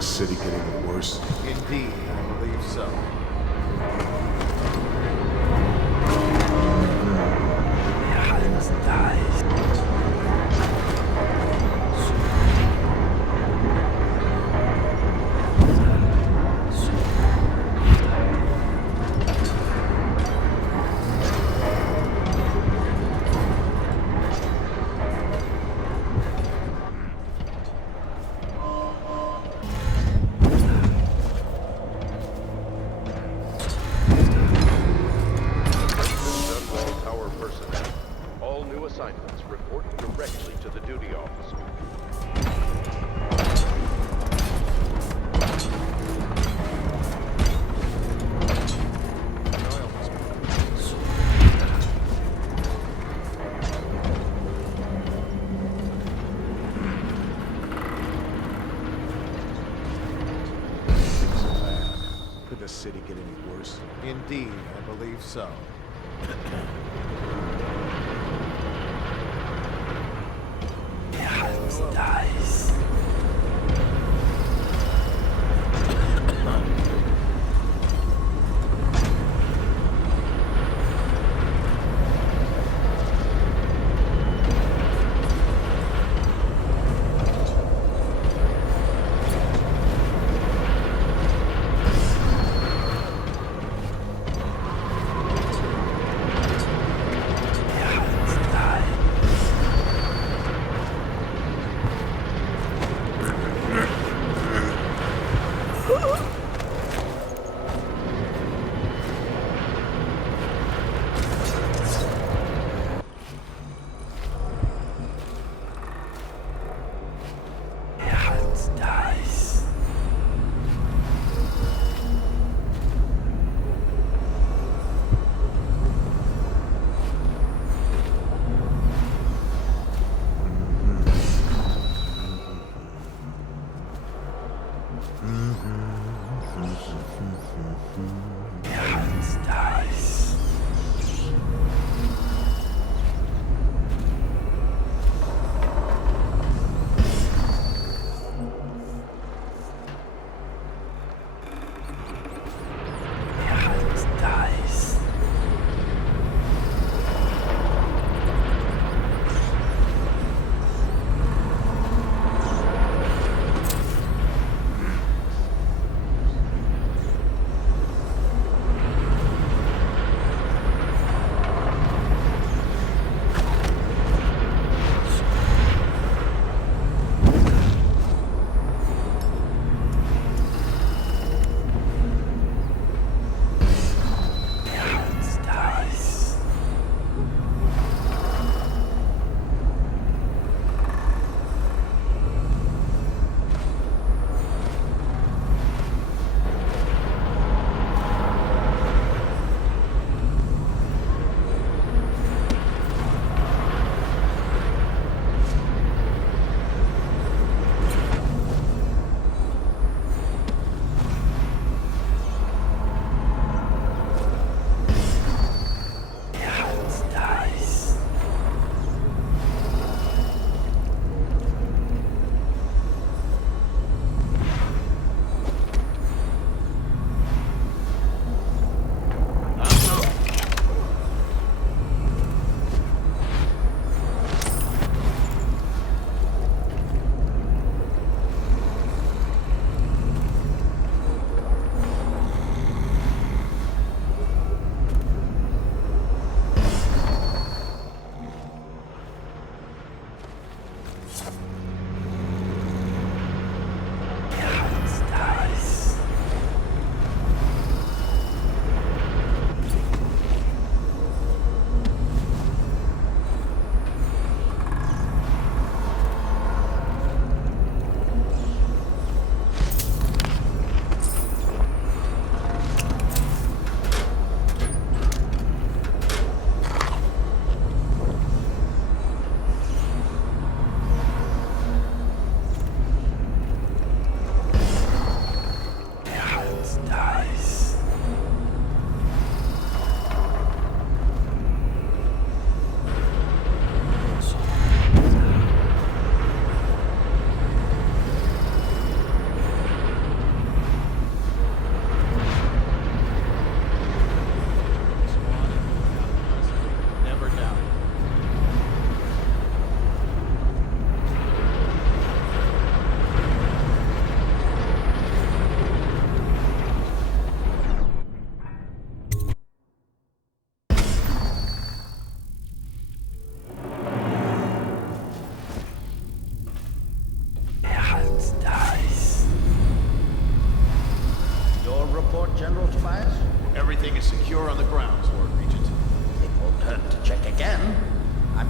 City get any worse? Indeed, I believe so. assignments, report directly to the duty officer. Could the city get any worse? Indeed, I believe so. Dies.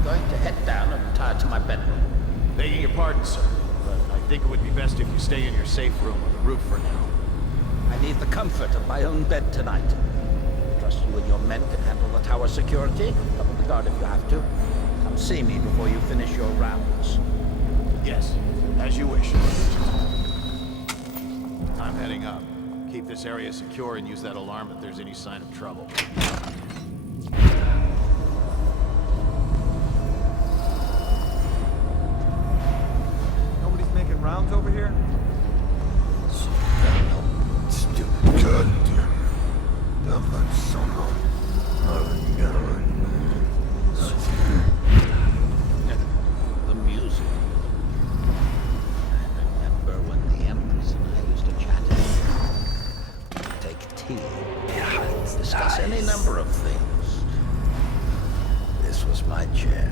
going to head down and retire to my bedroom. Begging your pardon, sir, but I think it would be best if you stay in your safe room on the roof for now. I need the comfort of my own bed tonight. Trust you and your men can handle the tower security. Double the guard if you have to. Come see me before you finish your rounds. Yes, as you wish. I'm heading up. Keep this area secure and use that alarm if there's any sign of trouble. Nobody's making rounds over here? The music. I remember when the Empress and I used to chat. Take tea. Discuss any number of things. This was my chair.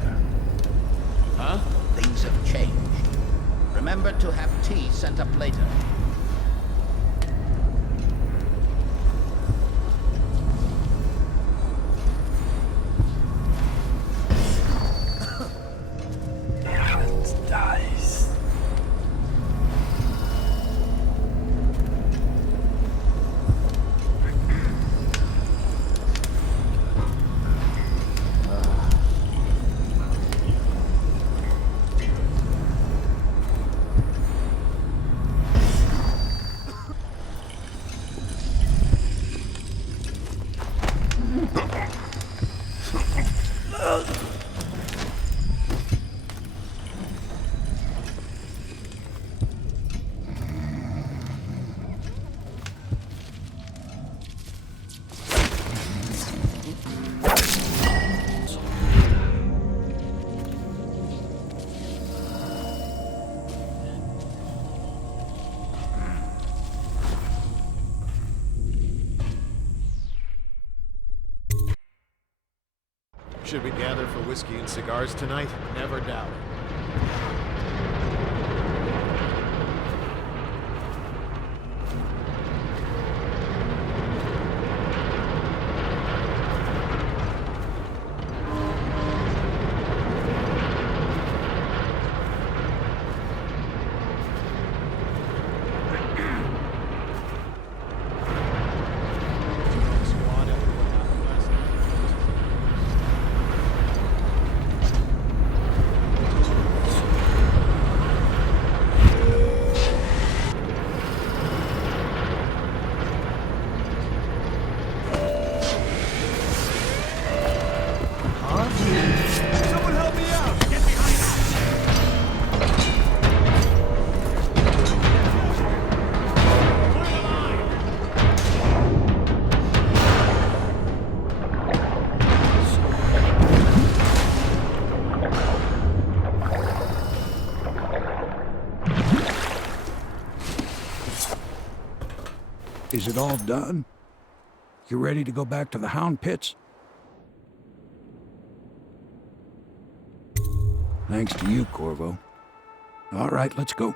Huh? Things have changed. Remember to have tea sent up later. Should we gather for whiskey and cigars tonight? Never doubt it. Is it all done? You ready to go back to the Hound Pits? Thanks to you, Corvo. All right, let's go.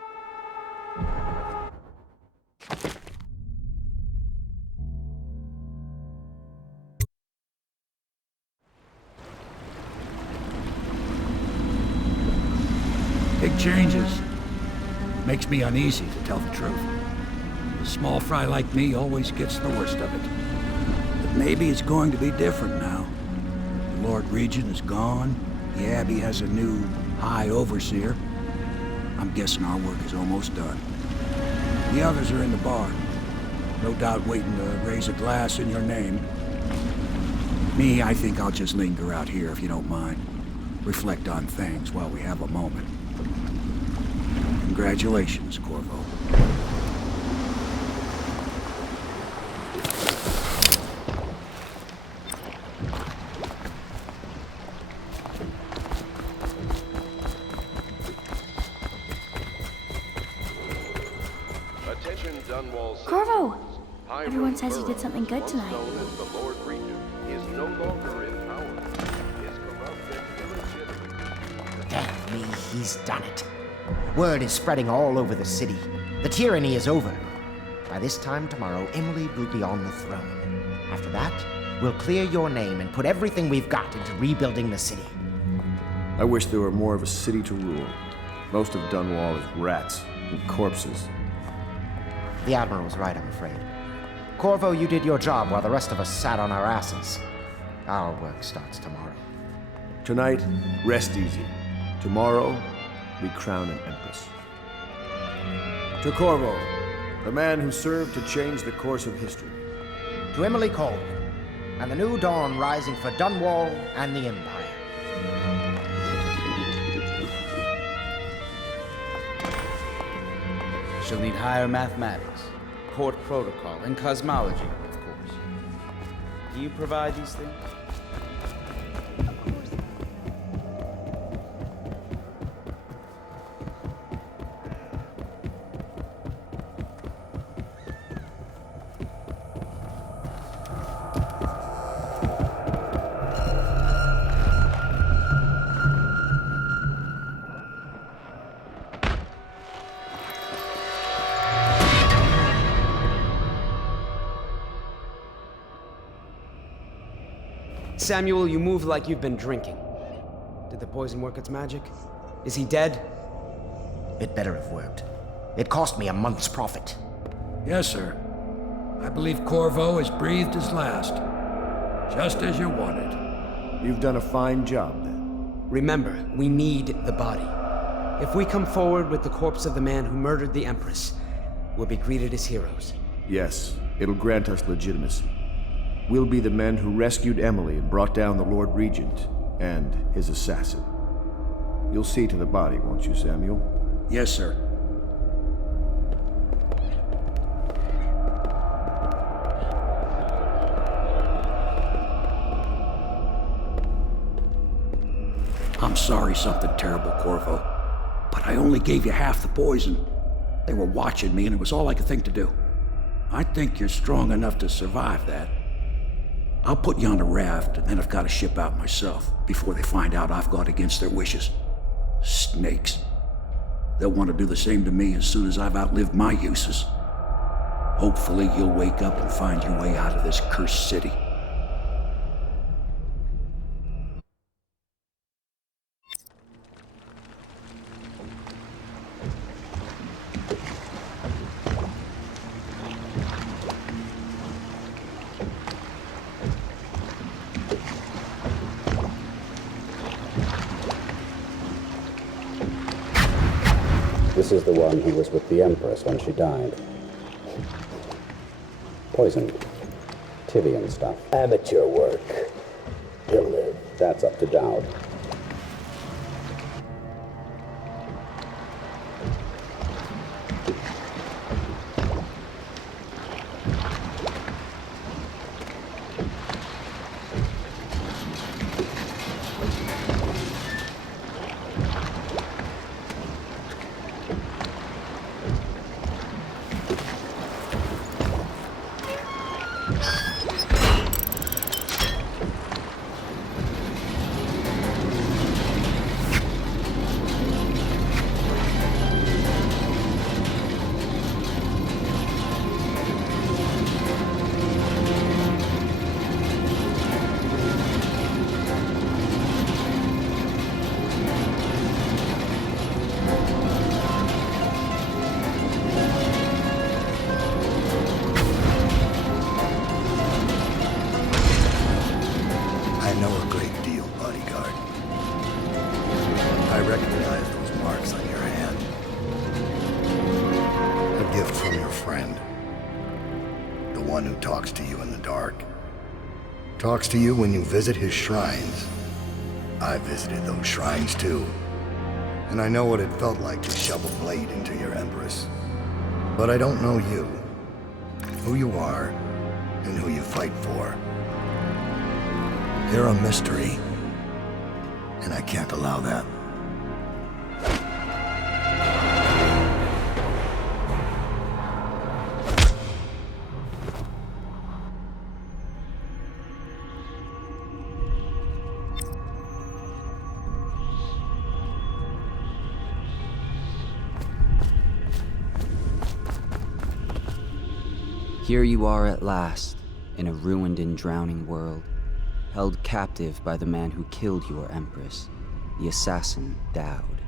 Big changes. Makes me uneasy, to tell the truth. A small fry like me always gets the worst of it. But maybe it's going to be different now. The Lord Regent is gone. The Abbey has a new High Overseer. I'm guessing our work is almost done. The others are in the bar. No doubt waiting to raise a glass in your name. Me, I think I'll just linger out here if you don't mind. Reflect on things while we have a moment. Congratulations, Corvo. Attention, Dunwall. Corvo! Everyone says he did something good tonight. Known as the Lord Regent is no longer in power. His corrupt and illegitimate. Damn me, he's done it. Word is spreading all over the city. The tyranny is over. By this time tomorrow, Emily will be on the throne. After that, we'll clear your name and put everything we've got into rebuilding the city. I wish there were more of a city to rule. Most of Dunwall is rats and corpses. The Admiral was right, I'm afraid. Corvo, you did your job while the rest of us sat on our asses. Our work starts tomorrow. Tonight, rest easy. Tomorrow, we crown an empress. To Corvo, the man who served to change the course of history. To Emily Colwyn, and the new dawn rising for Dunwall and the Empire. She'll need higher mathematics, court protocol, and cosmology, of course. Do you provide these things? Samuel, you move like you've been drinking. Did the poison work its magic? Is he dead? It better have worked. It cost me a month's profit. Yes, sir. I believe Corvo has breathed his last. Just as you wanted. You've done a fine job, then. Remember, we need the body. If we come forward with the corpse of the man who murdered the Empress, we'll be greeted as heroes. Yes, it'll grant us legitimacy. We'll be the men who rescued Emily and brought down the Lord Regent and his assassin. You'll see to the body, won't you, Samuel? Yes, sir. I'm sorry something terrible, Corvo, but I only gave you half the poison. They were watching me and it was all I could think to do. I think you're strong enough to survive that. I'll put you on a raft, and then I've got to ship out myself before they find out I've gone against their wishes. Snakes. They'll want to do the same to me as soon as I've outlived my uses. Hopefully you'll wake up and find your way out of this cursed city. This is the one who was with the Empress when she died. Poisoned. Tivian stuff. Amateur work. He'll live. That's up to Dowd. Talks to you when you visit his shrines. I visited those shrines too. And I know what it felt like to shove a blade into your Empress. But I don't know you, who you are, and who you fight for. You're a mystery, and I can't allow that. Here you are at last, in a ruined and drowning world, held captive by the man who killed your Empress. the assassin Dowd.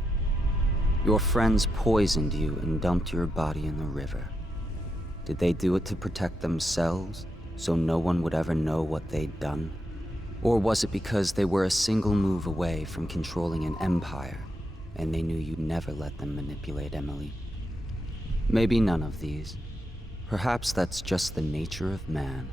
Your friends poisoned you and dumped your body in the river. Did they do it to protect themselves, so no one would ever know what they'd done? Or was it because they were a single move away from controlling an empire, and they knew you'd never let them manipulate Emily? Maybe none of these. Perhaps that's just the nature of man.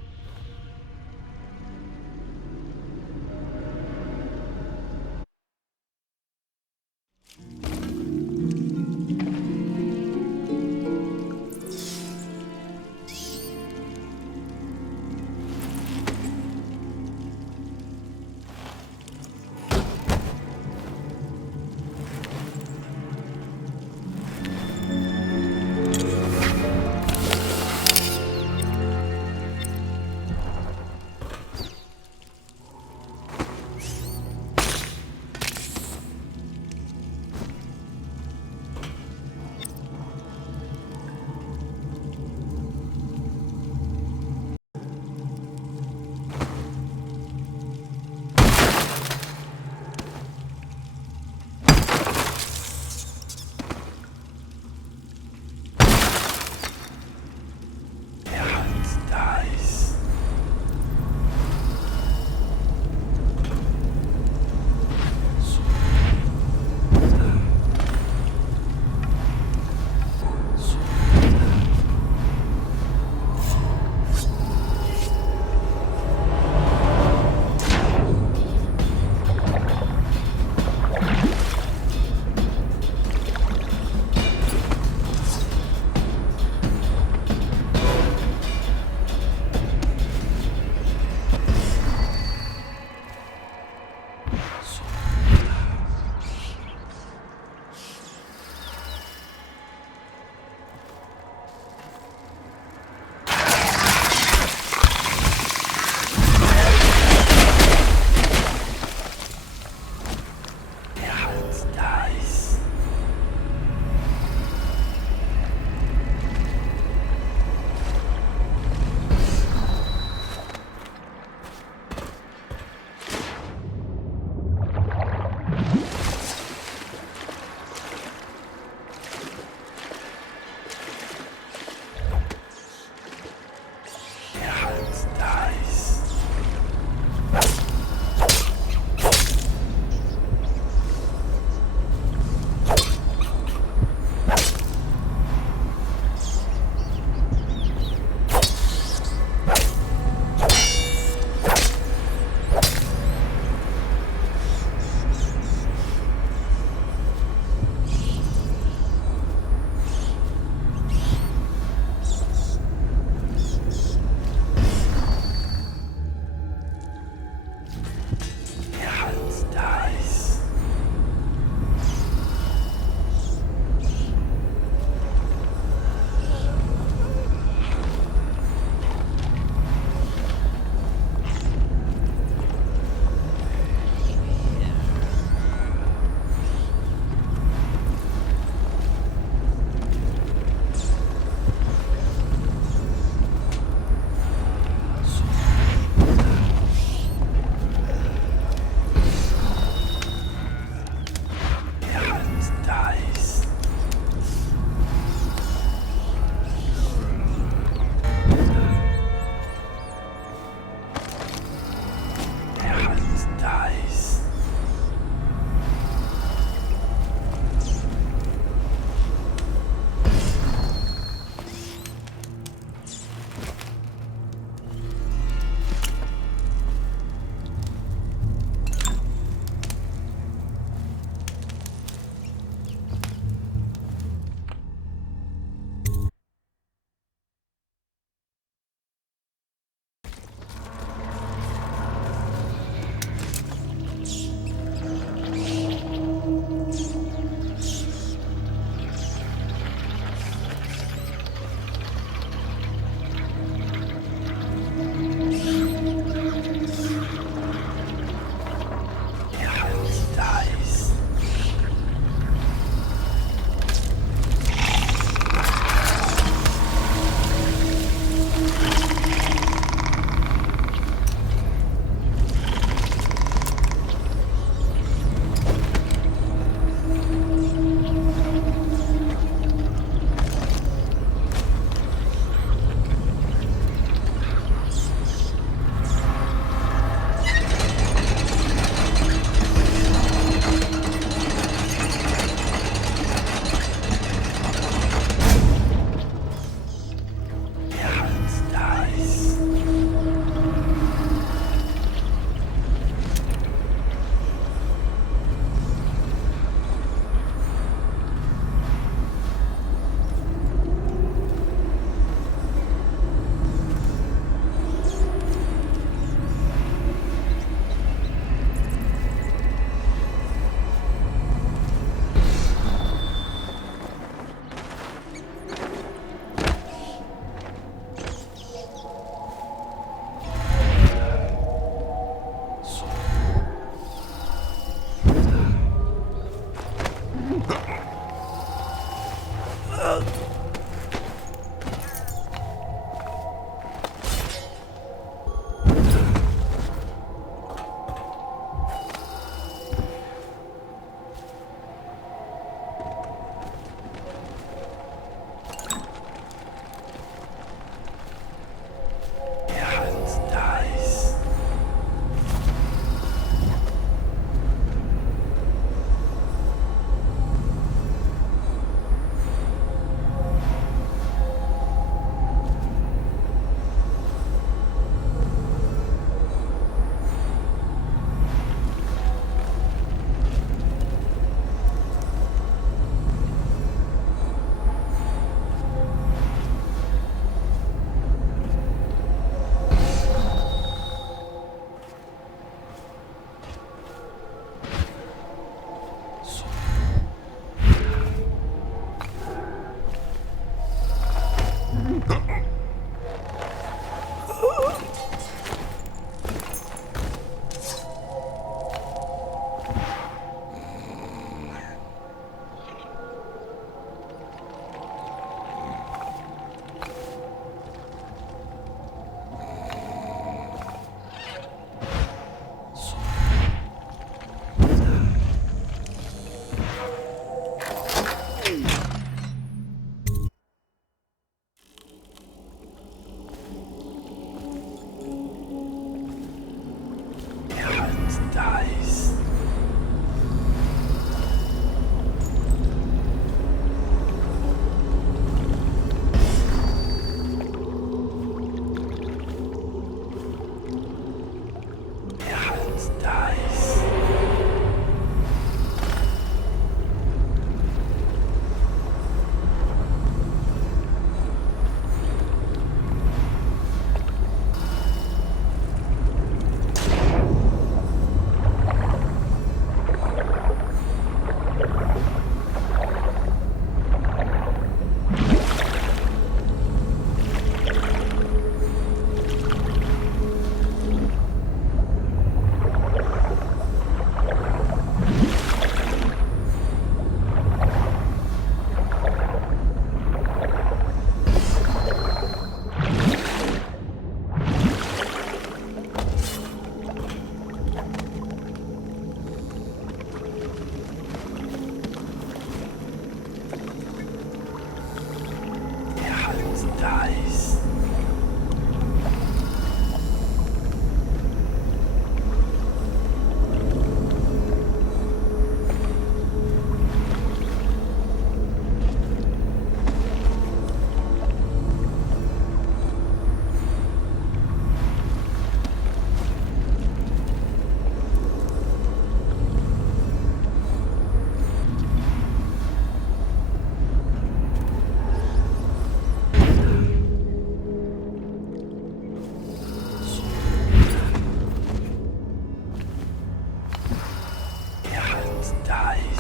dies.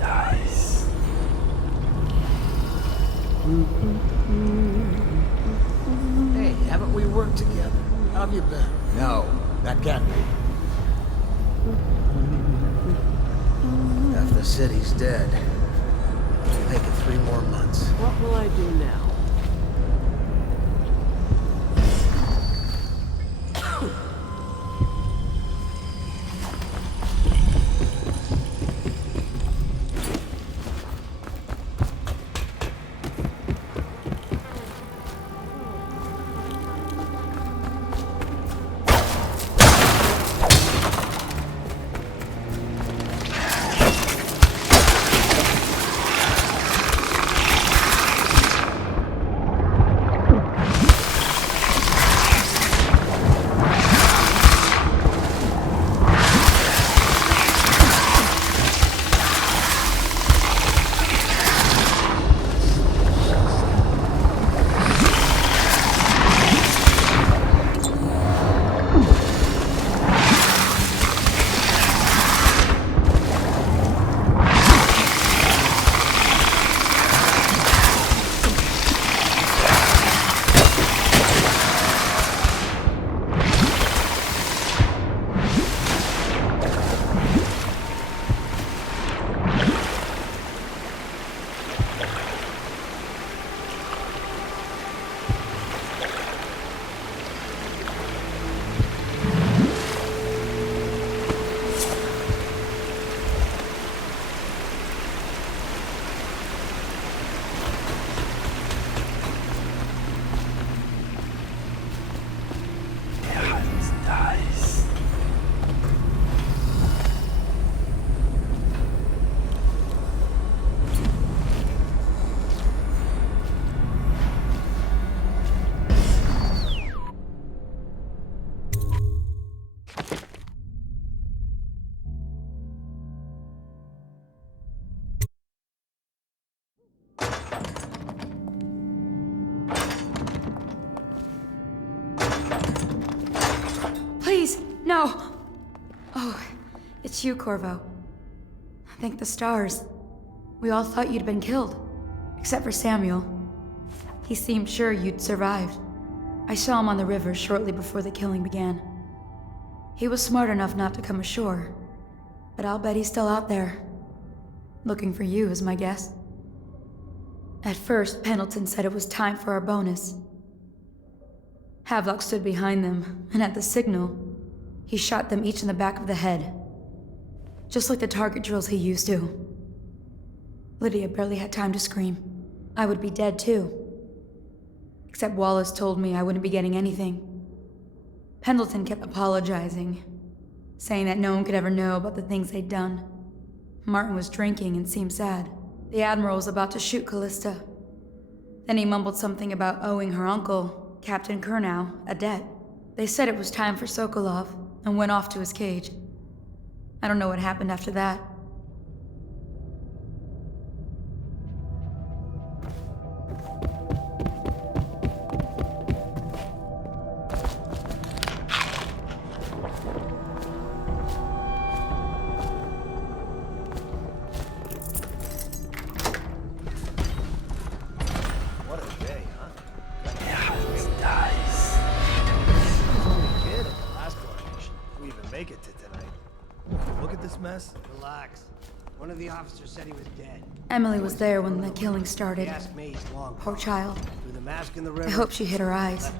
dies. Hey, haven't we worked together? How have you been? No, that can't be. If the city's dead, make it 3 more months. What will I do now? No! Oh, it's you, Corvo. Thank the stars. We all thought you'd been killed. Except for Samuel. He seemed sure you'd survived. I saw him on the river shortly before the killing began. He was smart enough not to come ashore. But I'll bet he's still out there. Looking for you, is my guess. At first, Pendleton said it was time for our bonus. Havelock stood behind them, and at the signal, he shot them each in the back of the head. Just like the target drills he used to. Lydia barely had time to scream. I would be dead too. Except Wallace told me I wouldn't be getting anything. Pendleton kept apologizing, saying that no one could ever know about the things they'd done. Martin was drinking and seemed sad. The Admiral was about to shoot Callista. Then he mumbled something about owing her uncle, Captain Kurnow, a debt. They said it was time for Sokolov, and went off to his cage. I don't know what happened after that. the officer said he was dead. Emily was there when the killing He started. asked me he's long Poor gone. child. Threw the mask in the I river. hope she hit her eyes.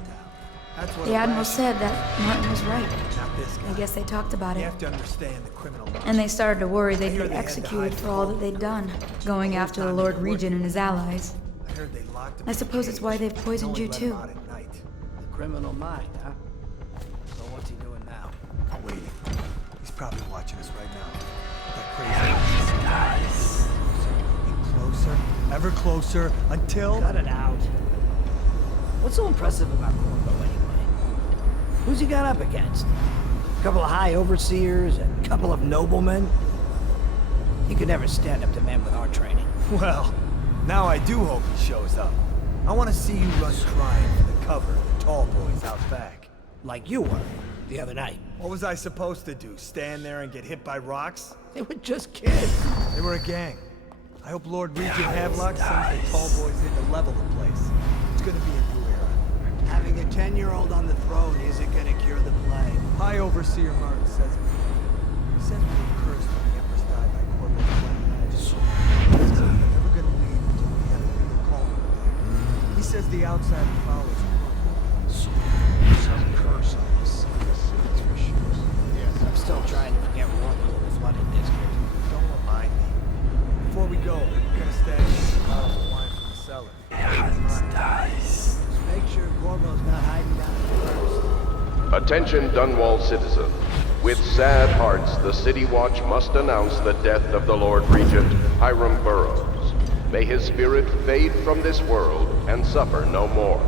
That's what The it Admiral was. said that Martin was right. Not this guy. I guess they talked about You it. have to understand the criminal mind. And they started to worry they'd I hear get they had to executed hide for all that they'd done, going after the Lord Regent and his allies. I heard they locked him I in suppose a it's why they've cage. poisoned Only you let him too. out at night. The criminal mind, huh? So what's he doing now? I'm waiting. He's probably watching us right now. That crazy. Nice. Getting closer, ever closer, until. Cut it out. What's so impressive about Corvo anyway? Who's he got up against? A couple of high overseers and a couple of noblemen? He could never stand up to men with our training. Well, now I do hope he shows up. I want to see you run crying for the cover of the tall boys out back. Like you were the other night. What was I supposed to do? Stand there and get hit by rocks? They were just kids. They were a gang. I hope Lord Regent Havelock sends the tall boys in to level the place. It's gonna be a new era. Having a 10-year-old on the throne isn't gonna cure the plague. High Overseer Martin says it. He says we were cursed when the Empress died by Corvo's black magic. He says we're never gonna leave until we have a real call back. He says the outsider follows Corvo. Some curse on this city for sure. Yes, I'm still trying to forget one in the flooded district. Don't remind me. Before we go, we're gonna stash some bottles of wine from the cellar. Nice. Make sure Corvo's not hiding down in the first. Attention Dunwall citizens. With sad hearts, the City Watch must announce the death of the Lord Regent, Hiram Burrows. May his spirit fade from this world and suffer no more.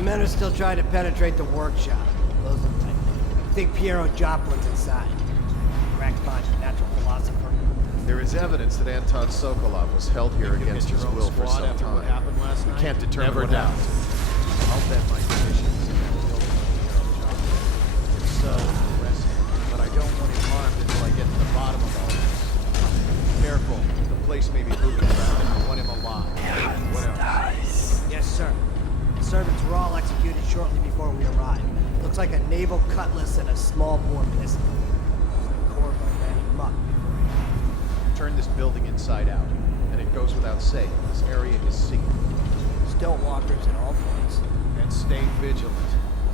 Men are still trying to penetrate the workshop. Close them tight. I think Piero Joplin's inside. Cracked bunch, natural philosopher. There is evidence that Anton Sokolov was held here against his will for some time. What happened last night? We can't determine what happened. I'll bet my conditions in that building with If so, arrest him. But I don't want him harmed until I get to the bottom of all this. Careful. The place may be moving around and I want him alive. What else? Yes, sir. The servants were all executed shortly before we arrived. Looks like a naval cutlass and a small bore pistol. Looks like Corvo ran amok before he left. Turn this building inside out. And it goes without saying, this area is secret. Still walkers at all points. And stay vigilant.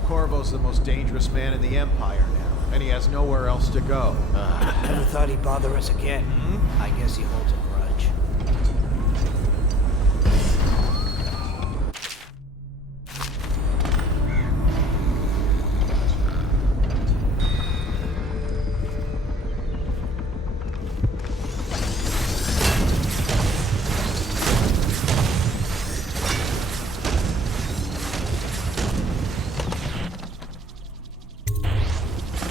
Corvo's the most dangerous man in the Empire now, and he has nowhere else to go. Never thought he'd bother us again. I guess he holds a grudge.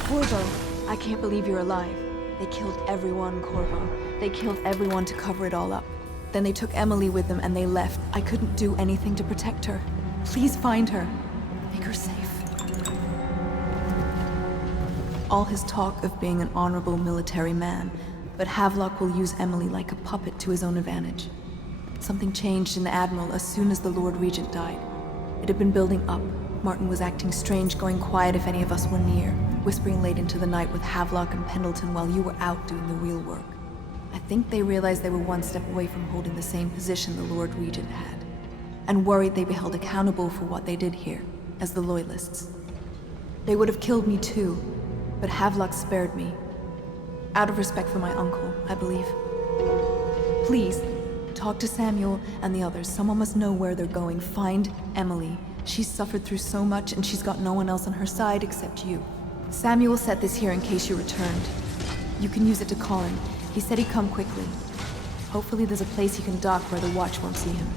Corvo, I can't believe you're alive. They killed everyone, Corvo. They killed everyone to cover it all up. Then they took Emily with them and they left. I couldn't do anything to protect her. Please find her. Make her safe. All his talk of being an honorable military man, but Havelock will use Emily like a puppet to his own advantage. Something changed in the Admiral as soon as the Lord Regent died. It had been building up. Martin was acting strange, going quiet if any of us were near, whispering late into the night with Havelock and Pendleton while you were out doing the real work. I think they realized they were one step away from holding the same position the Lord Regent had, and worried they'd be held accountable for what they did here, as the Loyalists. They would have killed me too, but Havelock spared me. Out of respect for my uncle, I believe. Please, talk to Samuel and the others. Someone must know where they're going. Find Emily. She's suffered through so much, and she's got no one else on her side except you. Samuel set this here in case you returned. You can use it to call him. He said he'd come quickly. Hopefully there's a place he can dock where the watch won't see him.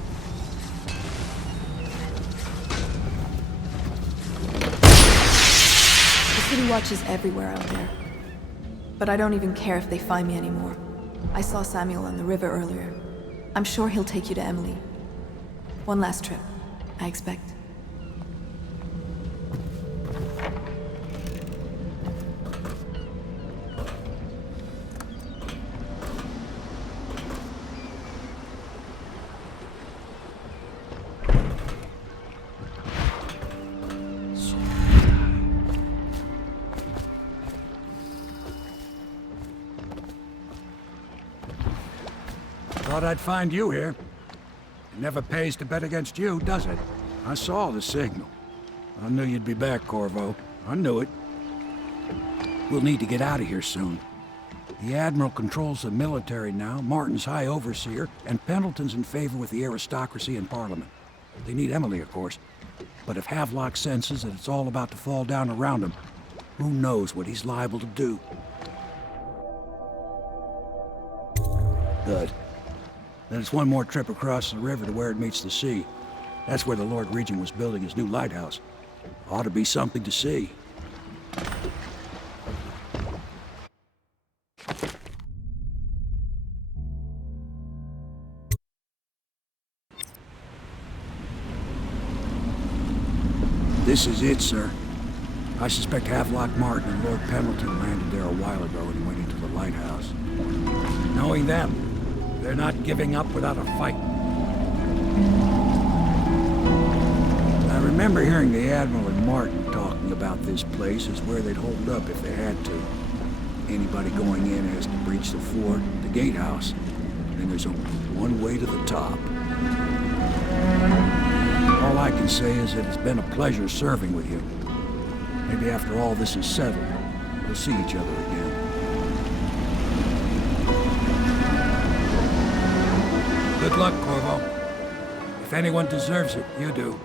The city watch is everywhere out there. But I don't even care if they find me anymore. I saw Samuel on the river earlier. I'm sure he'll take you to Emily. One last trip, I expect. Thought I'd find you here. It never pays to bet against you, does it? I saw the signal. I knew you'd be back, Corvo. I knew it. We'll need to get out of here soon. The Admiral controls the military now, Martin's High Overseer, and Pendleton's in favor with the aristocracy and Parliament. They need Emily, of course. But if Havelock senses that it's all about to fall down around him, who knows what he's liable to do? Good. Then it's one more trip across the river to where it meets the sea. That's where the Lord Regent was building his new lighthouse. Ought to be something to see. This is it, sir. I suspect Havelock Martin and Lord Pendleton landed there a while ago and went into the lighthouse. Knowing them, they're not giving up without a fight. I remember hearing the Admiral and Martin talking about this place as where they'd hold up if they had to. Anybody going in has to breach the fort, the gatehouse. Then there's only one way to the top. All I can say is that it's been a pleasure serving with you. Maybe after all this is settled, we'll see each other again. Good luck, Corvo. If anyone deserves it, you do.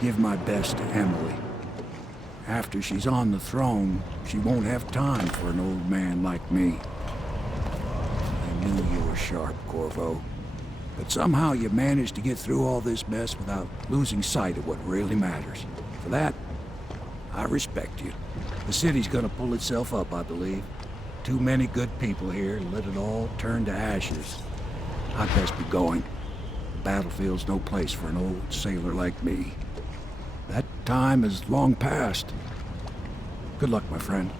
Give my best to Emily. After she's on the throne, she won't have time for an old man like me. I knew you were sharp, Corvo. But somehow you managed to get through all this mess without losing sight of what really matters. For that, I respect you. The city's gonna pull itself up, I believe. Too many good people here to let it all turn to ashes. I'd best be going. The battlefield's no place for an old sailor like me. That time has long passed. Good luck, my friend.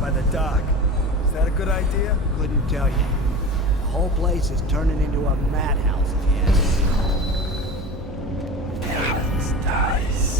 By the dock. Is that a good idea? Couldn't tell you. The whole place is turning into a madhouse, if you ask me. Heavens, dice.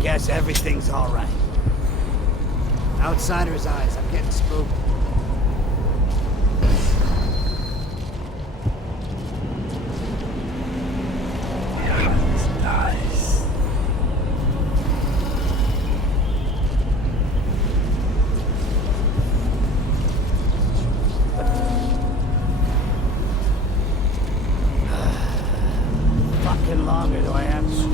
Guess everything's all right. Outsider's eyes, I'm getting spooked. Fucking longer do I have to...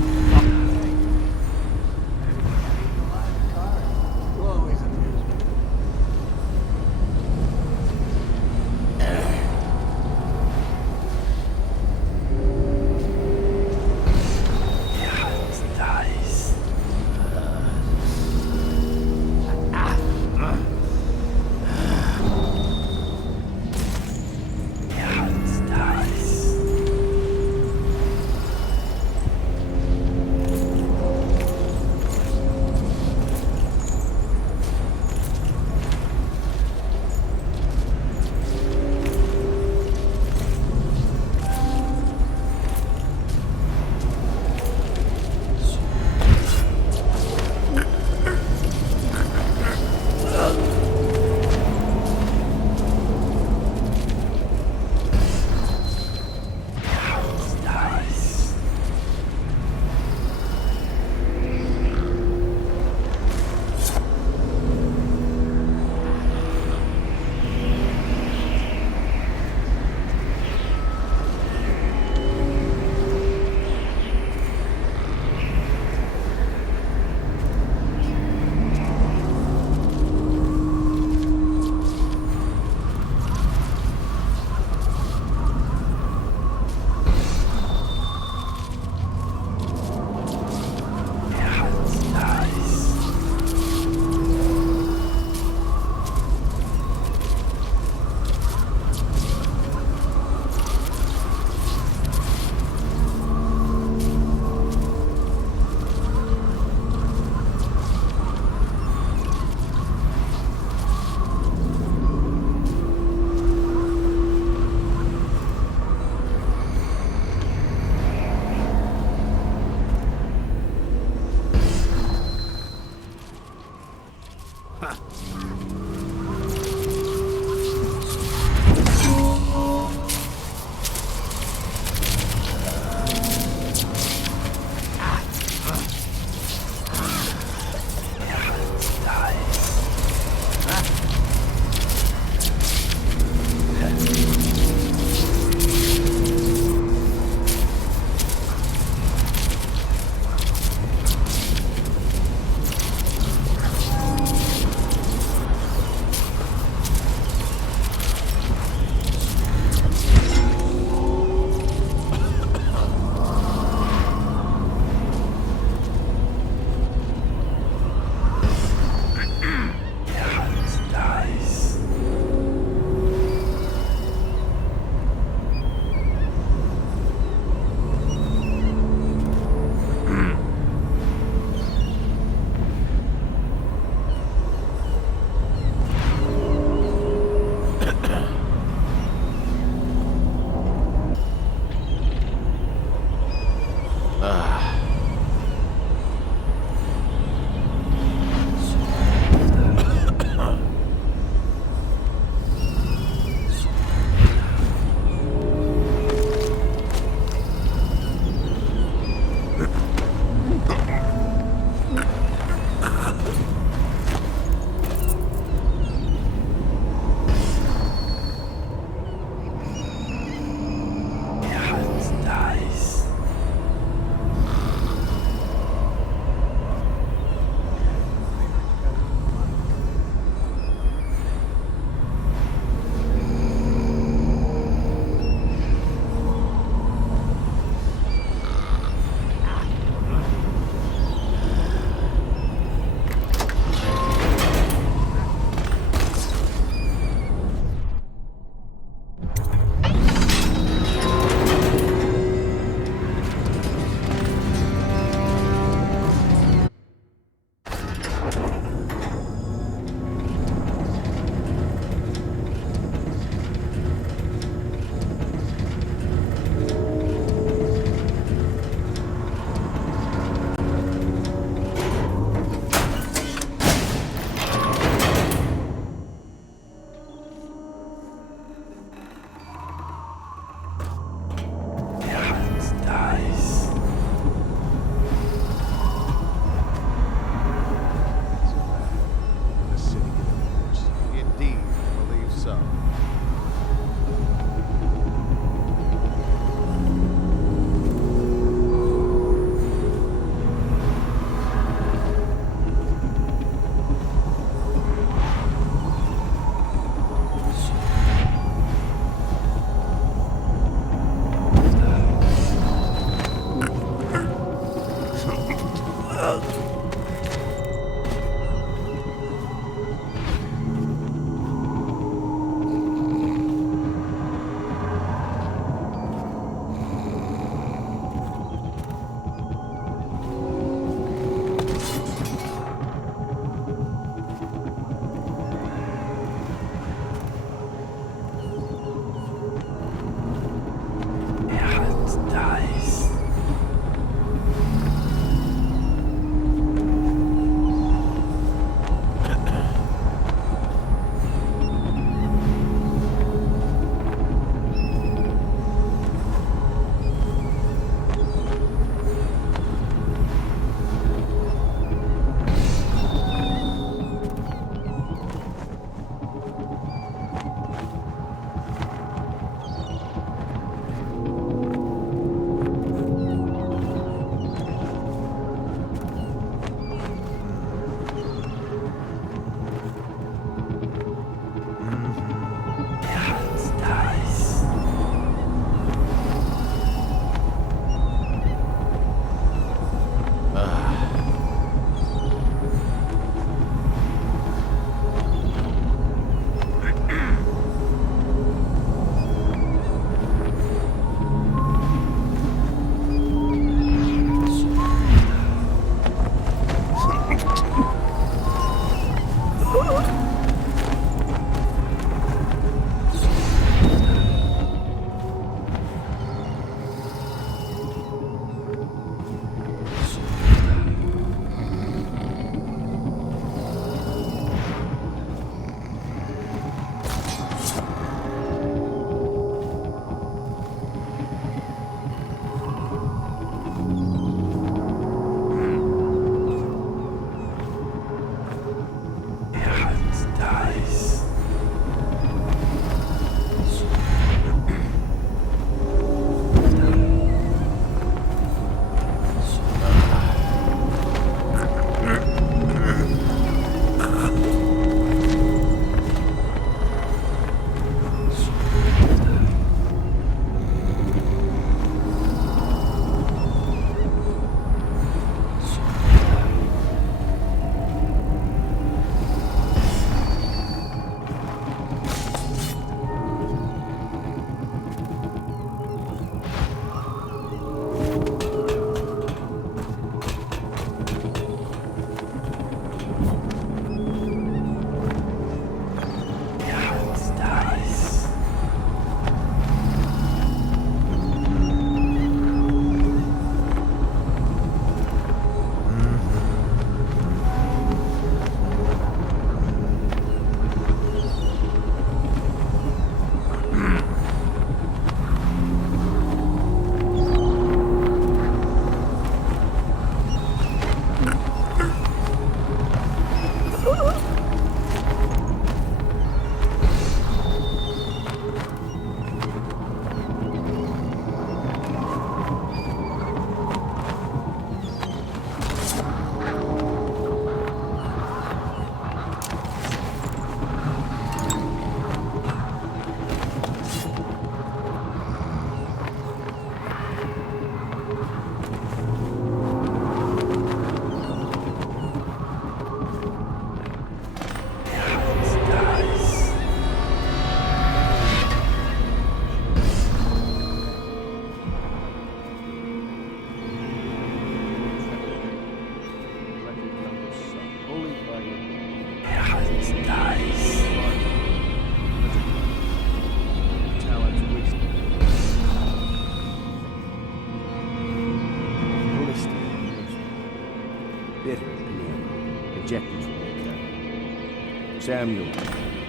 Ejected from their cabin. Samuel,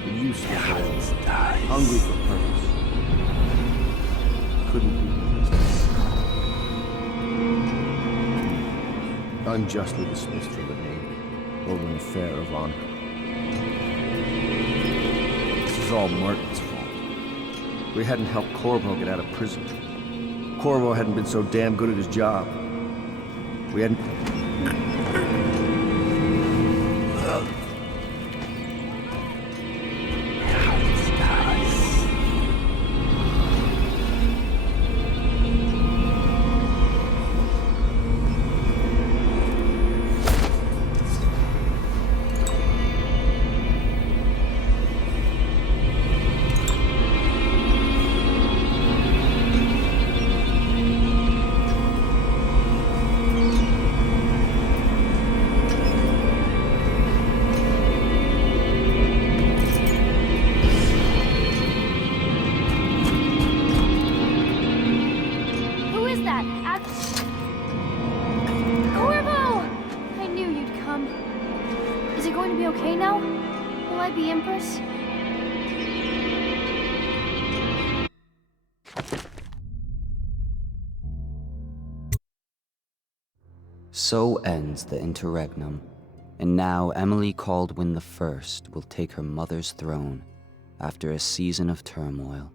the useless, hungry for purpose. Couldn't be replaced. Unjustly dismissed from the Navy over an affair of honor. This is all Martin's fault. We hadn't helped Corvo get out of prison. Corvo hadn't been so damn good at his job. We hadn't... So ends the interregnum, and now Emily Caldwin I will take her mother's throne after a season of turmoil.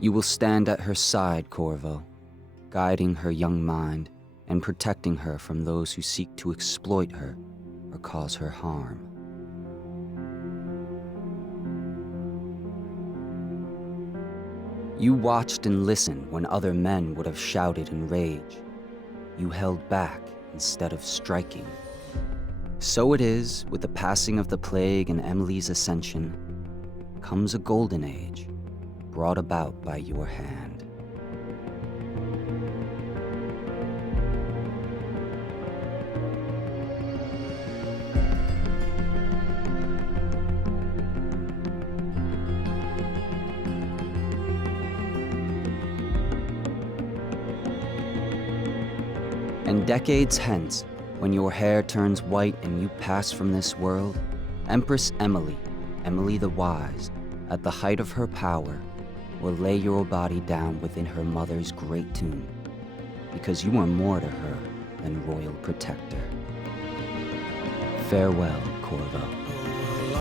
You will stand at her side, Corvo, guiding her young mind and protecting her from those who seek to exploit her or cause her harm. You watched and listened when other men would have shouted in rage. You held back instead of striking. So it is, with the passing of the plague and Emily's ascension, comes a golden age, brought about by your hand. And decades hence, when your hair turns white and you pass from this world, Empress Emily, Emily the Wise, at the height of her power, will lay your body down within her mother's great tomb, because you are more to her than royal protector. Farewell, Corvo.